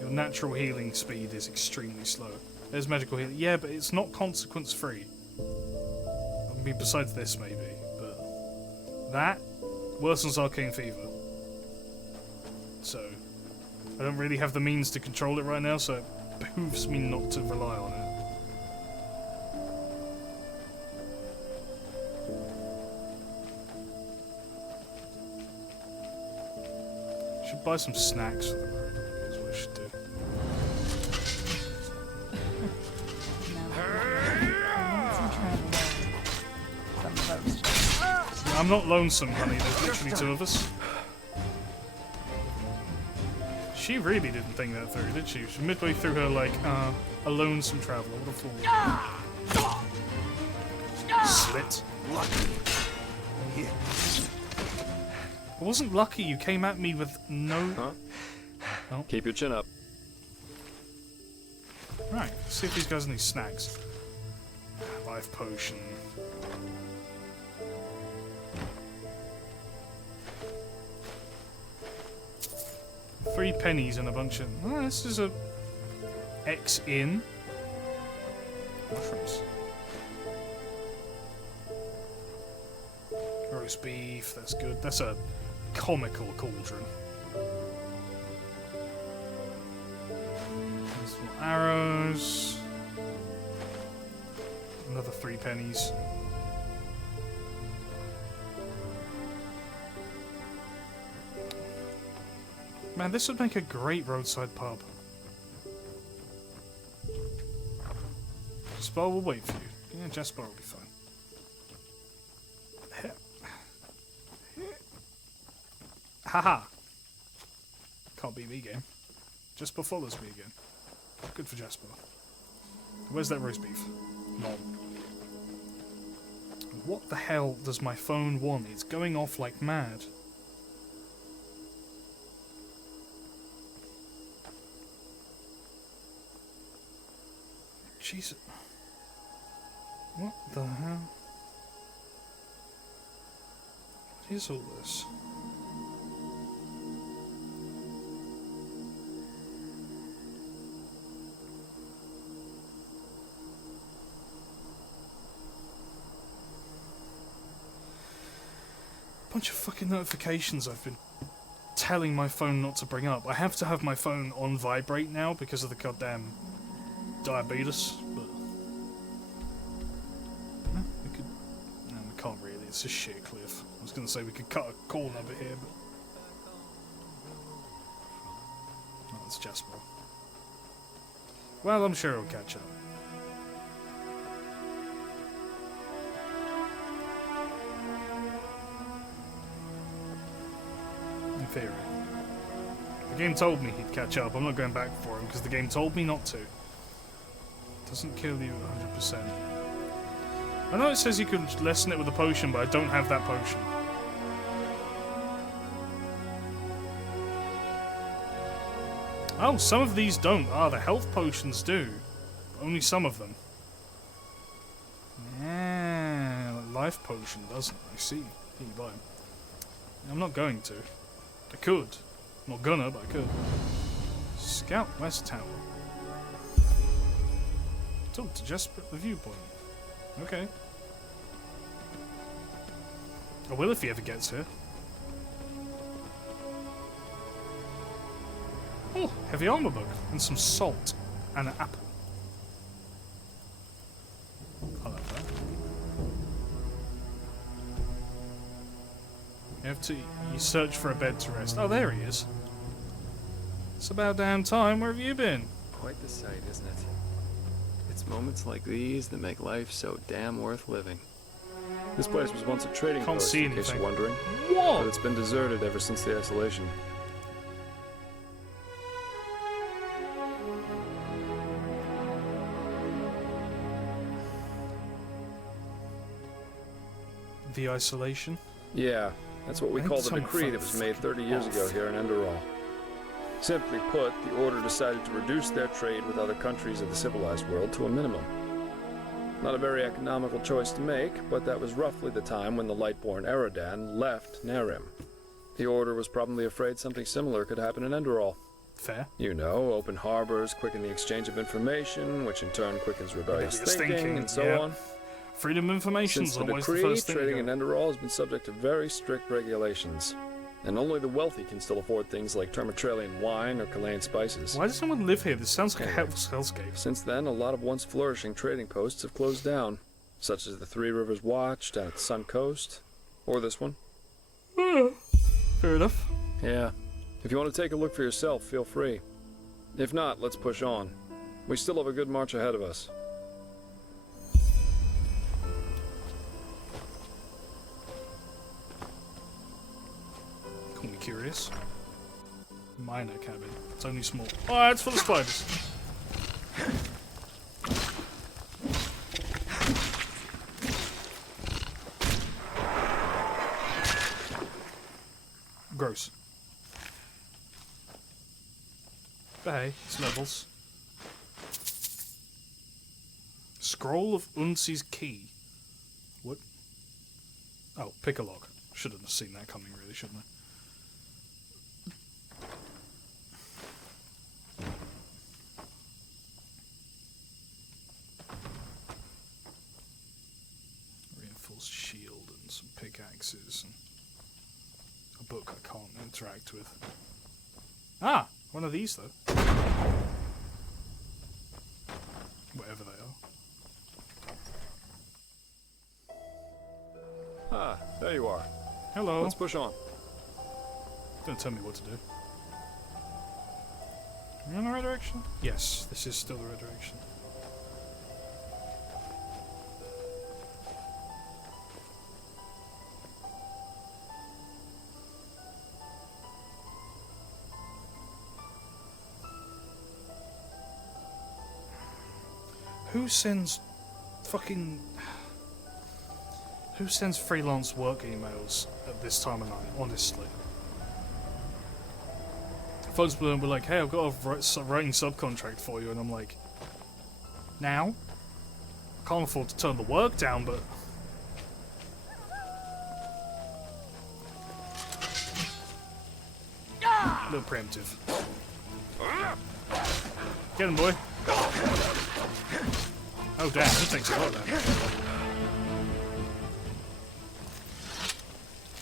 Your natural healing speed is extremely slow. There's magical healing, yeah, but it's not consequence free. I mean, besides this maybe, but that worsens arcane fever. So I don't really have the means to control it right now, so it behooves me not to rely on it. Should buy some snacks for the road. That's what I should do. I'm not lonesome, honey. There's literally two of us. She really didn't think that through, did she? She midway through her, like, a lonesome traveller. What a fool. Slit. I wasn't lucky. You came at me with no... Huh? Oh. Keep your chin up. Right, let's see if these guys have any snacks. Life potion. Three pennies and a bunch of... Oh, this is a... X in. Mushrooms. Roast beef, that's good. That's a comical cauldron. There's some arrows. Another 3 pennies. Man, this would make a great roadside pub. Jasper will wait for you. Yeah, Jasper will be fine. Haha! Can't beat me, game. Jasper follows me again. Good for Jasper. Where's that roast beef? None. What the hell does my phone want? It's going off like mad. Jesus. What the hell? What is all this? Bunch of fucking notifications I've been telling my phone not to bring up. I have to have my phone on vibrate now because of the goddamn diabetes, but no, we could. No, we can't really. It's a sheer cliff. I was going to say we could cut a corner over here, but no, it's Jasper. Well, I'm sure it'll catch up. In theory. The game told me he'd catch up. I'm not going back for him because the game told me not to. Doesn't kill you 100%. I know it says you can lessen it with a potion, but I don't have that potion. Oh, some of these don't. Ah, the health potions do. Only some of them. Yeah, life potion doesn't. I see. Here you buy them. I'm not going to. I could. I'm not gonna, but I could. Scout West Tower. Talk to Jasper at the viewpoint. Okay. I will if he ever gets here. Oh, heavy armor book. And some salt. And an apple. I like that. You search for a bed to rest. Oh, there he is. It's about damn time. Where have you been? Quite the sight, isn't it? It's moments like these that make life so damn worth living. This place was once a trading Can't post, see in case anything. you're wondering. Whoa! But it's been deserted ever since the isolation. The isolation? Yeah, that's what we I call think the decree someone that was made 30 years ago here in Enderal. Simply put, the Order decided to reduce their trade with other countries of the civilized world to a minimum. Not a very economical choice to make, but that was roughly the time when the Lightborn Eradan left Narim. The Order was probably afraid something similar could happen in Enderal. Fair. You know, open harbors quicken the exchange of information, which in turn quickens rebellious thinking, and so on. Freedom of information is Since the always decree, the first thing. trading in Enderal has been subject to very strict regulations. And only the wealthy can still afford things like Termatralian wine or Chilean spices. Why does someone live here? This sounds like a hellscape. Since then, a lot of once flourishing trading posts have closed down, such as the Three Rivers Watch down at Sun Coast, or this one. Fair enough. Yeah. If you want to take a look for yourself, feel free. If not, let's push on. We still have a good march ahead of us. Call me curious. Minor cabin. It's only small. Oh, it's full of spiders. Gross. But hey, it's levels. Scroll of Unsi's key. What? Oh, pick a lock. Should have seen that coming, really, shouldn't I? Reinforced shield and some pickaxes and a book I can't interact with. Ah! One of these, though. Whatever they are. Ah, there you are. Hello. Let's push on. Don't tell me what to do. Are we in the right direction? Yes, this is still the right direction. Who sends fucking... Who sends freelance work emails at this time of night, honestly? Folks will be like, hey, I've got a writing subcontract for you, and I'm like, now? I can't afford to turn the work down, but... A little preemptive. Get him, boy. Oh, damn, he takes a lot of that.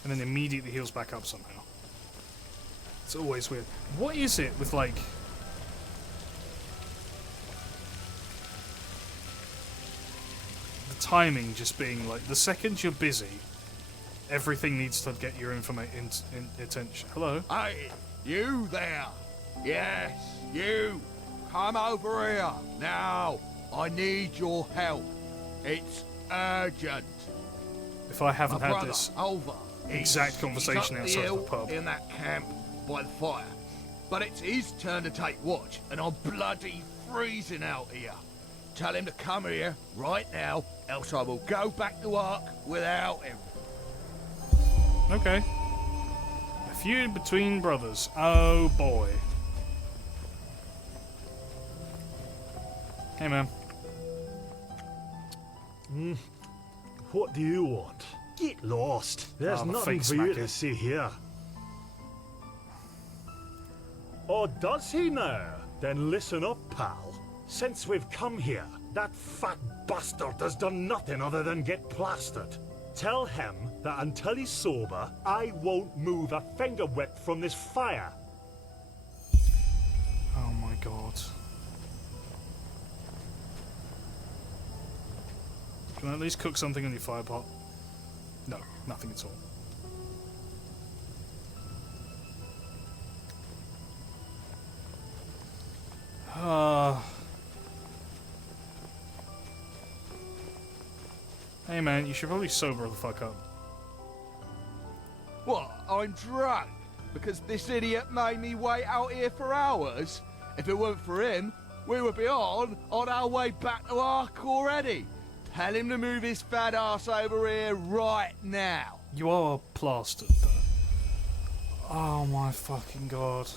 And then immediately heals back up somehow. It's always weird. What is it with, like... the timing just being, like, the second you're busy, everything needs to get your attention. Hello? Hey, you there. Yes, you. Come over here. Now, I need your help. It's urgent. If I haven't My had brother, this over. exact conversation He's up outside the of the hill pub. in that camp by the fire. But it's his turn to take watch, and I'm bloody freezing out here. Tell him to come here right now, else I will go back to work without him. Okay. A feud between brothers. Oh boy. Hey, man. What do you want? Get lost. There's Oh, the nothing fake for you smacker. to see here. Oh, does he now? Then listen up, pal. Since we've come here, that fat bastard has done nothing other than get plastered. Tell him that until he's sober, I won't move a finger width from this fire. Oh my god. Can I at least cook something on your fire pot? No, nothing at all. Hey man, you should probably sober the fuck up. What? I'm drunk? Because this idiot made me wait out here for hours? If it weren't for him, we would be on our way back to Ark already. Tell him to move his fat ass over here right now. You are plastered though. Oh my fucking god.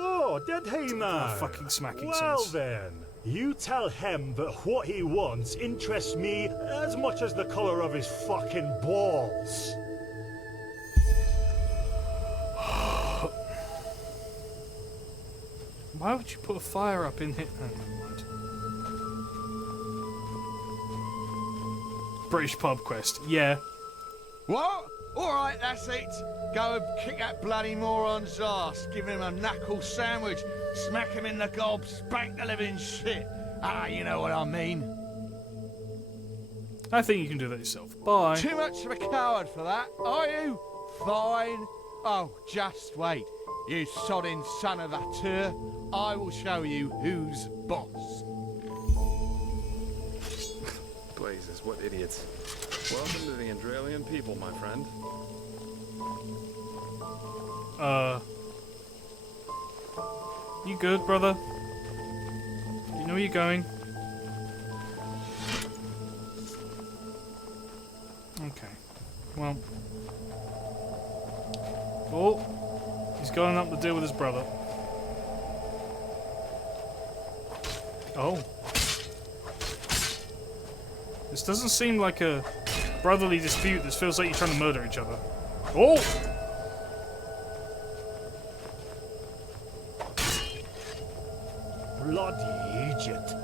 Oh, did he now? Fucking smacking Well sense. then, you tell him that what he wants interests me as much as the colour of his fucking balls. Why would you put a fire up in here? Oh, never mind. British pub quest. Yeah. What? Alright, that's it. Go and kick that bloody moron's ass. Give him a knuckle sandwich. Smack him in the gob. Spank the living shit. Ah, you know what I mean. I think you can do that yourself. Bye. Too much of a coward for that, are you? Fine. Oh, just wait. You sodding son of a tur. I will show you who's boss. Blazes, what idiots. Welcome to the Enderalian people, my friend. You good, brother? You know where you're going? Okay. Well. Oh. He's going up to deal with his brother. Oh. This doesn't seem like a brotherly dispute. This feels like you're trying to murder each other. Oh! Bloody Egypt.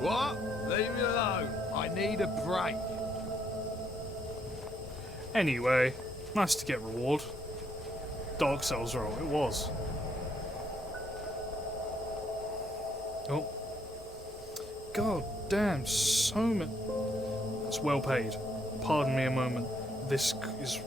What? Leave me alone. I need a break. Anyway, nice to get reward. Dark Souls roll, it was. Oh. God damn, so many. That's well paid. Pardon me a moment. This is.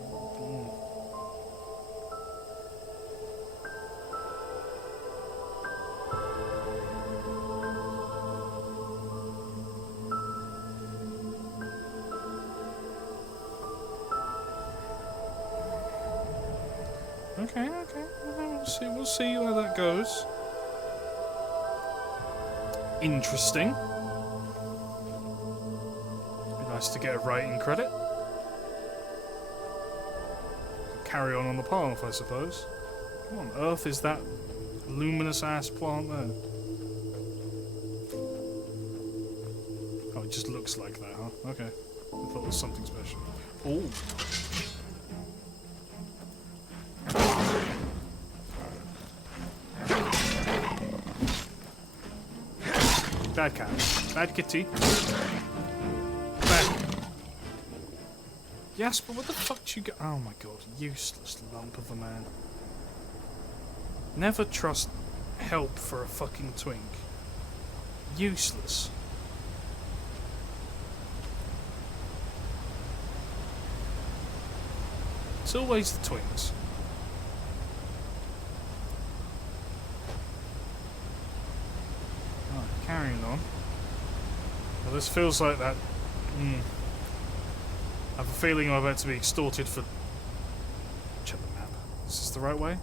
Okay. We'll see how that goes. Interesting. Be nice to get a writing credit. Carry on the path, I suppose. What on earth is that luminous ass plant there? Oh, it just looks like that, huh? Okay. I thought it was something special. Oh. Bad cat. Bad kitty. Bad. Yes, but what the fuck do you get? Oh my god, useless lump of a man. Never trust help for a fucking twink. Useless. It's always the twins. Right, carrying on. Well, this feels like that. I have a feeling I'm about to be extorted for. Check the map. Is this the right way?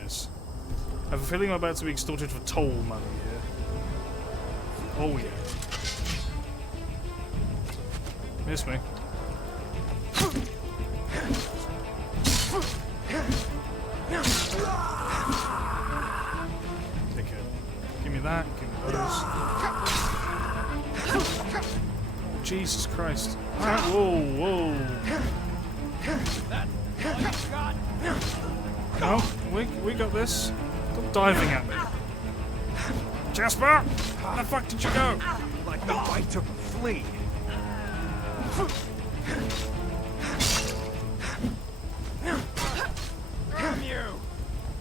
Yes. I have a feeling I'm about to be extorted for toll money here. Oh yeah. Miss me. Dickhead. Give me that, give me those. Oh, Jesus Christ. Alright, whoa, whoa. No, we got this. Stop diving at me. Jasper! Where the fuck did you go? Like the bite of a flea.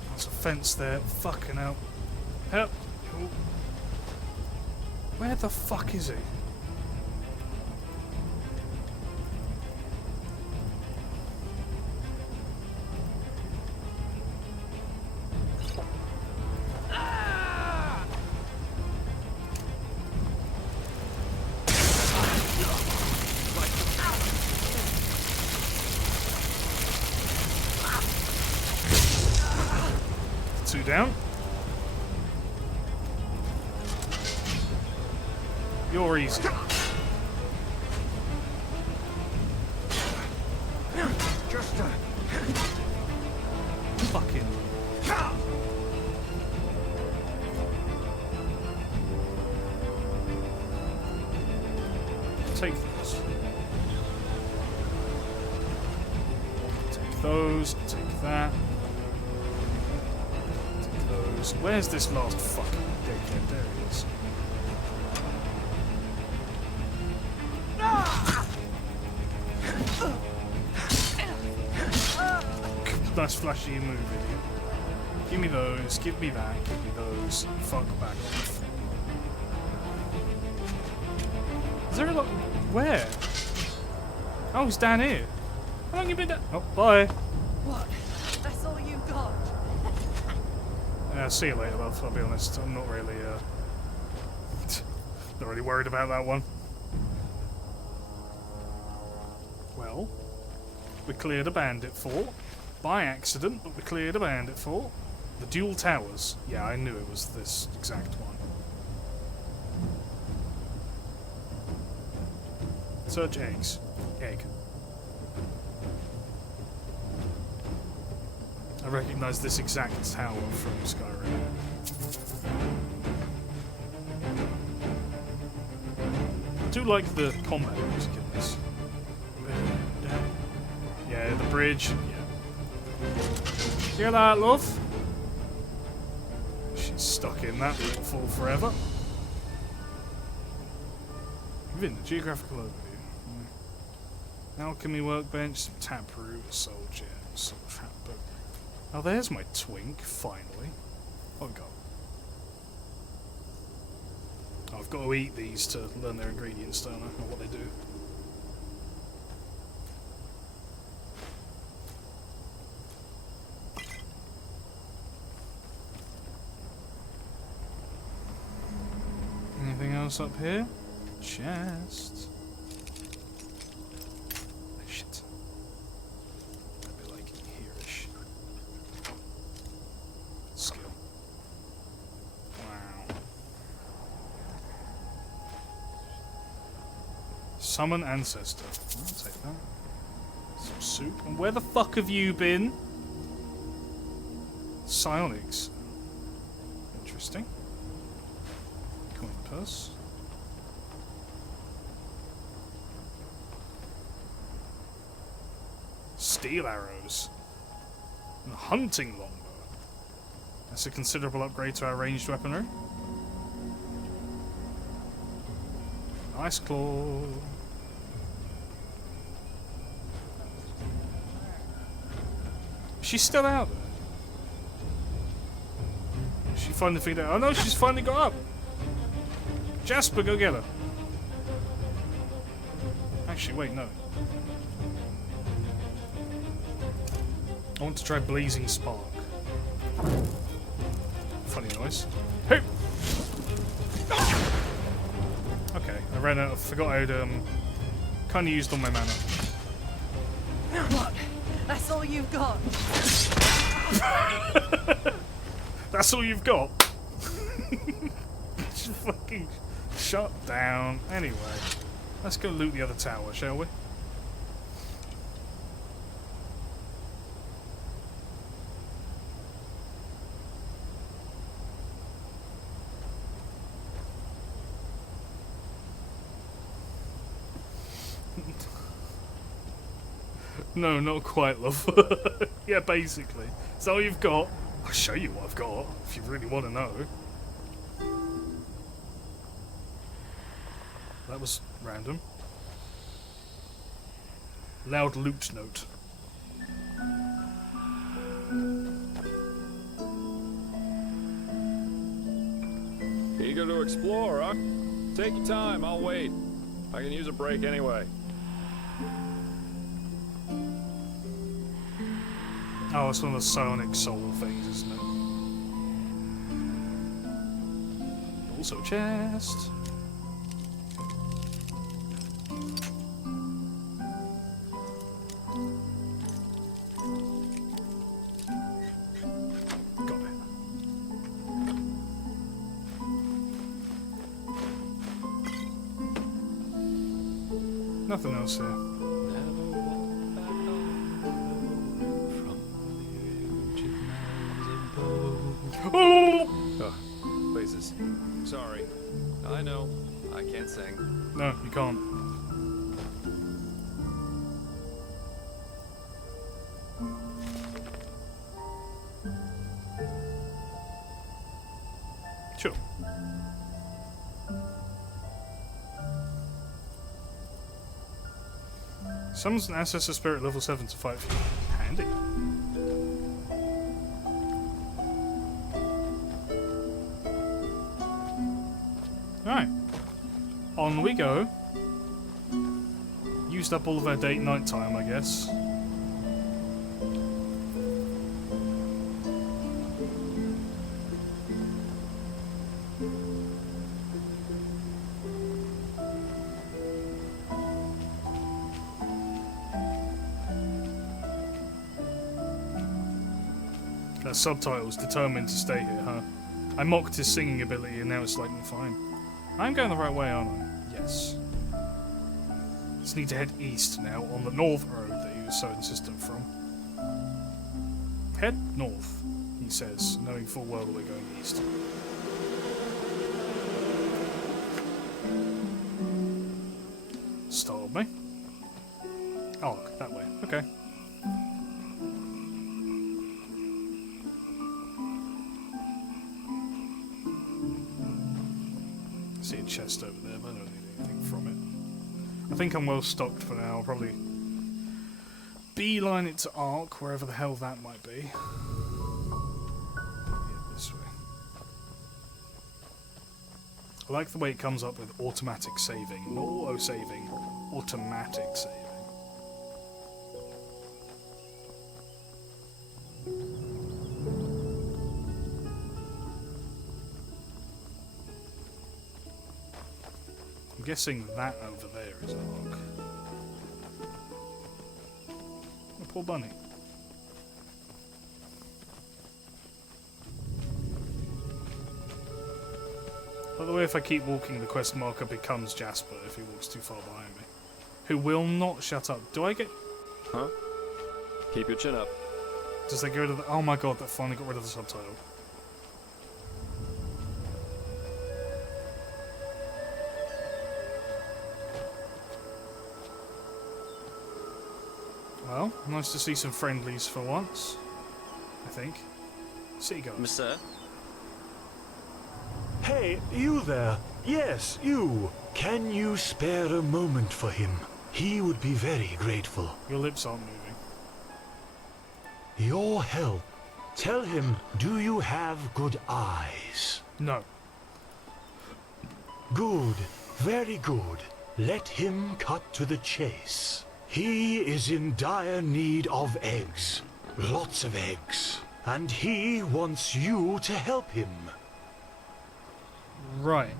There's a fence there. Fucking hell. Help. Where the fuck is he? Two down. You're easy. Just a fucking. Take those. Take those. Take that. Take those. Where's this last fucking dickhead? There he is. Nice flashy move, idiot. Give me those, give me that, give me those. Fuck back off. Is there a lot? Where? Oh, he's down here. How long you been down? Oh, bye. What? That's all you got? See you later, love. I'll be honest. I'm not really, not really worried about that one. Well, we cleared a bandit fort. By accident, but we cleared a bandit fort. The dual towers. Yeah, I knew it was this exact one. Search eggs. Egg. I recognise this exact tower from Skyrim. I do like the combat music in this. Yeah, the bridge. Yeah. Hear that, love? She's stuck in that pitfall forever. Within the geographical overview. Alchemy workbench, some taproot, soul gem, soul trap book. Oh, there's my twink, finally. What have we got? Oh, I've got to eat these to learn their ingredients, don't I? Or what they do. Anything else up here? Chest. Oh, shit. Maybe like here-ish. Skill. Wow. Summon ancestor. I'll take that. Some soup. And where the fuck have you been? Psionics. Interesting. Coin purse. Steel arrows. And a hunting longbow. That's a considerable upgrade to our ranged weaponry. Ice claw. She's still out there. She finally figured out. Oh no, she's finally got up. Jasper, go get her. Actually, wait, no. I want to try Blazing Spark. Funny noise. Hey! Okay, I ran out. I forgot I'd kind of used all my mana. What? That's all you've got? That's all you've got? Just fucking shut down. Anyway, let's go loot the other tower, shall we? No, not quite, love. Yeah, basically. Is that all you've got? I'll show you what I've got, if you really want to know. That was random. Loud loot note. Eager to explore, huh? Take your time, I'll wait. I can use a break anyway. Oh, it's one of the Sonic Soul things, isn't it? Also chest. Got it. Nothing else here. Oh, places. Sorry. I know. I can't sing. No, you can't. Sure. Summons an ancestor spirit level 7 to fight for you. Handy. Alright. On we go. Used up all of our date night time, I guess. That subtitle's determined to stay here, huh? I mocked his singing ability and now it's like, fine. I'm going the right way, aren't I? Yes. Just need to head east now on the north road that he was so insistent from. Head north, he says, knowing full well that we're going east. Startled me. Oh, that way. Okay. See a chest over there, but I don't need anything from it. I think I'm well stocked for now. I'll probably beeline it to Ark, wherever the hell that might be. Yeah, this way. I like the way it comes up with automatic saving. Not auto-saving, automatic saving. I'm guessing that over there is Ark. Oh, poor bunny. By the way, if I keep walking, the quest marker becomes Jasper if he walks too far behind me. who will not shut up. Do I get... Huh? Keep your chin up. Does that get rid of the... Oh my god, that finally got rid of the subtitle. Well, nice to see some friendlies for once. I think. City guard. Monsieur? Hey, you there. Yes, you. Can you spare a moment for him? He would be very grateful. Your lips aren't moving. Your help. Tell him, do you have good eyes? No. Good. Very good. Let him cut to the chase. He is in dire need of eggs. Lots of eggs. And he wants you to help him. Right.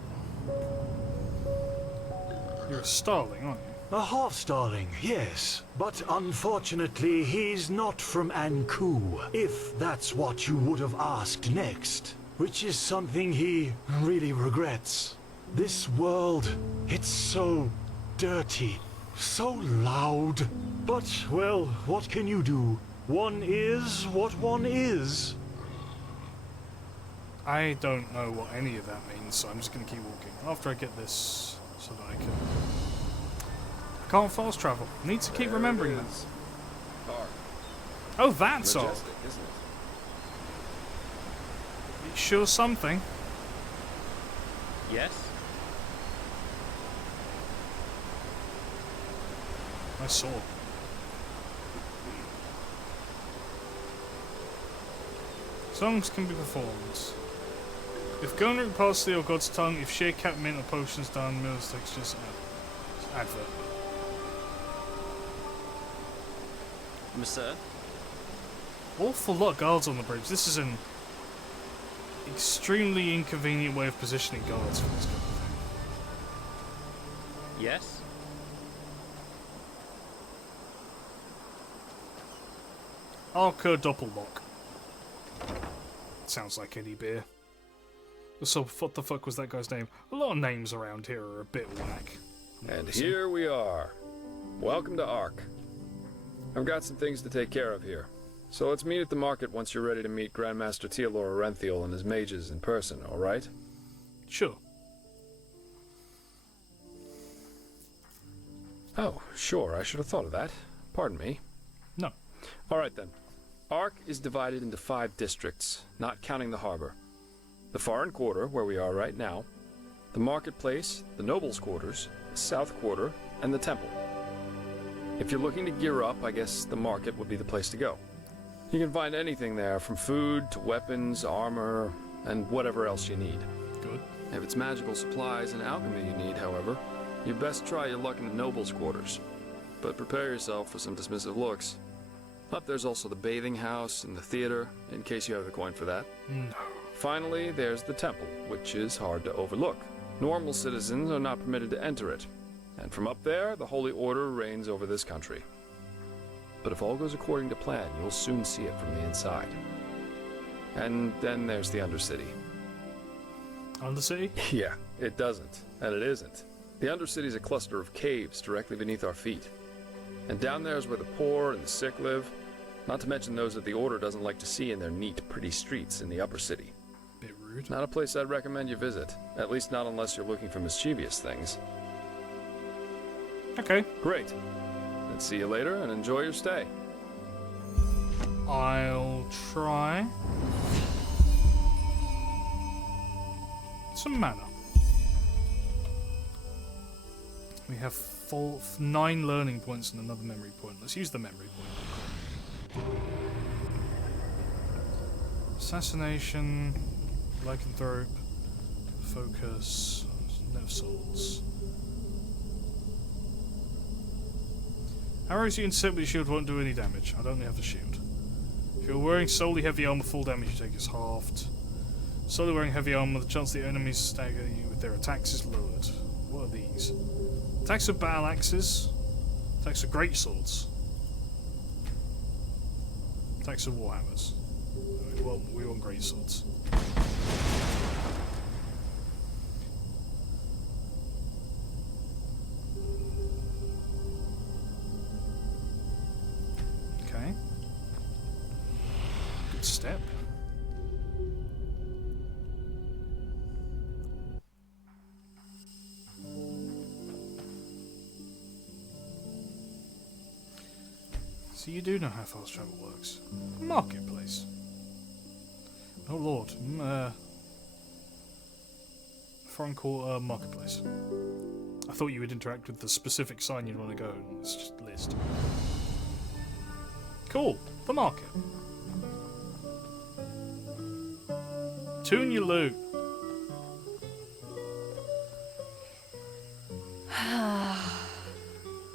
You're a starling, aren't you? A half-starling, yes. But unfortunately, he's not from Anku, if that's what you would have asked next. Which is something he really regrets. This world, it's so dirty, so loud. But, well, what can you do? One is what one is. I don't know what any of that means, so I'm just going to keep walking. After I get this, so that I can... I can't fast travel. Need to keep remembering that. Oh, that's all. Majestic, isn't it? Sure something. Yes? I saw. Songs can be performed. If Gunnery parsley or God's tongue, if shea cap mint or potions done, mills textures. Advert. Monsieur? Awful lot of guards on the bridge. This is an extremely inconvenient way of positioning guards for this kind of thing. Yes? Arca Doppelbock. Sounds like any beer. So, what the fuck was that guy's name? A lot of names around here are a bit whack. And here we are. Welcome to Ark. I've got some things to take care of here. So let's meet at the market once you're ready to meet Grandmaster Tealor Orenthiel and his mages in person, alright? Sure. Oh, sure, I should have thought of that. Pardon me. No. Alright then. Ark is divided into 5 districts, not counting the harbor. The Foreign Quarter, where we are right now, the Marketplace, the Nobles' Quarters, the South Quarter, and the Temple. If you're looking to gear up, I guess the market would be the place to go. You can find anything there, from food to weapons, armor, and whatever else you need. Good. If it's magical supplies and alchemy you need, however, you best try your luck in the Nobles' Quarters. But prepare yourself for some dismissive looks. Up there's also the bathing house and the theater, in case you have the coin for that. No. Finally, there's the temple, which is hard to overlook. Normal citizens are not permitted to enter it, and from up there, the Holy Order reigns over this country. But if all goes according to plan, you'll soon see it from the inside. And then there's the Undercity. Undercity? Yeah, it doesn't, and it isn't. The Undercity's a cluster of caves directly beneath our feet. And down there is where the poor and the sick live, not to mention those that the Order doesn't like to see in their neat, pretty streets in the upper city. Bit rude. Not a place I'd recommend you visit, at least not unless you're looking for mischievous things. Okay. Great. Then see you later and enjoy your stay. I'll try. Some mana. We have 9 learning points and another memory point. Let's use the memory point. Assassination, lycanthrope, focus, net of souls. Arrows you intercept with your shield won't do any damage. I only have the shield. If you're wearing solely heavy armor, full damage you take is halved. Solely wearing heavy armor, the chance the enemies stagger you with their attacks is lowered. What are these? Attacks of battle axes. Attacks of great swords. Attacks of warhammers. We want great swords. step. So you do know how fast travel works. Marketplace. Oh lord. Foreign quarter marketplace. I thought you would interact with the specific sign you'd want to go, and it's just a list. Cool. The market. Tune your loot.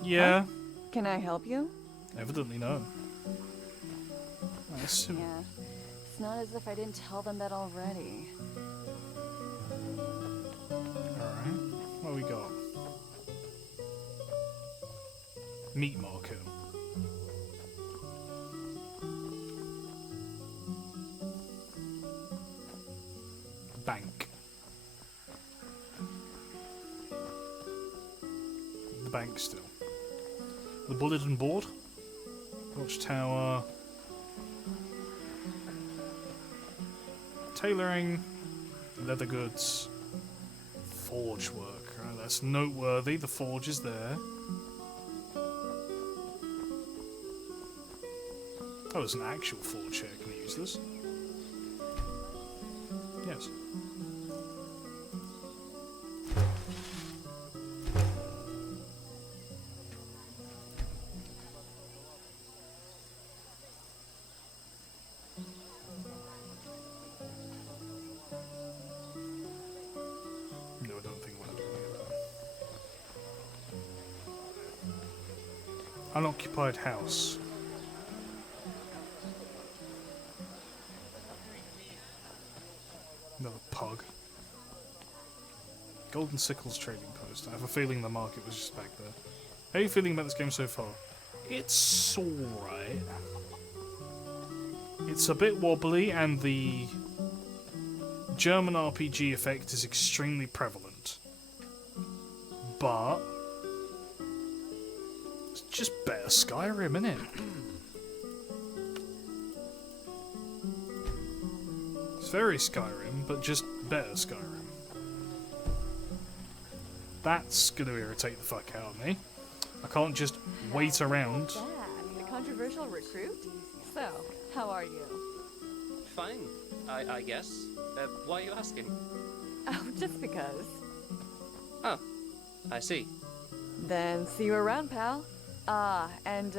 Yeah. Can I help you? Evidently no. Nice. Yeah. It's not as if I didn't tell them that already. Alright. What we got? Meat market. Bank. The bank still. The bulletin board. Watchtower. Tailoring. Leather goods. Forge work. Right, that's noteworthy. The forge is there. Oh, there's an actual forge here. Can we use this? Yes. No, I don't think we'll do any of that. Unoccupied house. Another pug. Golden Sickles trading post. I have a feeling the market was just back there. How are you feeling about this game so far? It's alright. It's a bit wobbly, and the German RPG effect is extremely prevalent. But it's just better Skyrim, innit? It's very Skyrim, but just better Skyrim. That's gonna irritate the fuck out of me. I can't just wait around. The controversial recruit? So, how are you? Fine, I guess. Why are you asking? Oh, just because. Oh, I see. Then see you around, pal. And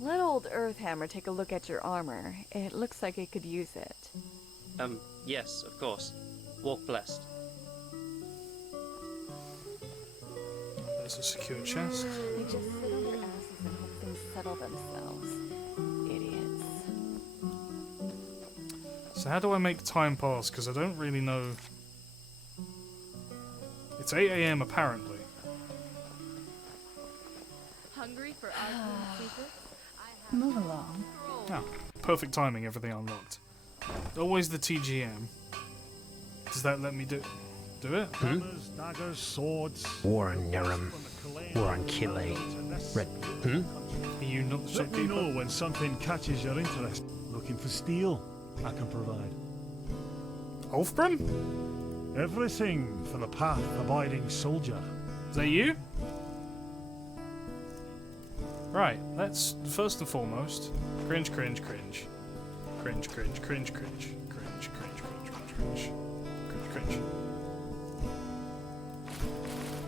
let old Earthhammer take a look at your armor. It looks like it could use it. Yes, of course. Walk blessed. There's a secure chest. They just sit on their asses and hope things settle themselves. Idiots. So how do I make time pass? Because I don't really know. It's 8 AM apparently. Hungry for our secrets? Move along. Oh, perfect timing, everything unlocked. Always the TGM. Does that let me do it? Hammers, daggers, swords. War on Nerum. War on Kile. Red. Are you not the Let me shopkeeper? know when something catches your interest. Looking for steel? I can provide. Ulfbrim? Everything for the path-abiding soldier. Is that you? Right, let's first and foremost cringe, cringe, cringe. Cringe, cringe, cringe, cringe. Cringe, cringe, cringe, cringe, cringe. Cringe, cringe.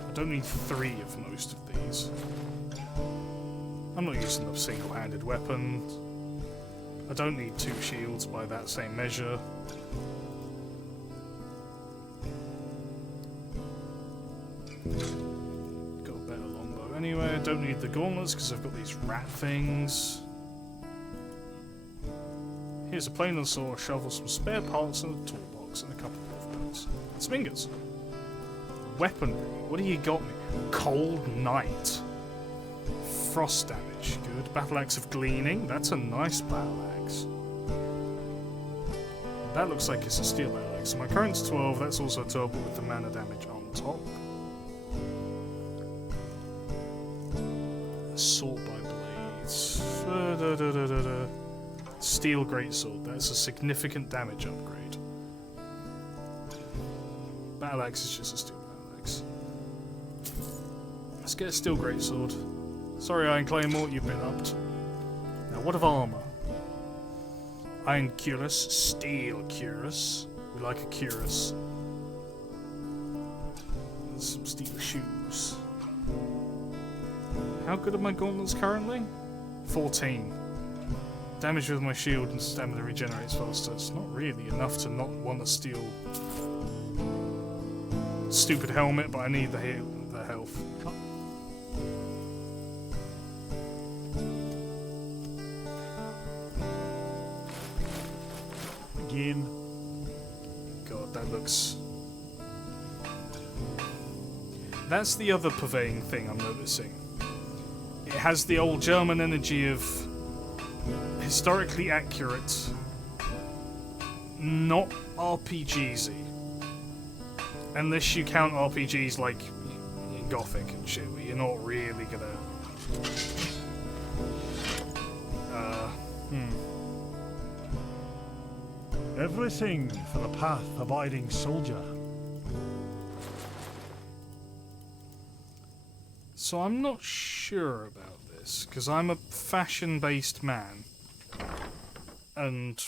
I don't need 3 of most of these. I'm not using a single-handed weapon. I don't need 2 shields by that same measure. Got a better longbow anyway. I don't need the gauntlets because I've got these rat things. Here's a plain saw, a shovel, some spare parts, and a toolbox, and a couple of pelts. Some ingots. Weaponry. What do you got me? Cold Night. Frost damage. Good. Battle Axe of Gleaning. That's a nice battle axe. That looks like it's a steel battle axe. So my current's 12. That's also turbo with the mana damage on top. Assault by blades. Steel greatsword. That's a significant damage upgrade. Battle axe is just a steel battle axe. Let's get a steel greatsword. Sorry, Iron Claymore, you've been upped. Now, what of armor? Iron cuirass, steel cuirass. We like a cuirass. And some steel shoes. How good are my gauntlets currently? 14. Damage with my shield and stamina regenerates faster. It's not really enough to not want to steal stupid helmet, but I need the health. Again. God, that looks... That's the other purveying thing I'm noticing. It has the old German energy of historically accurate, not RPGs-y. Unless you count RPGs like in Gothic and shit, where you're not really gonna... Everything for the path-abiding soldier. So I'm not sure about this, because I'm a fashion-based man. And...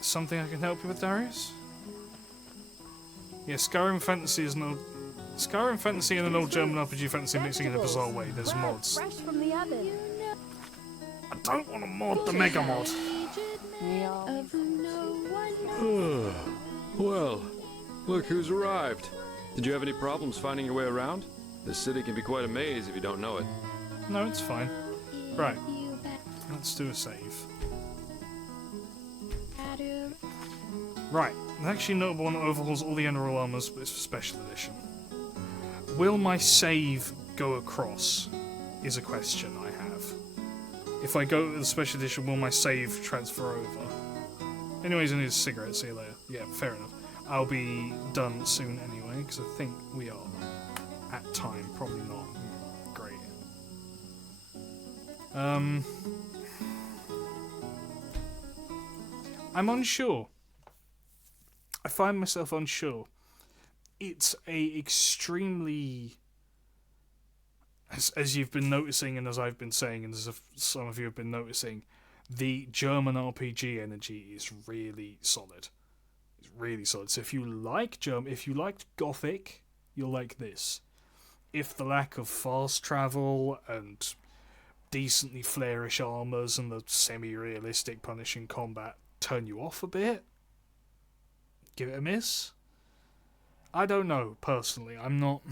something I can help you with, Darius? Yeah, Skyrim Fantasy is no... Skyrim Fantasy and an old German RPG fantasy mixing in a bizarre way. There's mods. Fresh from the oven. I don't want to mod the Mega Mod. Well, look who's arrived. Did you have any problems finding your way around? This city can be quite a maze if you don't know it. No, it's fine. Right. Let's do a save. Right. An actually notable one that overhauls all the Enderal armors, but it's for special edition. Will my save go across? Is a question I have. If I go to the special edition, will my save transfer over? Anyways, I need a cigarette. See you later. Yeah, fair enough. I'll be done soon anyway, because I think we are at time. Probably not. Great. I'm unsure. I find myself unsure. It's a extremely, as you've been noticing and as I've been saying and as some of you have been noticing, the German RPG energy is really solid. It's really solid. So if you like if you liked Gothic, you'll like this. If the lack of fast travel and decently flairish armors and the semi-realistic punishing combat turn you off a bit, give it a miss. I don't know, personally. I'm not...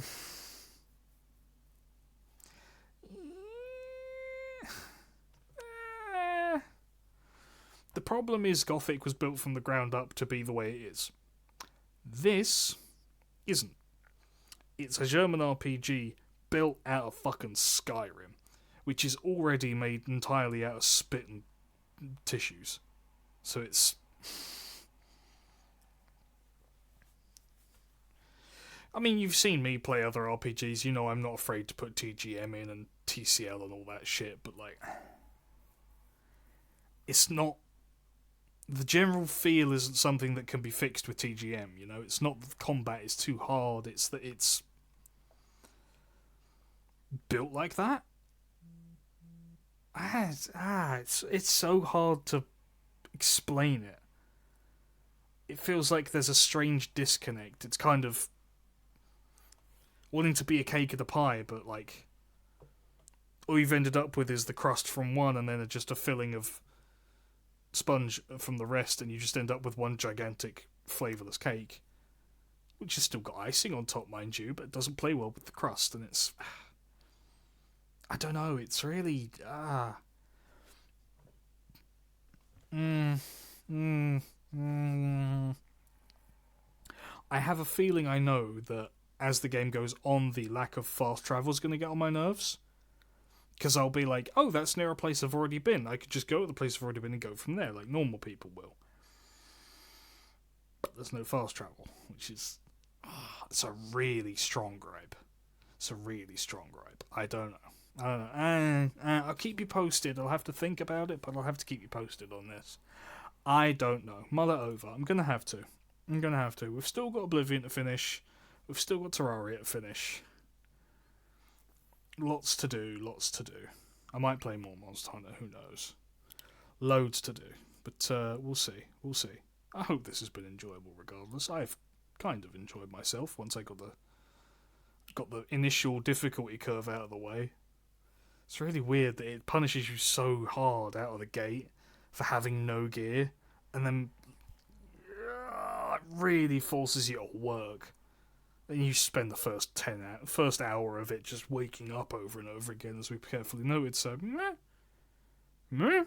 The problem is Gothic was built from the ground up to be the way it is. This isn't. It's a German RPG built out of fucking Skyrim, which is already made entirely out of spit and tissues. So it's... I mean, you've seen me play other RPGs, you know I'm not afraid to put TGM in and TCL and all that shit, but like... It's not... The general feel isn't something that can be fixed with TGM, you know? It's not that the combat is too hard, it's that it's... built like that? It's so hard to explain it. It feels like there's a strange disconnect. It's kind of... wanting to be a cake of the pie, but like all you've ended up with is the crust from one and then just a filling of sponge from the rest, and you just end up with one gigantic flavourless cake, which has still got icing on top, mind you, but it doesn't play well with the crust, and it's... I don't know, it's really... I have a feeling I know that as the game goes on, the lack of fast travel is going to get on my nerves. Because I'll be like, oh, that's near a place I've already been. I could just go to the place I've already been and go from there, like normal people will. But there's no fast travel, which is... it's a really strong gripe. It's a really strong gripe. I don't know. I don't know. I'll keep you posted. I'll have to think about it, but I'll have to keep you posted on this. I don't know. Mull it over. I'm going to have to. We've still got Oblivion to finish. We've still got Terraria to finish. Lots to do. I might play more Monster Hunter, who knows. Loads to do. But we'll see. I hope this has been enjoyable regardless. I've kind of enjoyed myself once I got the initial difficulty curve out of the way. It's really weird that it punishes you so hard out of the gate for having no gear, and then it really forces you to work. And you spend the first hour of it just waking up over and over again, as we carefully noted. So, meh.